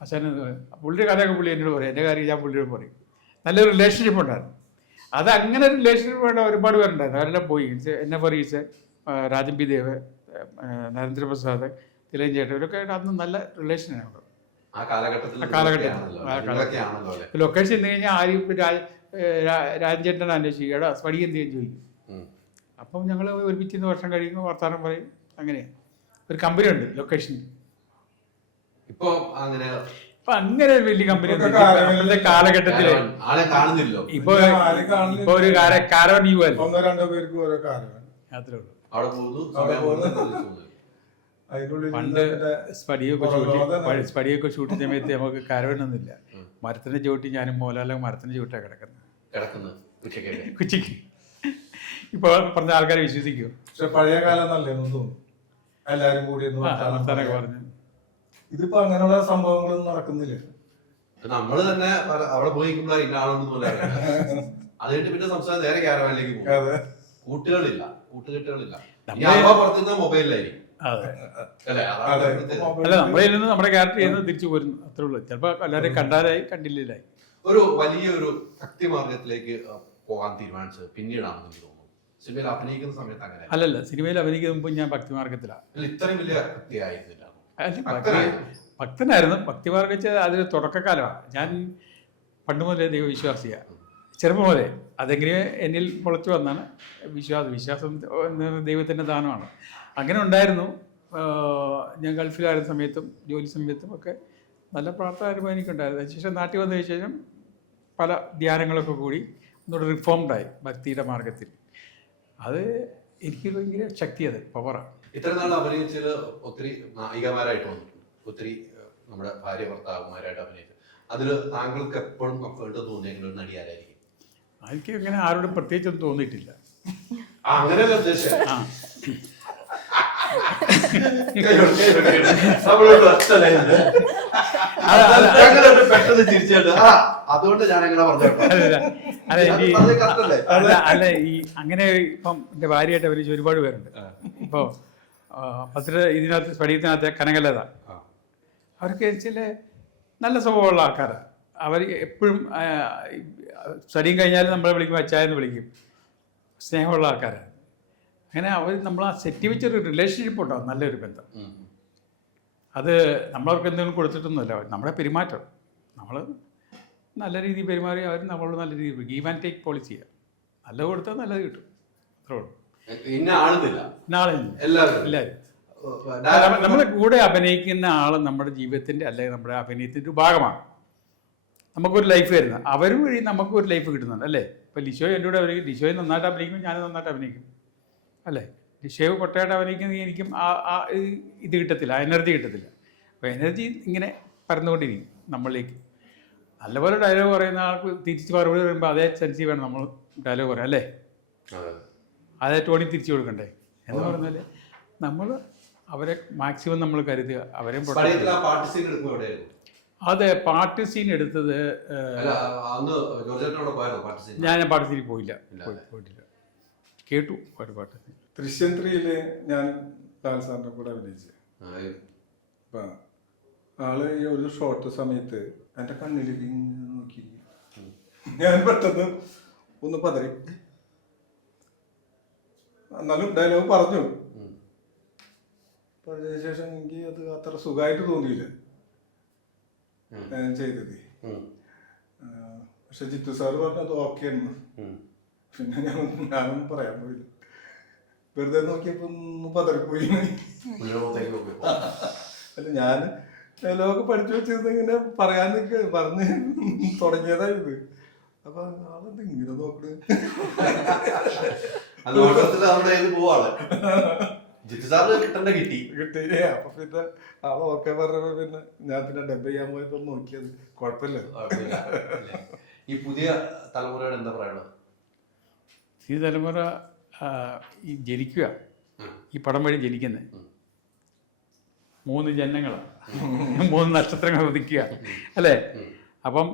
ആശാനെന്ന് പറയും. പുള്ളിയുടെ കഥയൊക്കെ പുള്ളി എന്നോട് പറയും, എൻ്റെ കാര്യം ഞാൻ പുള്ളിയോട് പറയും. നല്ലൊരു റിലേഷൻഷിപ്പ് ഉണ്ടായിരുന്നു. അത് അങ്ങനെ റിലേഷൻഷിപ്പ് വേണ്ട ഒരുപാട് പേരുണ്ടായിരുന്നു. അവരെല്ലാം പോയി. എന്നെ പറയിച്ച് രാജൻ പി ദേവ്, നരേന്ദ്രപ്രസാദ്, തിലഞ്ചേട്ടൻ, ഇവരൊക്കെ ആയിട്ട് അന്ന് നല്ല റിലേഷനാണ്. ലൊക്കേഷൻ ചെന്ന് കഴിഞ്ഞാൽ ആരും രാജൻചേട്ടൻ അന്വേഷിക്കും, എടാ സ്പടി എന്ത് ചെയ്യാൻ ചോദിക്കും. അപ്പം ഞങ്ങൾ ഒരുമിച്ചിരുന്ന് വർഷം കഴിയുമ്പോൾ വർത്തമാനം പറയും. അങ്ങനെയാണ് ഒരു കമ്പനി ഉണ്ട് ലൊക്കേഷനിൽ. ഇപ്പൊ അങ്ങനെ ഒരു വലിയ കമ്പനി അന്നത്തെ കാലഘട്ടത്തില് ഇപ്പൊ ഒരു കാരവൻ യു അല്ലേ, ഒന്നോ രണ്ടോ പേർക്ക് ഓരോ കാരവൻ അത്രേ ഉള്ളൂ. അതിനുള്ളിൽ പണ്ട് സ്പടിയൊക്കെ പുറകോടെ സ്പടിയൊക്കെ ഷൂട്ട് സമയത്ത് നമുക്ക് കരവണമെന്നില്ല. മരത്തിൻ്റെ ചുവട്ടി ഞാനും മോഹൻലാലും മരത്തിൻ്റെ ചുവട്ടാണ് കിടക്കുന്നത് ഉച്ചയ്ക്കൊക്കെ. ഉച്ചയ്ക്ക്. ഇപ്പോൾ പറഞ്ഞ ആൾക്കാരെ വിശ്വസിക്കുമോ? പക്ഷെ പഴയ കാലം നല്ലതെന്ന് തോന്നുന്നു, എല്ലാരും കൂടി ഒന്ന് വർത്താനൊക്കെ പറഞ്ഞു. ഇതിപ്പോ അങ്ങനെയുള്ള സംഭവങ്ങളൊന്നും നടക്കുന്നില്ല. നമ്മള് തന്നെ അവിടെ പോയി നിൽക്കുമ്പോൾ ഇന്ന ആളൊന്നും പോലെ അത് കഴിഞ്ഞിട്ട് പിന്നെ സംസ്ഥാനം നേരെ ക്യാരവാനിലേക്ക് പോകും. അതെ, കൂട്ടുകെട്ടുകളില്ല. പുറത്തുനിന്ന് മൊബൈലിലായിരിക്കും. അതെ. അല്ലേ? അതെ. അല്ല, നമ്മളതിൽ നിന്ന് നമ്മുടെ ക്യാരക്ടർ ചെയ്യുന്നത് തിരിച്ചു പോരുന്നു, അത്രേ ഉള്ളൂ. ചിലപ്പോൾ എല്ലാവരെയും കണ്ടാലായി, കണ്ടില്ലായി. ഒരു വലിയൊരു ഭക്തി മാർഗത്തിലേക്ക് പോകാൻ തീരുമാനിച്ചത് പിന്നീടാണെന്ന് എനിക്ക് തോന്നുന്നു. സിനിമയിൽ അഭിനയിക്കുന്ന സമയത്ത് അങ്ങനെ അല്ലല്ല, സിനിമയിൽ അഭിനയിക്കുന്ന മുമ്പ് ഞാൻ ഭക്തിമാർഗത്തിലാണ്. ഇത്രയും വലിയ ഭക്തി ആയിരുന്നില്ല. ഭക്തനായിരുന്നു. ഭക്തിമാർഗം വെച്ചാൽ അതിന് തുടക്കക്കാലമാണ്. ഞാൻ പണ്ട് മുതലേ ദൈവവിശ്വാസിയാണ്, ചെറുപ്പം മുതലേ. അതെങ്ങനെ എന്നിൽ മുളച്ചു വന്നാണ് വിശ്വാസം ദൈവത്തിൻ്റെ ദാനമാണ്. അങ്ങനെ ഉണ്ടായിരുന്നു. ഞാൻ ഗൾഫിലായിരുന്ന സമയത്തും ജോലി സമയത്തും ഒക്കെ നല്ല പ്രാർത്ഥന അനുഭവം എനിക്കുണ്ടായിരുന്നു. അതിനുശേഷം നാട്ടിൽ വന്നതിന് ശേഷം പല ധ്യാനങ്ങളൊക്കെ കൂടി ഒന്നുകൂടെ റിഫോംഡായി ഭക്തിയുടെ മാർഗത്തിൽ. അത് എനിക്ക് ഭയങ്കര ശക്തി, അത് പവറാണ്. ഇത്ര നാൾ അഭിനയിച്ചത് ഒത്തിരി നായികമാരായിട്ട് വന്നിട്ടുണ്ട്, ഒത്തിരി നമ്മുടെ ഭാര്യ ഭർത്താക്കന്മാരായിട്ട് അഭിനയിച്ചത്. അതിൽ താങ്കൾക്ക് എപ്പോഴും കംഫർട്ട് തോന്നിയെങ്കിലും ഒരു നടി ആരായിരിക്കും? എനിക്ക് അങ്ങനെ ആരോടും പ്രത്യേകിച്ചൊന്നും തോന്നിയിട്ടില്ല. അങ്ങനെയല്ല ഉദ്ദേശിച്ചത്. പെട്ടെന്ന് തിരിച്ചിട്ട് അതുകൊണ്ട് ഞാൻ അങ്ങനെ പറഞ്ഞു. അല്ല, ഈ അങ്ങനെ ഇപ്പം എൻ്റെ ഭാര്യയായിട്ട് അഭിനയിച്ച ഒരുപാട് പേരുണ്ട്. ഇപ്പോൾ ഇതിനകത്ത് സ്പടികത്തിനകത്ത് കനകലത, അവർക്ക് ചില നല്ല സ്വഭാവമുള്ള ആൾക്കാരാണ്. അവർ എപ്പോഴും സ്റ്റഡിയും കഴിഞ്ഞാലും നമ്മളെ വിളിക്കും, അച്ചായെന്ന് വിളിക്കും, സ്നേഹമുള്ള ആൾക്കാരാണ്. അങ്ങനെ അവർ നമ്മൾ ആ സെറ്റ് വെച്ചൊരു റിലേഷൻഷിപ്പ് ഉണ്ടാവും, നല്ലൊരു ബന്ധം. അത് നമ്മളവർക്ക് എന്തെങ്കിലും കൊടുത്തിട്ടൊന്നുമല്ല, നമ്മുടെ പെരുമാറ്റം. നമ്മൾ നല്ല രീതിയിൽ പെരുമാറി അവർ നമ്മളോട് നല്ല രീതിയിൽ ഗീവ് ആൻഡ് ടേക്ക് പോളിസിയാണ്. നല്ലത് കൊടുത്താൽ നല്ലത് കിട്ടും, അത്രേ ഉള്ളൂ. എല്ലാവരും നമ്മുടെ കൂടെ അഭിനയിക്കുന്ന ആൾ നമ്മുടെ ജീവിതത്തിൻ്റെ അല്ലെങ്കിൽ നമ്മുടെ അഭിനയത്തിൻ്റെ ഒരു ഭാഗമാണ്. നമുക്കൊരു ലൈഫ് വരുന്നത് അവരും വഴി നമുക്കും ഒരു ലൈഫ് കിട്ടുന്നുണ്ട്, അല്ലേ? ഇപ്പോൾ ലിഷോ എൻ്റെ കൂടെ അഭിനയിക്കും, ലിഷോയെ നന്നായിട്ട് അഭിനയിക്കും, ഞാൻ നന്നായിട്ട് അഭിനയിക്കും, അല്ലേ? ലിഷോ കൊട്ടയായിട്ട് അഭിനയിക്കുന്ന എനിക്കും ആ ഇത് കിട്ടത്തില്ല, ആ എനർജി കിട്ടത്തില്ല. അപ്പോൾ എനർജി ഇങ്ങനെ പരന്നുകൊണ്ടിരിക്കും നമ്മളിലേക്ക്. നല്ലപോലെ ഡയലോഗ് പറയുന്ന ആൾക്ക് തിരിച്ച് മറുപടി പറയുമ്പോൾ അതേ സെൻസി വേണം നമ്മൾ ഡയലോഗ് പറയാം, അല്ലേ? അതേ ടോണി തിരിച്ചു കൊടുക്കണ്ടേ എന്ന് പറഞ്ഞാൽ നമ്മൾ അവരെ മാക്സിമം നമ്മൾ കരുതുക. അവരെയും അതെ, പാട്ട് സീൻ എടുത്തത് ഞാൻ പാട്ട് സീനിൽ പോയിട്ടില്ല. കേട്ടു പാട്ട് സീൻ. ദൃശ്യം 3-ല് ഞാൻ ലാൽ സാറിന്റെ കൂടെ അഭിനയിച്ചു. അപ്പം ആള് ഈ ഒരു ഷോർട്ട് സമയത്ത് എൻ്റെ കണ്ണിലേക്ക് നോക്കി, ഞാൻ പെട്ടെന്ന് ഒന്ന് പതറി. എന്നാലും ഡയലോഗ് പറഞ്ഞു. പറഞ്ഞതിന് ശേഷം എനിക്ക് അത് അത്ര സുഖമായിട്ട് തോന്നിയില്ല ഞാൻ ചെയ്തത്. പക്ഷെ ജിത്തു സാറ് പറഞ്ഞത് ഓക്കെ എന്ന്. പിന്നെ ഞാനൊന്നും പറയാൻ പോയില്ല, വെറുതെ നോക്കിയപ്പോ ഒന്ന് പതറിപ്പോയി. അല്ല, ഞാൻ ഡയലോഗ് പഠിച്ചു വെച്ചിരുന്ന ഇങ്ങനെ പറഞ്ഞ് തുടങ്ങിയതായത്. അപ്പൊ ആളെന്ത് ഇങ്ങനെ നോക്കണേ, കിട്ടി. അപ്പൊ പിന്നെ ആള് ഓക്കെ പറഞ്ഞപ്പോ പിന്നെ ഞാൻ പിന്നെ ഡബ് ചെയ്യാൻ പോയപ്പോ നോക്കിയത് കുഴപ്പമില്ല. ഈ പുതിയ തലമുറയോട് എന്താ പറയണത്? ഈ തലമുറ ഈ ജനിക്കുക, ഈ പടം വഴി ജനിക്കുന്നത് 3 ജനങ്ങളാണ്, 3 നക്ഷത്രങ്ങൾ ഉദിക്കുക, അല്ലേ? അപ്പം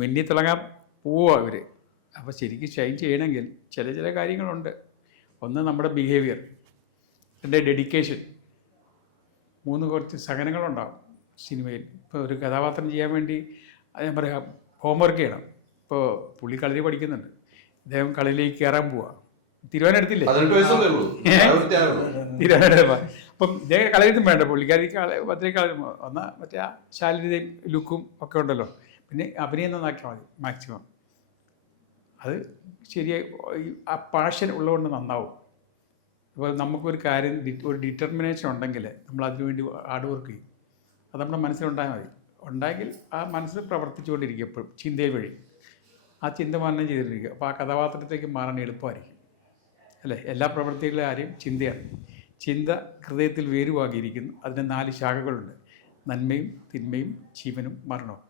മിന്നി തിളങ്ങാൻ പോവുക അവർ. അപ്പോൾ ശരിക്കും ഷൈൻ ചെയ്യണമെങ്കിൽ ചില കാര്യങ്ങളുണ്ട്. ഒന്ന് നമ്മുടെ ബിഹേവിയർ, എൻ്റെ ഡെഡിക്കേഷൻ. 3 കുറച്ച് സഹനങ്ങളുണ്ടാകും സിനിമയിൽ. ഇപ്പോൾ ഒരു കഥാപാത്രം ചെയ്യാൻ വേണ്ടി ഞാൻ പറയാം, ഹോംവർക്ക് ചെയ്യണം. ഇപ്പോൾ പുള്ളി കളരി പഠിക്കുന്നുണ്ട്, അദ്ദേഹം കളിയിലേക്ക് കയറാൻ പോവുക. തിരുവനന്തപുരത്തില്ലേ? തിരുവനന്തപുരം. അപ്പം ഇദ്ദേഹം കളരിയൊന്നും വേണ്ട, പുള്ളിക്കാരിക്ക് ഭദ്രയ്ക്ക് കളരി വന്നാൽ മറ്റേ ആ ശാരീരികയും ലുക്കും ഒക്കെ ഉണ്ടല്ലോ. പിന്നെ അഭിനയം നന്നാക്കിയാൽ മതി മാക്സിമം. അത് ശരിയായി ആ പാഷൻ ഉള്ളതുകൊണ്ട് നന്നാവും. അപ്പോൾ നമുക്കൊരു കാര്യം, ഒരു ഡിറ്റർമിനേഷൻ ഉണ്ടെങ്കിൽ നമ്മൾ അതിനുവേണ്ടി ഹാർഡ് വർക്ക് ചെയ്യും. അത് നമ്മുടെ മനസ്സിലുണ്ടായാൽ മതി. ഉണ്ടെങ്കിൽ ആ മനസ്സിൽ പ്രവർത്തിച്ചുകൊണ്ടിരിക്കും എപ്പോഴും ചിന്തയിൽ വഴി. ആ ചിന്ത മാനം ചെയ്തിരിക്കുക. അപ്പോൾ ആ കഥാപാത്രത്തേക്ക് മാറാൻ എളുപ്പമായിരിക്കും, അല്ലേ? എല്ലാ പ്രവൃത്തികളുടെ കാര്യം ചിന്തയാണ്. ചിന്ത ഹൃദയത്തിൽ വേരുവാകിയിരിക്കുന്നു. അതിന് 4 ശാഖകളുണ്ട്: നന്മയും തിന്മയും ജീവനും മരണവും.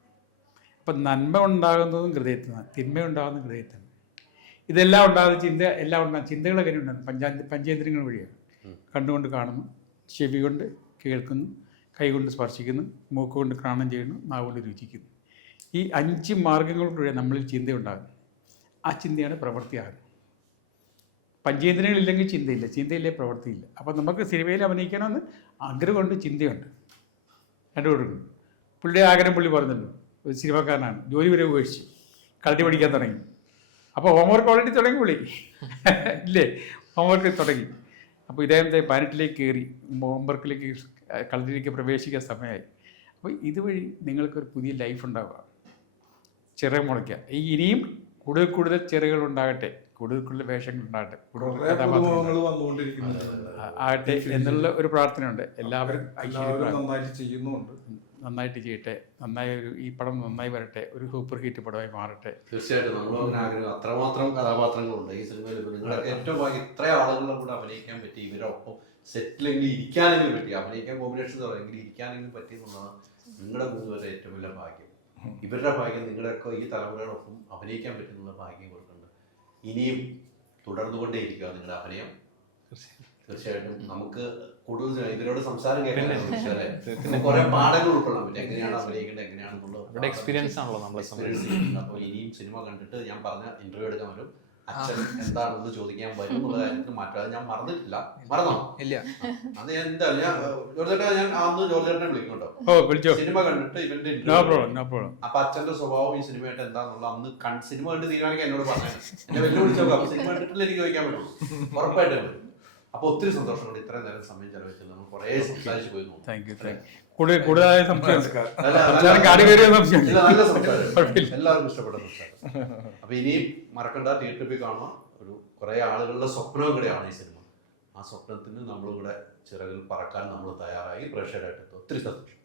അപ്പം നന്മ ഉണ്ടാകുന്നതും ഹൃദയത്തിൽ നിന്നാണ്, തിന്മ ഉണ്ടാകുന്നതും ഹൃദയത്തിൽ നിന്ന്. ഇതെല്ലാം ഉണ്ടാകുന്ന ചിന്ത എല്ലാം ഉണ്ടാകും. ചിന്തകൾ എങ്ങനെ ഉണ്ടാകും? പഞ്ചേന്ദ്രിയങ്ങൾ വഴിയാണ്. കണ്ണുകൊണ്ട് കാണുന്നു, ചെവി കൊണ്ട് കേൾക്കുന്നു, കൈകൊണ്ട് സ്പർശിക്കുന്നു, മൂക്കുകൊണ്ട് ഘ്രാണം ചെയ്യുന്നു, നാവുകൊണ്ട് രുചിക്കുന്നു. ഈ 5 മാർഗങ്ങളിലൂടെ നമ്മളിൽ ചിന്തയുണ്ടാകുന്നു. ആ ചിന്തയാണ് പ്രവൃത്തിയാകുന്നത്. പഞ്ചേന്ദ്രിയങ്ങളില്ലെങ്കിൽ ചിന്തയില്ല, ചിന്തയില്ലേ പ്രവൃത്തിയില്ല. അപ്പം നമുക്ക് സിനിമയിൽ അഭിനയിക്കണമെന്ന് ആഗ്രഹമുണ്ട്, ചിന്തയുണ്ട്, രണ്ടുകൊടുക്കുന്നു. പുള്ളിയുടെ ആഗ്രഹം പുള്ളി പറഞ്ഞല്ലോ, ഒരു സിനിമക്കാരനാണ്, ജോലി വരെ ഉപേക്ഷിച്ചു, കളരി പഠിക്കാൻ തുടങ്ങി. അപ്പോൾ ഹോംവർക്ക് ഓൾറെഡി തുടങ്ങി പുള്ളി ഇല്ലേ, ഹോംവർക്ക് തുടങ്ങി. അപ്പോൾ ഇദ്ദേഹത്തെ 18ലേക്ക് കയറി ഹോംവർക്കിലേക്ക് കളരിയിലേക്ക് പ്രവേശിക്കാൻ സമയമായി. അപ്പോൾ ഇതുവഴി നിങ്ങൾക്കൊരു പുതിയ ലൈഫ് ഉണ്ടാവുക, ചിറക് മുളയ്ക്കുക. ഇനിയും കൂടുതൽ ചിറകുകൾ ഉണ്ടാകട്ടെ, കൂടുതൽ വേഷങ്ങൾ ഉണ്ടാകട്ടെ, കൂടുതൽ കഥാപാത്രങ്ങൾ ആകട്ടെ എന്നുള്ള ഒരു പ്രാർത്ഥനയുണ്ട്. എല്ലാവരും നന്നായിട്ട് ചെയ്യുന്നുണ്ട്, നന്നായിട്ട് ചെയ്യട്ടെ, നന്നായി ഈ പടം നന്നായി വരട്ടെ, ഒരു സൂപ്പർ ഹിറ്റ് പടമായി മാറട്ടെ. തീർച്ചയായിട്ടും നമ്മളങ്ങനെ ആഗ്രഹം. അത്രമാത്രം കഥാപാത്രങ്ങളുണ്ട് ഈ സിനിമയിൽ. ഇപ്പോൾ നിങ്ങളൊക്കെ ഏറ്റവും ഇത്ര ആളുകളുടെ കൂടെ അഭിനയിക്കാൻ പറ്റി, ഇവരൊപ്പം സെറ്റിലെങ്കിലും ഇരിക്കാനെങ്കിലും പറ്റി, അഭിനയിക്കാൻ കോമ്പിനേഷൻ തുടങ്ങിയെങ്കിലും ഇരിക്കാനെങ്കിലും പറ്റി എന്നുള്ളതാണ് നിങ്ങളുടെ 3 പേരുടെ ഏറ്റവും വലിയ ഭാഗ്യം. ഇവരുടെ ഭാഗ്യം നിങ്ങളുടെയൊക്കെ ഈ തലമുറയോടൊപ്പം അഭിനയിക്കാൻ പറ്റുന്നുള്ള ഭാഗ്യം ഇവർക്കുണ്ട്. ഇനിയും തുടർന്നുകൊണ്ടേ ഇരിക്കുക നിങ്ങളുടെ അഭിനയം. തീർച്ചയായിട്ടും നമുക്ക് കൂടുതൽ ഇവരോട് സംസാരം കേൾക്കാൻ കുറെ പാഠങ്ങൾ ഉൾക്കൊള്ളാൻ പറ്റും, എങ്ങനെയാണ് അഭിനയിക്കേണ്ടത്, എങ്ങനെയാണെന്നുള്ളത് എക്സ്പീരിയൻസ് ആണല്ലോ നമ്മൾ. അപ്പോൾ ഇനിയും സിനിമ കണ്ടിട്ട് ഞാൻ പറഞ്ഞ ഇന്റർവ്യൂ എടുക്കാൻ വരും, അച്ഛൻ എന്താണെന്ന് ചോദിക്കാൻ വരും എന്നുള്ള കാര്യത്തിൽ മാറ്റാതെ ഞാൻ മറന്നിട്ടില്ല. മറന്നോ? ഇല്ല. അത് ഞാൻ എന്താ ജോർജേട്ടാ, ഞാൻ അന്ന് ജോർജേട്ടനെ വിളിക്കുന്നുണ്ടോ? വിളിച്ചോ. സിനിമ കണ്ടിട്ട് ഇവന്റെ അപ്പൊ അച്ഛന്റെ സ്വഭാവം ഈ സിനിമയായിട്ട് എന്താണെന്നുള്ള അന്ന് സിനിമ കണ്ട് തീരുമാനിക്കാൻ എന്നോട് പറഞ്ഞു. എന്നെ വെല്ലുവിളിച്ചോ, സിനിമ കണ്ടിട്ടില്ല എനിക്ക് ചോദിക്കാൻ പറ്റുള്ളൂ, ഉറപ്പായിട്ട് വരും. അപ്പൊ ഒത്തിരി സന്തോഷമുണ്ട് ഇത്രയും നേരം സമയം ചെലവഴിച്ചത്. നമ്മൾ കുറെ സംസാരിച്ചു പോയി. കൂടുതലായ സംശയം നല്ല സംസാരം, എല്ലാവർക്കും ഇഷ്ടപ്പെട്ട സംസാരം. അപ്പൊ ഇനിയും മറക്കണ്ട, തിയേറ്ററിൽ പോയി കാണുക. ഒരു കുറെ ആളുകളുടെ സ്വപ്നവും കൂടെയാണ് ഈ സിനിമ. ആ സ്വപ്നത്തിന് നമ്മളിവിടെ ചിറകിൽ പറക്കാൻ നമ്മൾ തയ്യാറായി പ്രേക്ഷകരായിട്ട്. ഒത്തിരി സന്തോഷം.